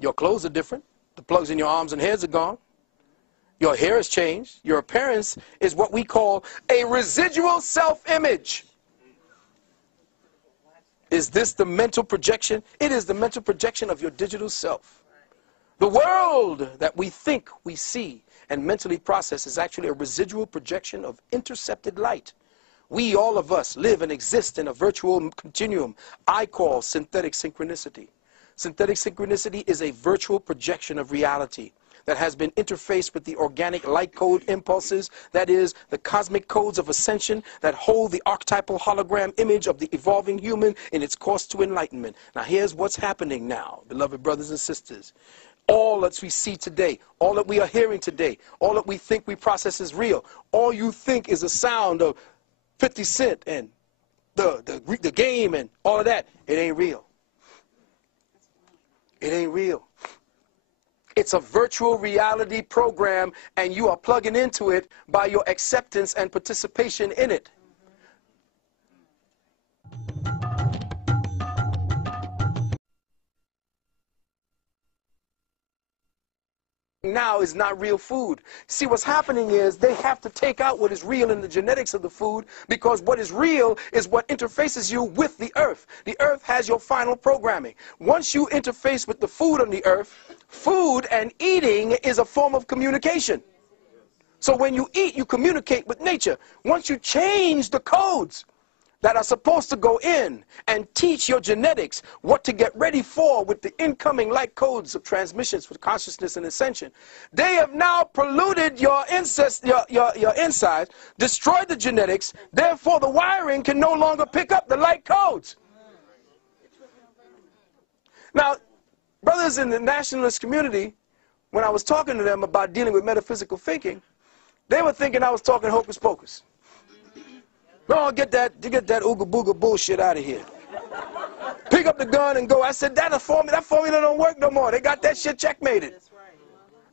Your clothes are different. The plugs in your arms and heads are gone. Your hair has changed. Your appearance is what we call a residual self-image." Is this the mental projection? It is the mental projection of your digital self. The world that we think we see and mentally process is actually a residual projection of intercepted light. We, all of us, live and exist in a virtual continuum I call synthetic synchronicity. Synthetic synchronicity is a virtual projection of reality that has been interfaced with the organic light code impulses, that is, the cosmic codes of ascension that hold the archetypal hologram image of the evolving human in its course to enlightenment. Now here's what's happening now, beloved brothers and sisters. All that we see today, all that we are hearing today, all that we think we process is real, all you think is a sound of 50 Cent and the game and all of that, it ain't real. It ain't real. It's a virtual reality program, and you are plugging into it by your acceptance and participation in it. Now is not real food. See, what's happening is they have to take out what is real in the genetics of the food, because what is real is what interfaces you with the earth. The earth has your final programming. Once you interface with the food on the earth, food and eating is a form of communication. So when you eat, you communicate with nature. Once you change the codes that are supposed to go in and teach your genetics what to get ready for with the incoming light codes of transmissions with consciousness and ascension, they have now polluted your insides, destroyed the genetics, therefore the wiring can no longer pick up the light codes. Now, brothers in the nationalist community, when I was talking to them about dealing with metaphysical thinking, they were thinking I was talking hocus pocus. No, get that ooga booga bullshit out of here. Pick up the gun and go. I said, that formula don't work no more. They got that shit checkmated.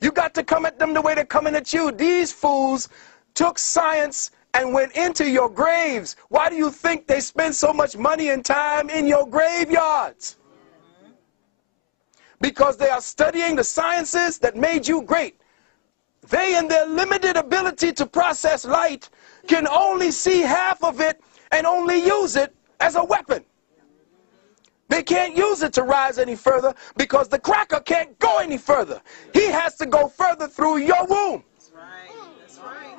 You got to come at them the way they're coming at you. These fools took science and went into your graves. Why do you think they spend so much money and time in your graveyards? Because they are studying the sciences that made you great. They, in their limited ability to process light, can only see half of it and only use it as a weapon. They can't use it to rise any further because the cracker can't go any further. He has to go further through your womb. That's right. That's right.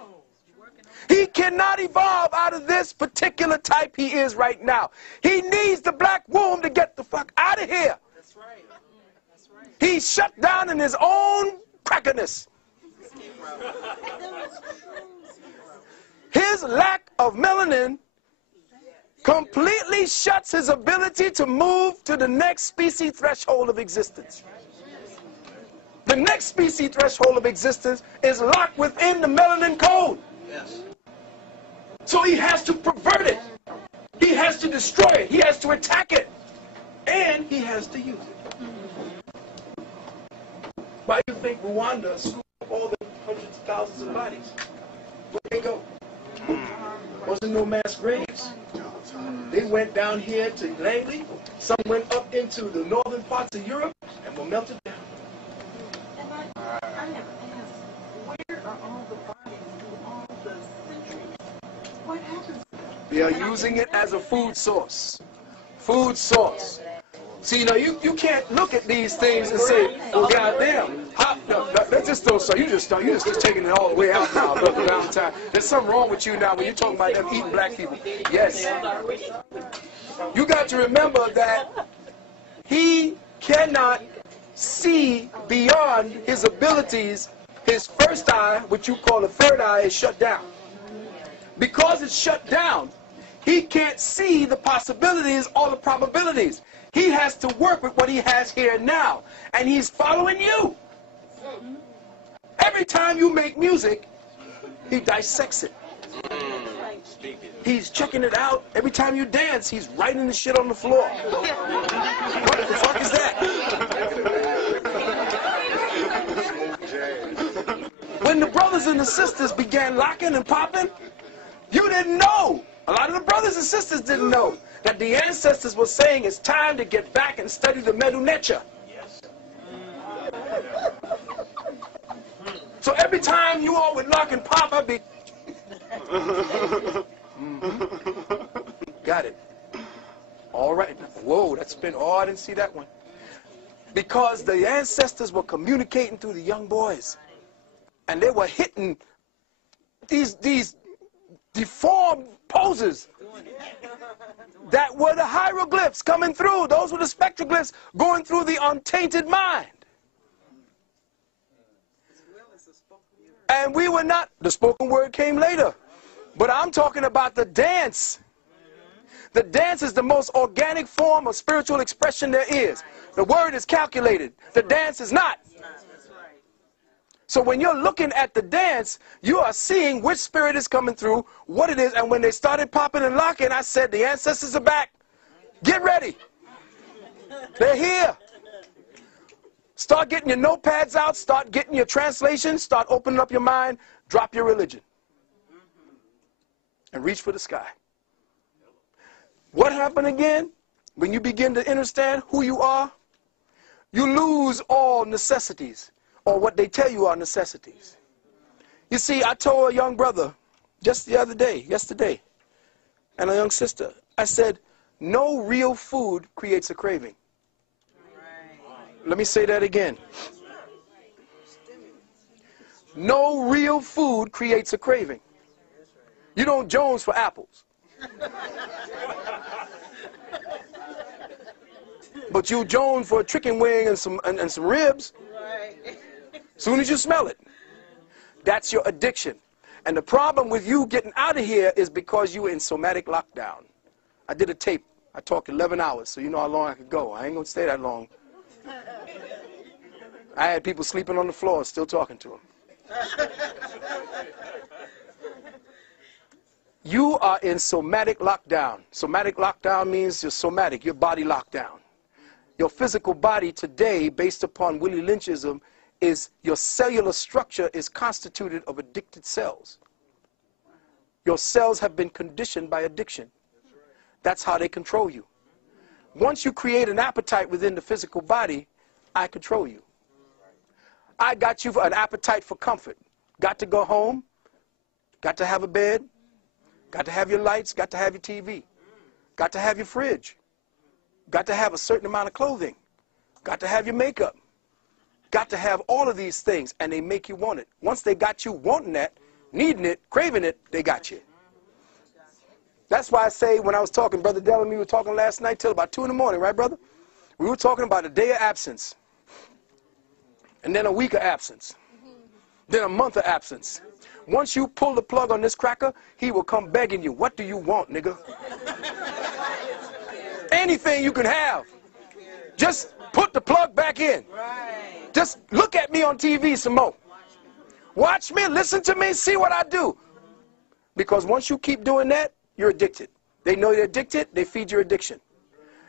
He cannot evolve out of this particular type he is right now. He needs the black womb to get the fuck out of here. That's right. That's right. He's shut down in his own crackerness. His lack of melanin completely shuts his ability to move to the next species threshold of existence. The next species threshold of existence is locked within the melanin code. Yes. So he has to pervert it. He has to destroy it. He has to attack it. And he has to use it. Why do you think Rwanda slew up all the hundreds of thousands of bodies? Where'd they go? Wasn't no mass graves. They went down here to Langley. Some went up into the northern parts of Europe and were melted down. And I have asked, where are all the bodies through all the centuries? What happens? They are using it as a food source. Food source. See, now you can't look at these things and say, "Oh goddamn, let's just throw some." You just taking it all the way out now, Brother Valentine. There's something wrong with you now when you're talking about them eating black people. Yes. You got to remember that he cannot see beyond his abilities. His first eye, what you call the third eye, is shut down. Because it's shut down, he can't see the possibilities or the probabilities. He has to work with what he has here now. And he's following you. Every time you make music, he dissects it. He's checking it out. Every time you dance, he's writing the shit on the floor. What the fuck is that? When the brothers and the sisters began locking and popping, you didn't know. A lot of the brothers and sisters didn't know that the ancestors were saying it's time to get back and study the Medu Neter. So every time you all would lock and pop, I'd be... Got it. All right. Whoa, that's been... Oh, I didn't see that one. Because the ancestors were communicating through the young boys. And they were hitting these deformed poses that were the hieroglyphs coming through. Those were the spectroglyphs going through the untainted mind. And we were not, the spoken word came later. But I'm talking about the dance. The dance is the most organic form of spiritual expression there is. The word is calculated. The dance is not. So when you're looking at the dance, you are seeing which spirit is coming through, what it is. And when they started popping and locking, I said, the ancestors are back. Get ready. They're here. Start getting your notepads out. Start getting your translations. Start opening up your mind. Drop your religion. And reach for the sky. What happened again? When you begin to understand who you are, you lose all necessities. Or what they tell you are necessities. You see, I told a young brother just the other day, yesterday, and a young sister, I said, no real food creates a craving. Let me say that again. No real food creates a craving. You don't Jones for apples. But you Jones for a chicken wing and some ribs. Soon as you smell it, that's your addiction. And the problem with you getting out of here is because you were in somatic lockdown. I did a tape. I talked 11 hours, so you know how long I could go. I ain't going to stay that long. I had people sleeping on the floor, still talking to them. You are in somatic lockdown. Somatic lockdown means your somatic, your body lockdown. Your physical body today, based upon Willie Lynchism, is your cellular structure is constituted of addicted cells. Your cells have been conditioned by addiction. That's how they control you. Once you create an appetite within the physical body, I control you. I got you for an appetite for comfort. Got to go home, got to have a bed, got to have your lights, got to have your TV, got to have your fridge, got to have a certain amount of clothing, got to have your makeup, got to have all of these things, and they make you want it. Once they got you wanting that, needing it, craving it, they got you. That's why I say when I was talking, Brother Dell and me were talking last night till about 2 in the morning, right, brother? We were talking about a day of absence, and then a week of absence, then a month of absence. Once you pull the plug on this cracker, he will come begging you, what do you want, nigga? Anything you can have. Just put the plug back in. Just look at me on TV some more. Watch me, listen to me, see what I do. Because once you keep doing that, you're addicted. They know you're addicted, they feed your addiction.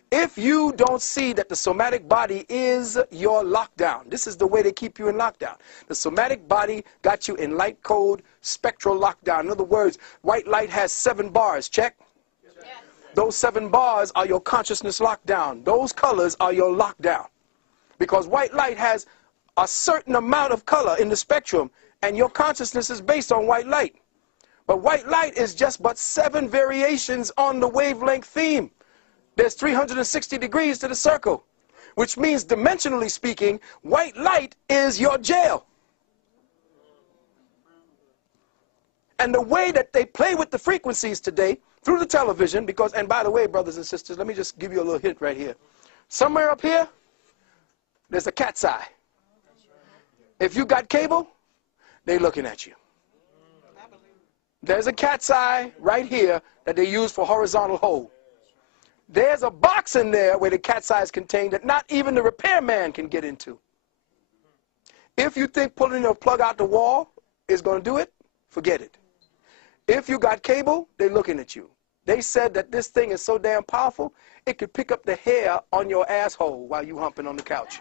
If you don't see that the somatic body is your lockdown, this is the way they keep you in lockdown. The somatic body got you in light code spectral lockdown. In other words, white light has 7 bars, check? Those 7 bars are your consciousness lockdown. Those colors are your lockdown. Because white light has a certain amount of color in the spectrum, and your consciousness is based on white light. But white light is just but 7 variations on the wavelength theme. There's 360 degrees to the circle, which means dimensionally speaking, white light is your jail. And the way that they play with the frequencies today through the television, because, and by the way, brothers and sisters, let me just give you a little hint right here. Somewhere up here, there's a cat's eye. If you got cable, they're looking at you. There's a cat's eye right here that they use for horizontal hold. There's a box in there where the cat's eye is contained that not even the repairman can get into. If you think pulling a plug out the wall is going to do it, forget it. If you got cable, they're looking at you. They said that this thing is so damn powerful, it could pick up the hair on your asshole while you humping on the couch.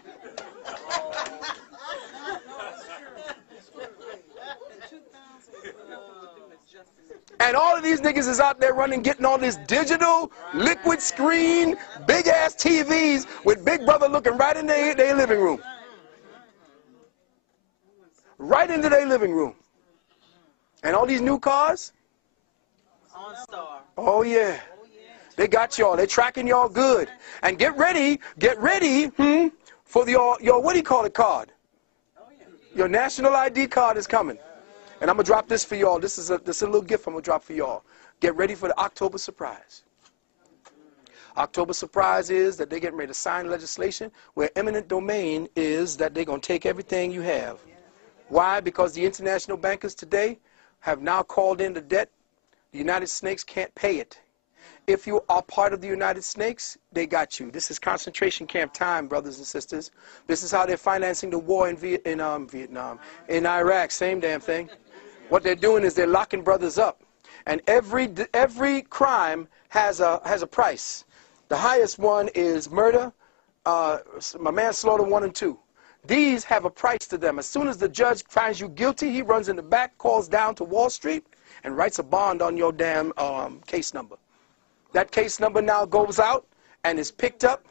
And all of these niggas is out there running, getting all this digital, liquid screen, big-ass TVs with Big Brother looking right in their living room. Right into their living room. And all these new cars? Oh, yeah. They got y'all. They're tracking y'all good. And get ready for your what do you call it card? Your national ID card is coming. And I'm going to drop this for y'all. This is a little gift I'm going to drop for y'all. Get ready for the October surprise. October surprise is that they're getting ready to sign legislation where eminent domain is that they're going to take everything you have. Why? Because the international bankers today have now called in the debt. The United States can't pay it. If you are part of the United States, they got you. This is concentration camp time, brothers and sisters. This is how they're financing the war in Vietnam, in Iraq, same damn thing. What they're doing is they're locking brothers up. And every crime has a price. The highest one is murder, manslaughter 1 and 2. These have a price to them. As soon as the judge finds you guilty, he runs in the back, calls down to Wall Street, and writes a bond on your damn case number. That case number now goes out and is picked up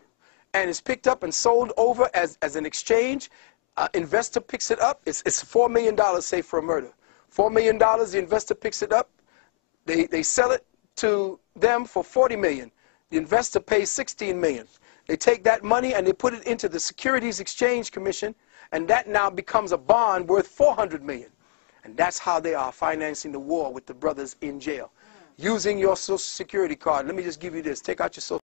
and sold over as an exchange. Investor picks it up. It's $4 million, say, for a murder. $4 million, the investor picks it up. They sell it to them for $40 million. The investor pays $16 million. They take that money and they put it into the Securities Exchange Commission, and that now becomes a bond worth $400 million. And that's how they are financing the war with the brothers in jail. Using your Social Security card. Let me just give you this. Take out your Social